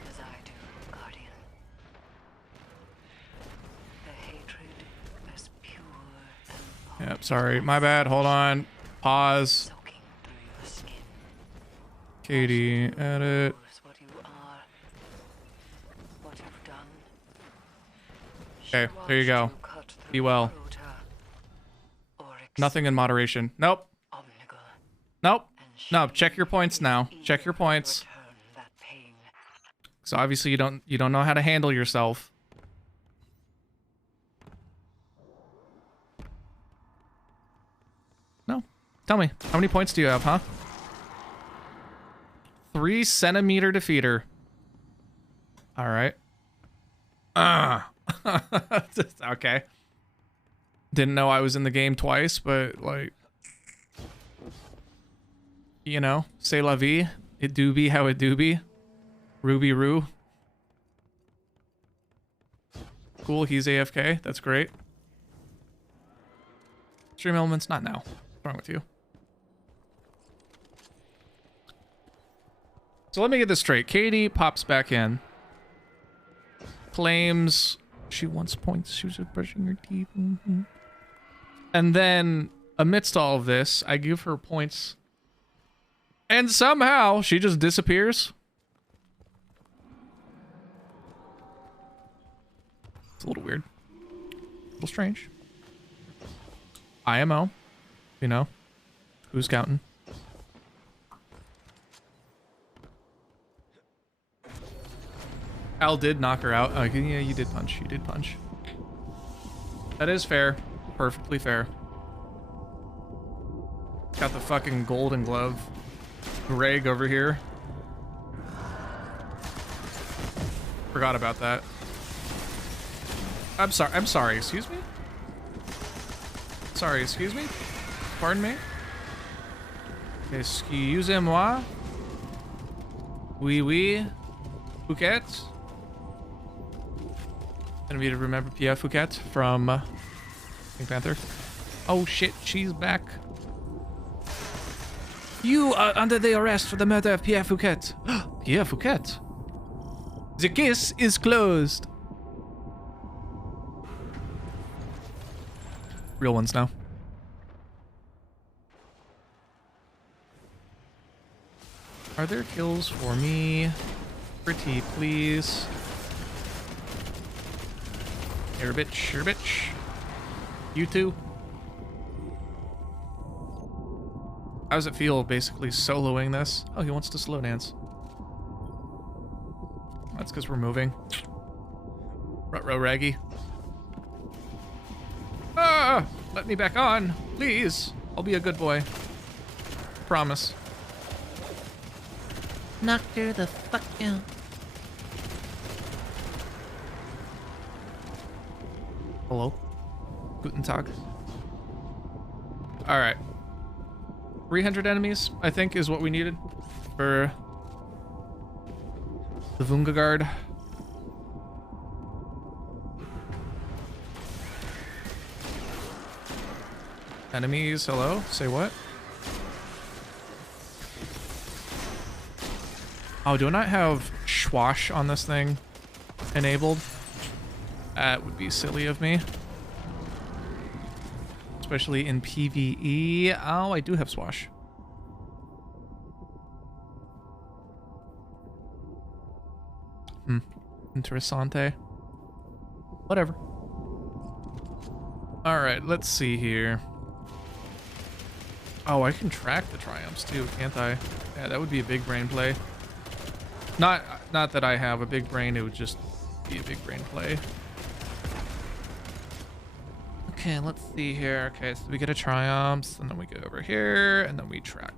As I do, Guardian. The hatred as pure and Yep, sorry. My bad. Hold on. Pause. soaking through your skin. Katie, edit. Knows what you are, what you've done. Okay, there you go. Be well. Nothing in moderation. Nope. Nope. No, check your points now. Check your points. So obviously you don't know how to handle yourself. No. Tell me, how many points do you have, huh? 3 centimeter defeater. All right. Okay. Didn't know I was in the game twice, but like, you know, c'est la vie. It do be how it do be. Ruby Roo. Cool, he's AFK. That's great. Stream elements, not now. What's wrong with you? So let me get this straight. Katie pops back in. Claims she wants points. She was just brushing her teeth. And then, amidst all of this, I give her points. And somehow, she just disappears. It's a little weird. A little strange. IMO. You know. Who's counting? Al did knock her out. Oh, yeah, you did punch. You did punch. That is fair. Perfectly fair. Got the fucking golden glove. Greg over here. Forgot about that. I'm sorry, excuse me? Sorry, excuse me? Pardon me? Excusez-moi? Oui, oui. Fouquet? Gonna be to remember Pierre Fouquet from Pink Panther. Oh shit, she's back. You are under the arrest for the murder of Pierre Fouquet. Pierre Fouquet? The case is closed. Real ones now. Are there kills for me? Pretty, please. Here, bitch. Here, bitch. You too. How does it feel basically soloing this? Oh, he wants to slow dance. That's because we're moving. Ruh-roh raggy. Ah! Let me back on, please. I'll be a good boy. Promise. Knocked her the fuck out. Hello? Guten Tag. Alright. 300 enemies, I think, is what we needed for the Vungagard. Enemies, hello? Say what? Oh, do I not have Schwash on this thing enabled? That would be silly of me. Especially in PvE. Oh, I do have Swash. Interessante. Whatever. Alright, let's see here. Oh, I can track the triumphs too, can't I? Yeah, that would be a big brain play. Not that I have a big brain, it would just be a big brain play. Okay, let's see here. Okay, so we get a triumphs, and then we go over here, and then we track.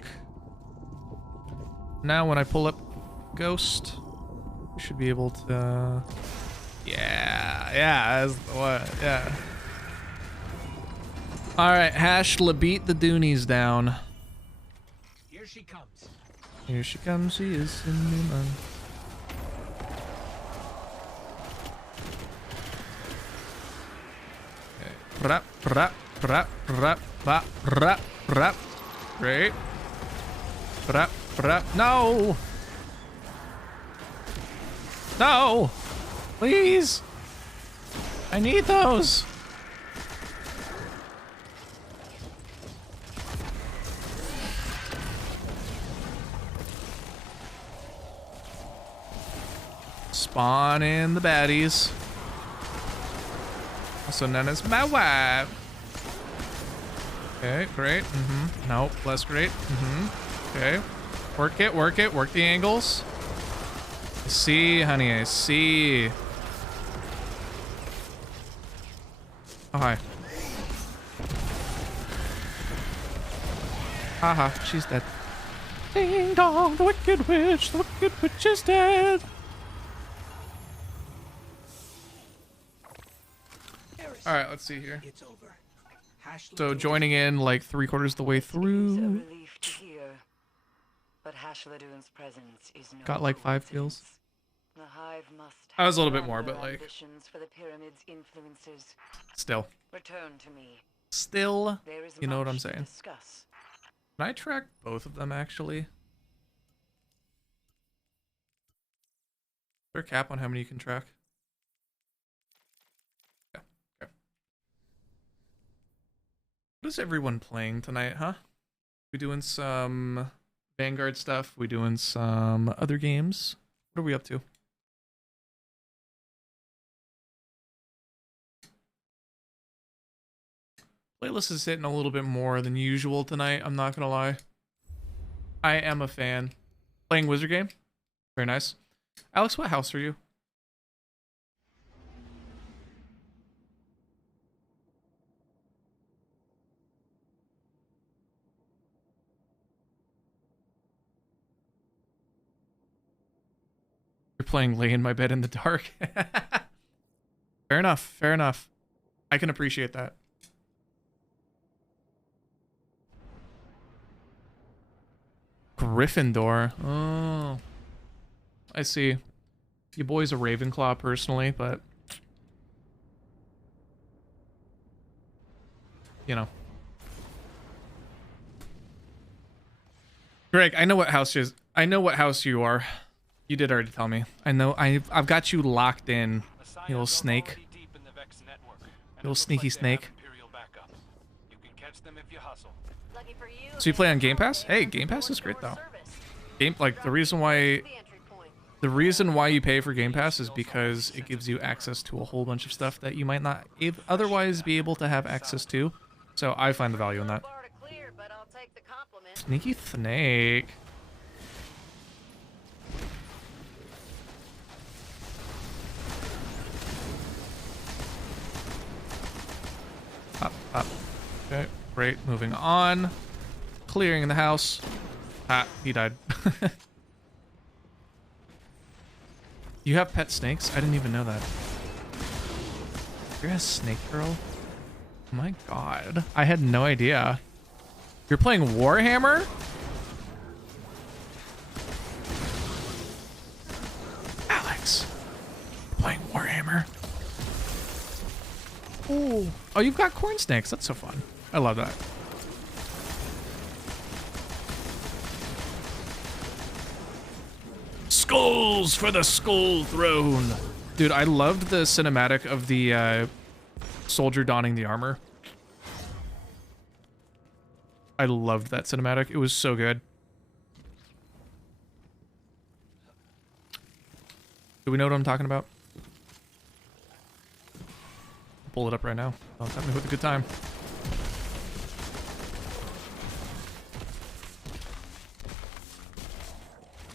Now when I pull up Ghost. Should be able to. Yeah, that's the one. Yeah. All right, Hashla beat the Doonies down. Here she comes. Here she comes. She is in the man. Rap, rap, rap, rap, rap, rap, rap. Great. Rap, rap. No. No. Please. I need those. Spawn in the baddies. Also known as my wife. Okay, great. Nope, less great. Okay. Work it, work it, work the angles. I see, honey, I see. Oh, hi. Haha, she's dead. Ding dong, the wicked witch is dead. Alright, let's see here. It's over. So joining in like 3/4 of the way It is a through. relief to hear, but Hashladoon's presence is no Got like 5 kills. coincidence. The hive must I was a little bit have more, other but like ambitions for the pyramid's influences. still. Return to me. Still, There is you know what I'm much to saying. discuss. Can I track both of them actually? Is there a cap on how many you can track? Yeah, okay. What is everyone playing tonight, huh? We doing some Vanguard stuff? We doing some other games? What are we up to? Playlist is hitting a little bit more than usual tonight, I'm not gonna lie. I am a fan. Playing Wizard game? Very nice. Alex, what house are you? You're playing Lay in My Bed in the Dark. Fair enough, fair enough. I can appreciate that. Gryffindor. Oh. I see. Your boy's a Ravenclaw personally, but you know. Greg, I know what house is. I know what house you are. You did already tell me. I know. I've got you locked in, you little snake. You little sneaky snake. So you play on Game Pass? Hey, Game Pass is great though. The reason why you pay for Game Pass is because it gives you access to a whole bunch of stuff that you might not otherwise be able to have access to. So I find the value in that. Sneaky snake. Up, up. Okay, great. Moving on. Clearing the house. Ah, he died. You have pet snakes? I didn't even know that. You're a snake girl? Oh my god. I had no idea. You're playing Warhammer? Alex. Playing Warhammer. Ooh. Oh, you've got corn snakes. That's so fun. I love that. Skulls for the Skull Throne. Dude, I loved the cinematic of the soldier donning the armor. I loved that cinematic. It was so good. Do we know what I'm talking about? I'll pull it up right now. Don't tell me with a good time.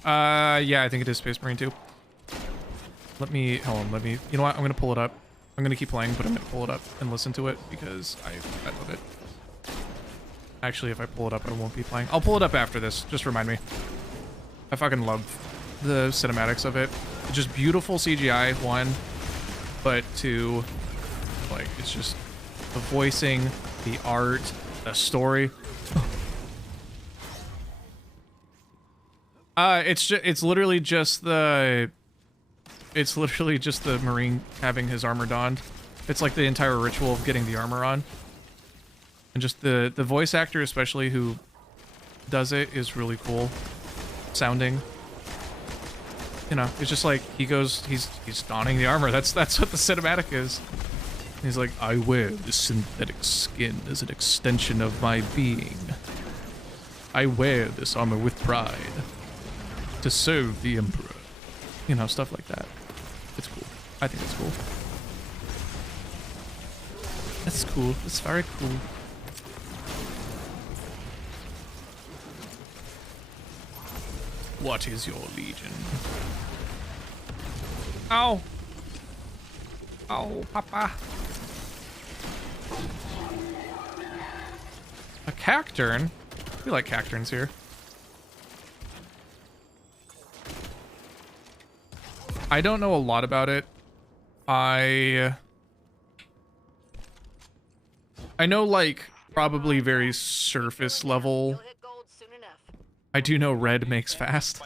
Yeah, I think it is Space Marine 2. Hold on, you know what? I'm gonna pull it up. I'm gonna keep playing, but I'm gonna pull it up and listen to it because I love it. Actually, if I pull it up, I won't be playing. I'll pull it up after this. Just remind me. I fucking love the cinematics of it. Just beautiful CGI, one, but two, like, it's just the voicing, the art, the story. It's literally just the Marine having his armor donned. It's like the entire ritual of getting the armor on. And just the voice actor especially who does it is really cool sounding. You know, it's just like he's donning the armor. That's what the cinematic is. He's like, I wear this synthetic skin as an extension of my being. I wear this armor with pride to serve the Emperor. You know, stuff like that. It's cool. I think it's cool. That's cool. It's very cool. What is your legion? Ow! Oh, papa. A cacturn? We like cacturns here. I don't know a lot about it. I know, like, probably very surface level. I do know red makes fast.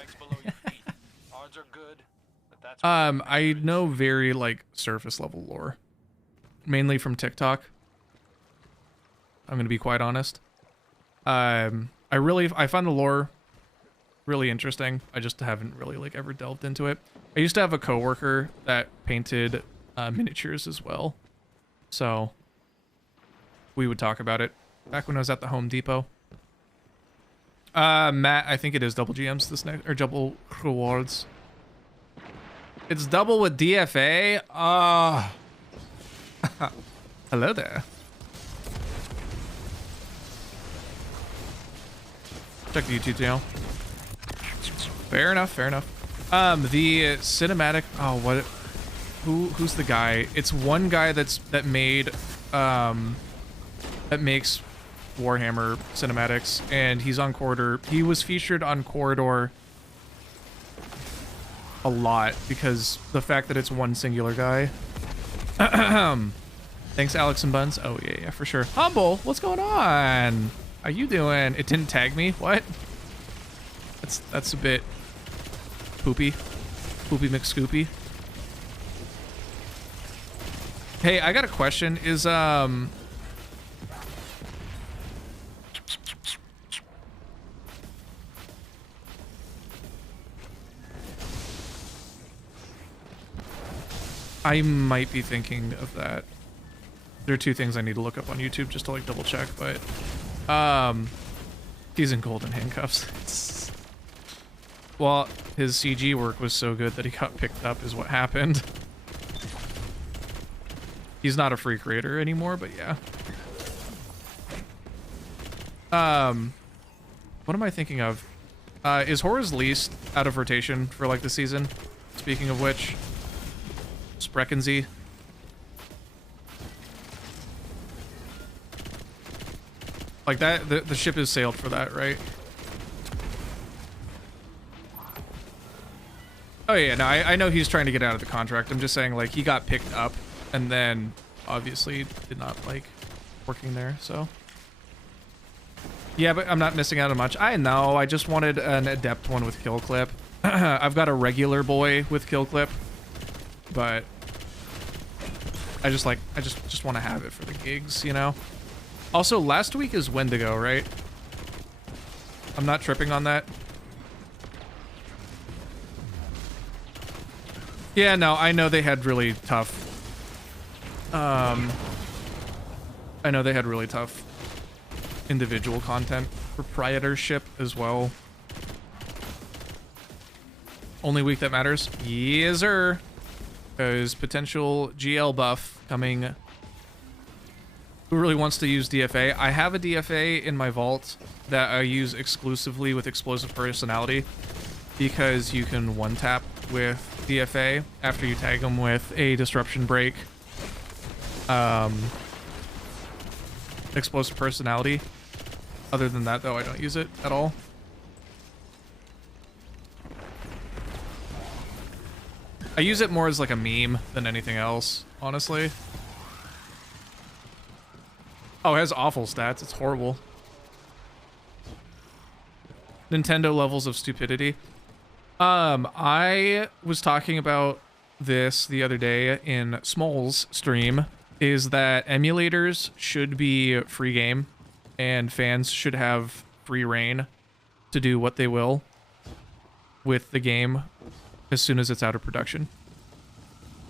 I know very, like, surface level lore. Mainly from TikTok. I'm gonna be quite honest. I find the lore really interesting. I just haven't really, like, ever delved into it. I used to have a coworker that painted miniatures as well. So we would talk about it back when I was at the Home Depot. Matt, I think it is double GMs this next, or double rewards. It's double with DFA? Hello there. Check the YouTube channel. Fair enough, fair enough. The cinematic, who's the guy? It's one guy that makes Warhammer cinematics, and he's on Corridor. He was featured on Corridor a lot because the fact that it's one singular guy. Thanks, Alex and Buns. Oh yeah, for sure. Humble, what's going on? How you doing? It didn't tag me. What? That's a bit poopy McScoopy. Hey, I got a question. Is I might be thinking of that. There are two things I need to look up on YouTube just to, like, double check, but he's in golden handcuffs. Well, his CG work was so good that he got picked up is what happened. He's not a free creator anymore, but yeah. What am I thinking of? Is Horror's Least out of rotation for, like, the season? Speaking of which, Spreckensy. Like that, the ship is sailed for that, right? Oh yeah, no, I know he's trying to get out of the contract. I'm just saying, like, he got picked up and then obviously did not like working there, so. Yeah, but I'm not missing out on much. I know, I just wanted an adept one with kill clip. I've got a regular boy with kill clip, but I just want to have it for the gigs, you know? Also, last week is Wendigo, right? I'm not tripping on that. Yeah, no, I know they had really tough. I know they had really tough individual content proprietorship as well. Only week that matters? Yes, sir. Because potential GL buff coming. Who really wants to use DFA? I have a DFA in my vault that I use exclusively with explosive personality because you can one-tap with DFA after you tag them with a disruption break. Explosive personality. Other than that, though, I don't use it at all. I use it more as like a meme than anything else, honestly. Oh, it has awful stats. It's horrible. Nintendo levels of stupidity. I was talking about this the other day in Small's stream, is that emulators should be free game and fans should have free reign to do what they will with the game as soon as it's out of production.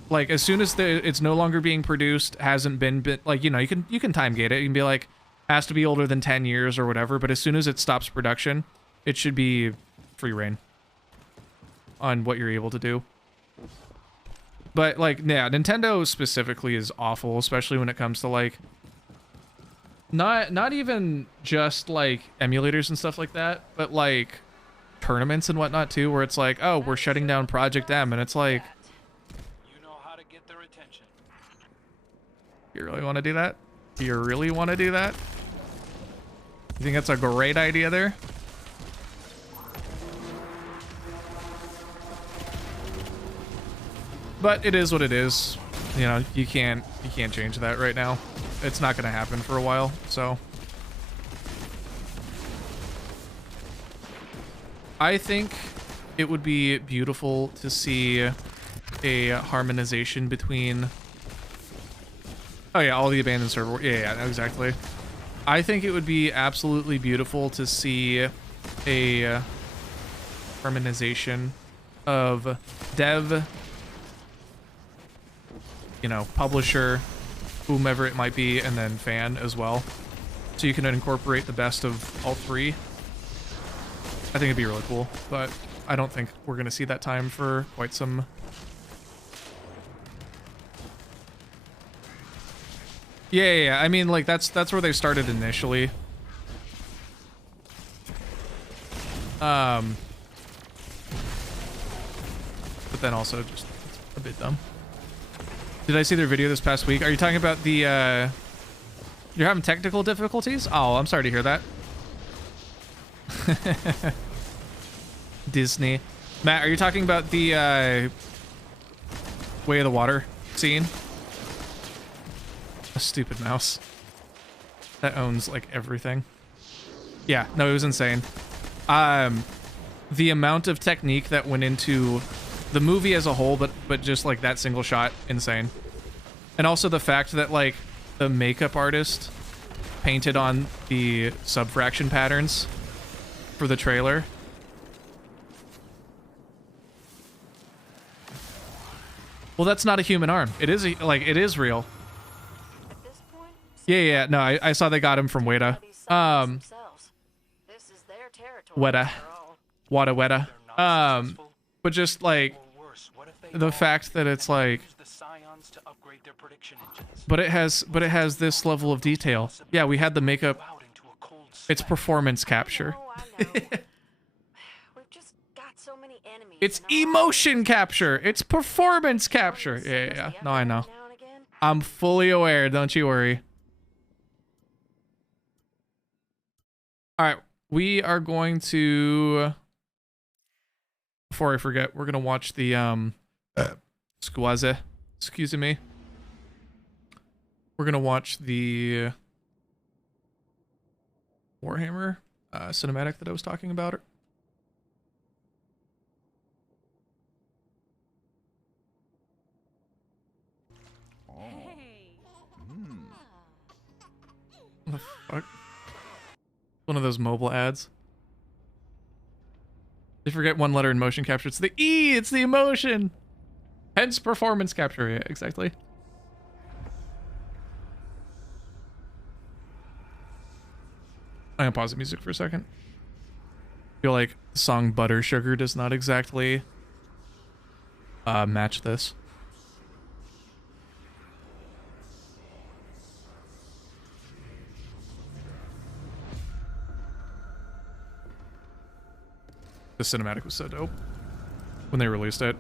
Like, as soon as it's no longer being produced, hasn't been like, you know, you can time gate it. You can be like, has to be older than 10 years or whatever, but as soon as it stops production, it should be free reign on what you're able to do. But, like, yeah, Nintendo specifically is awful, especially when it comes to, like, not even just, like, emulators and stuff like that, but, like, tournaments and whatnot, too, where it's like, oh, we're shutting down Project M, and it's like... You know how to get their attention. You really want to do that? Do you really want to do that? You think that's a great idea there? But it is what it is. You know, you can't change that right now. It's not going to happen for a while, so. I think it would be beautiful to see a harmonization between... Oh yeah, all the abandoned server. Yeah, exactly. I think it would be absolutely beautiful to see a harmonization of dev, you know, publisher, whomever it might be, and then fan as well. So you can incorporate the best of all three. I think it'd be really cool, but I don't think we're going to see that time for quite some... Yeah. I mean, like, that's where they started initially. But then also just it's a bit dumb. Did I see their video this past week? Are you talking about the, you're having technical difficulties? Oh, I'm sorry to hear that. Disney. Matt, are you talking about the, Way of the Water scene? A stupid mouse. That owns, like, everything. Yeah, no, it was insane. The amount of technique that went into the movie as a whole, but just, like, that single shot, insane. And also the fact that, like, the makeup artist painted on the subfraction patterns for the trailer. Well, that's not a human arm. It is, like, it is real. Yeah, no, I saw they got him from Weta. Weta. But just, like, the fact that it's, like, but it has this level of detail. Yeah, we had the makeup. It's performance capture. It's emotion capture. It's performance capture. Yeah. No, I know. I'm fully aware. Don't you worry. All right, we are going to, before I forget, we're going to watch the Squaze. Excuse me. We're going to watch the Warhammer cinematic that I was talking about. Hey. What the fuck? One of those mobile ads. They forget one letter in motion capture. It's the E! It's the emotion! Hence performance capture. Yeah, exactly. I'm gonna pause the music for a second. I feel like the song Butter Sugar does not exactly match this. The cinematic was so dope when they released it.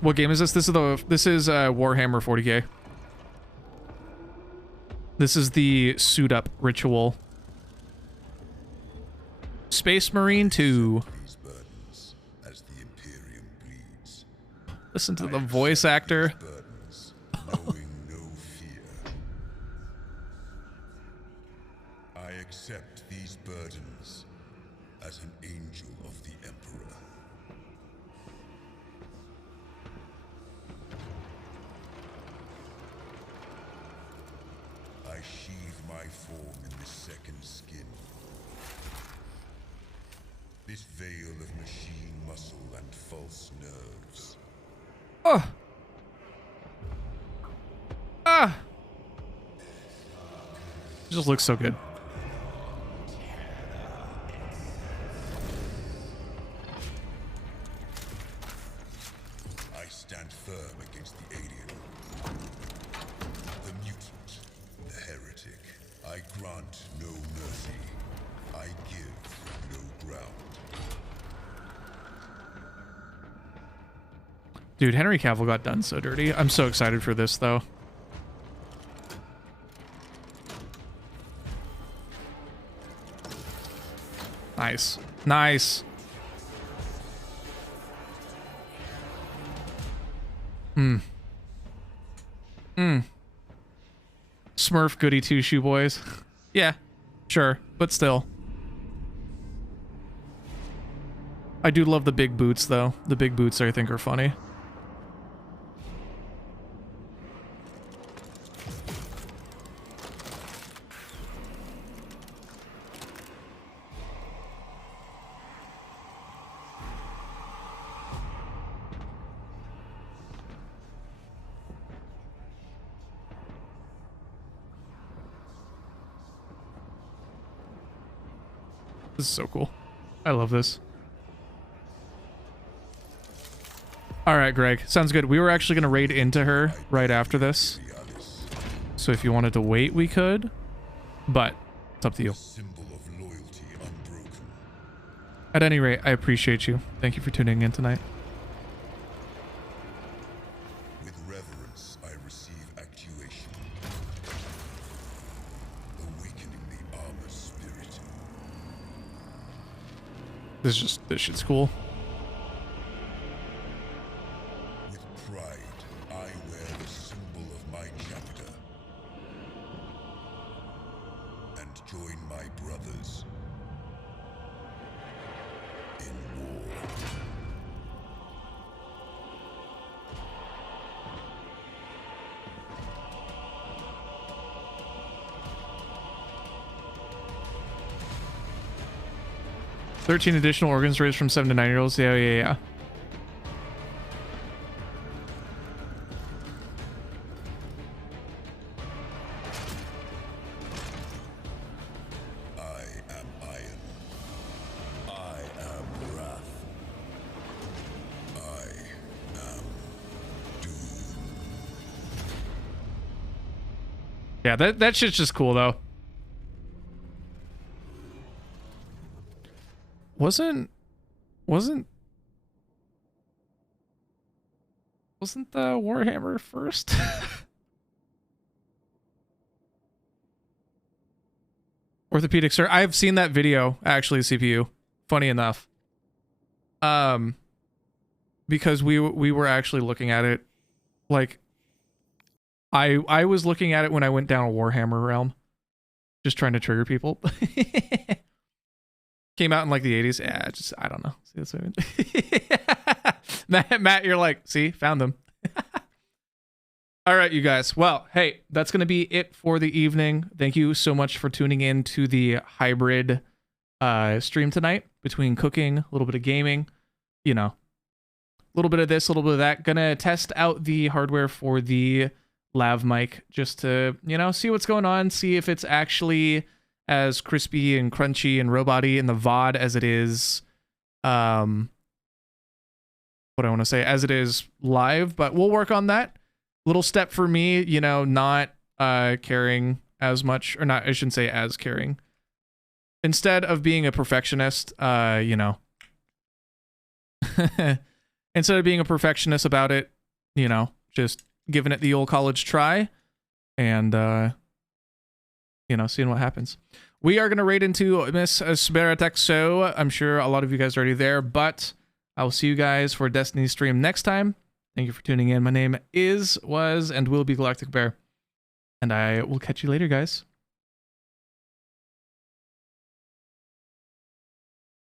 What game is this? This is Warhammer 40k. This is the suit up ritual. Space Marine 2. Listen to the voice actor. I accept these burdens as an angel of the Emperor. I sheathe my form in this second skin. This veil of machine muscle and false nerves. Oh. Ah. It just looks so good. I stand firm against the alien, the mutant, the heretic. I grant no mercy. I give no ground. Dude, Henry Cavill got done so dirty. I'm so excited for this, though. Nice. Nice. Smurf goody two-shoe boys. Yeah, sure, but still. I do love the big boots, though. The big boots, I think, are funny. This is so cool. I love this. All right, Greg. Sounds good. We were actually going to raid into her right after this. So if you wanted to wait, we could. But it's up to you. At any rate, I appreciate you. Thank you for tuning in tonight. With reverence, I receive actuation, awakening the armor spirit. This shit's cool. With pride, I wear the symbol of my chapter and join my brothers in war. $13 additional organs raised from 7 to 9-year-olds. Yeah, yeah, yeah. I am iron. I am wrath. I am doom. Yeah, that shit's just cool, though. Wasn't the Warhammer first? Orthopedic, sir. I've seen that video, actually, CPU. Funny enough. Because we were actually looking at it. Like, I was looking at it when I went down a Warhammer realm. Just trying to trigger people. Came out in like the 80s. Yeah, just, I don't know. See, that's what I mean. Matt, you're like, see, found them. All right, you guys. Well, hey, that's going to be it for the evening. Thank you so much for tuning in to the hybrid stream tonight between cooking, a little bit of gaming, you know, a little bit of this, a little bit of that. Gonna test out the hardware for the lav mic just to, you know, see what's going on, see if it's actually as crispy and crunchy and robot-y in the VOD as it is, what I want to say, as it is live, but we'll work on that. Little step for me, you know, not caring as much, or not, I shouldn't say as caring. Instead of being a perfectionist, you know, instead of being a perfectionist about it, you know, just giving it the old college try and, you know, seeing what happens. We are going to raid into Miss Speratexo. I'm sure a lot of you guys are already there, but I will see you guys for Destiny stream next time. Thank you for tuning in. My name was, and will be Galactic Bear. And I will catch you later, guys.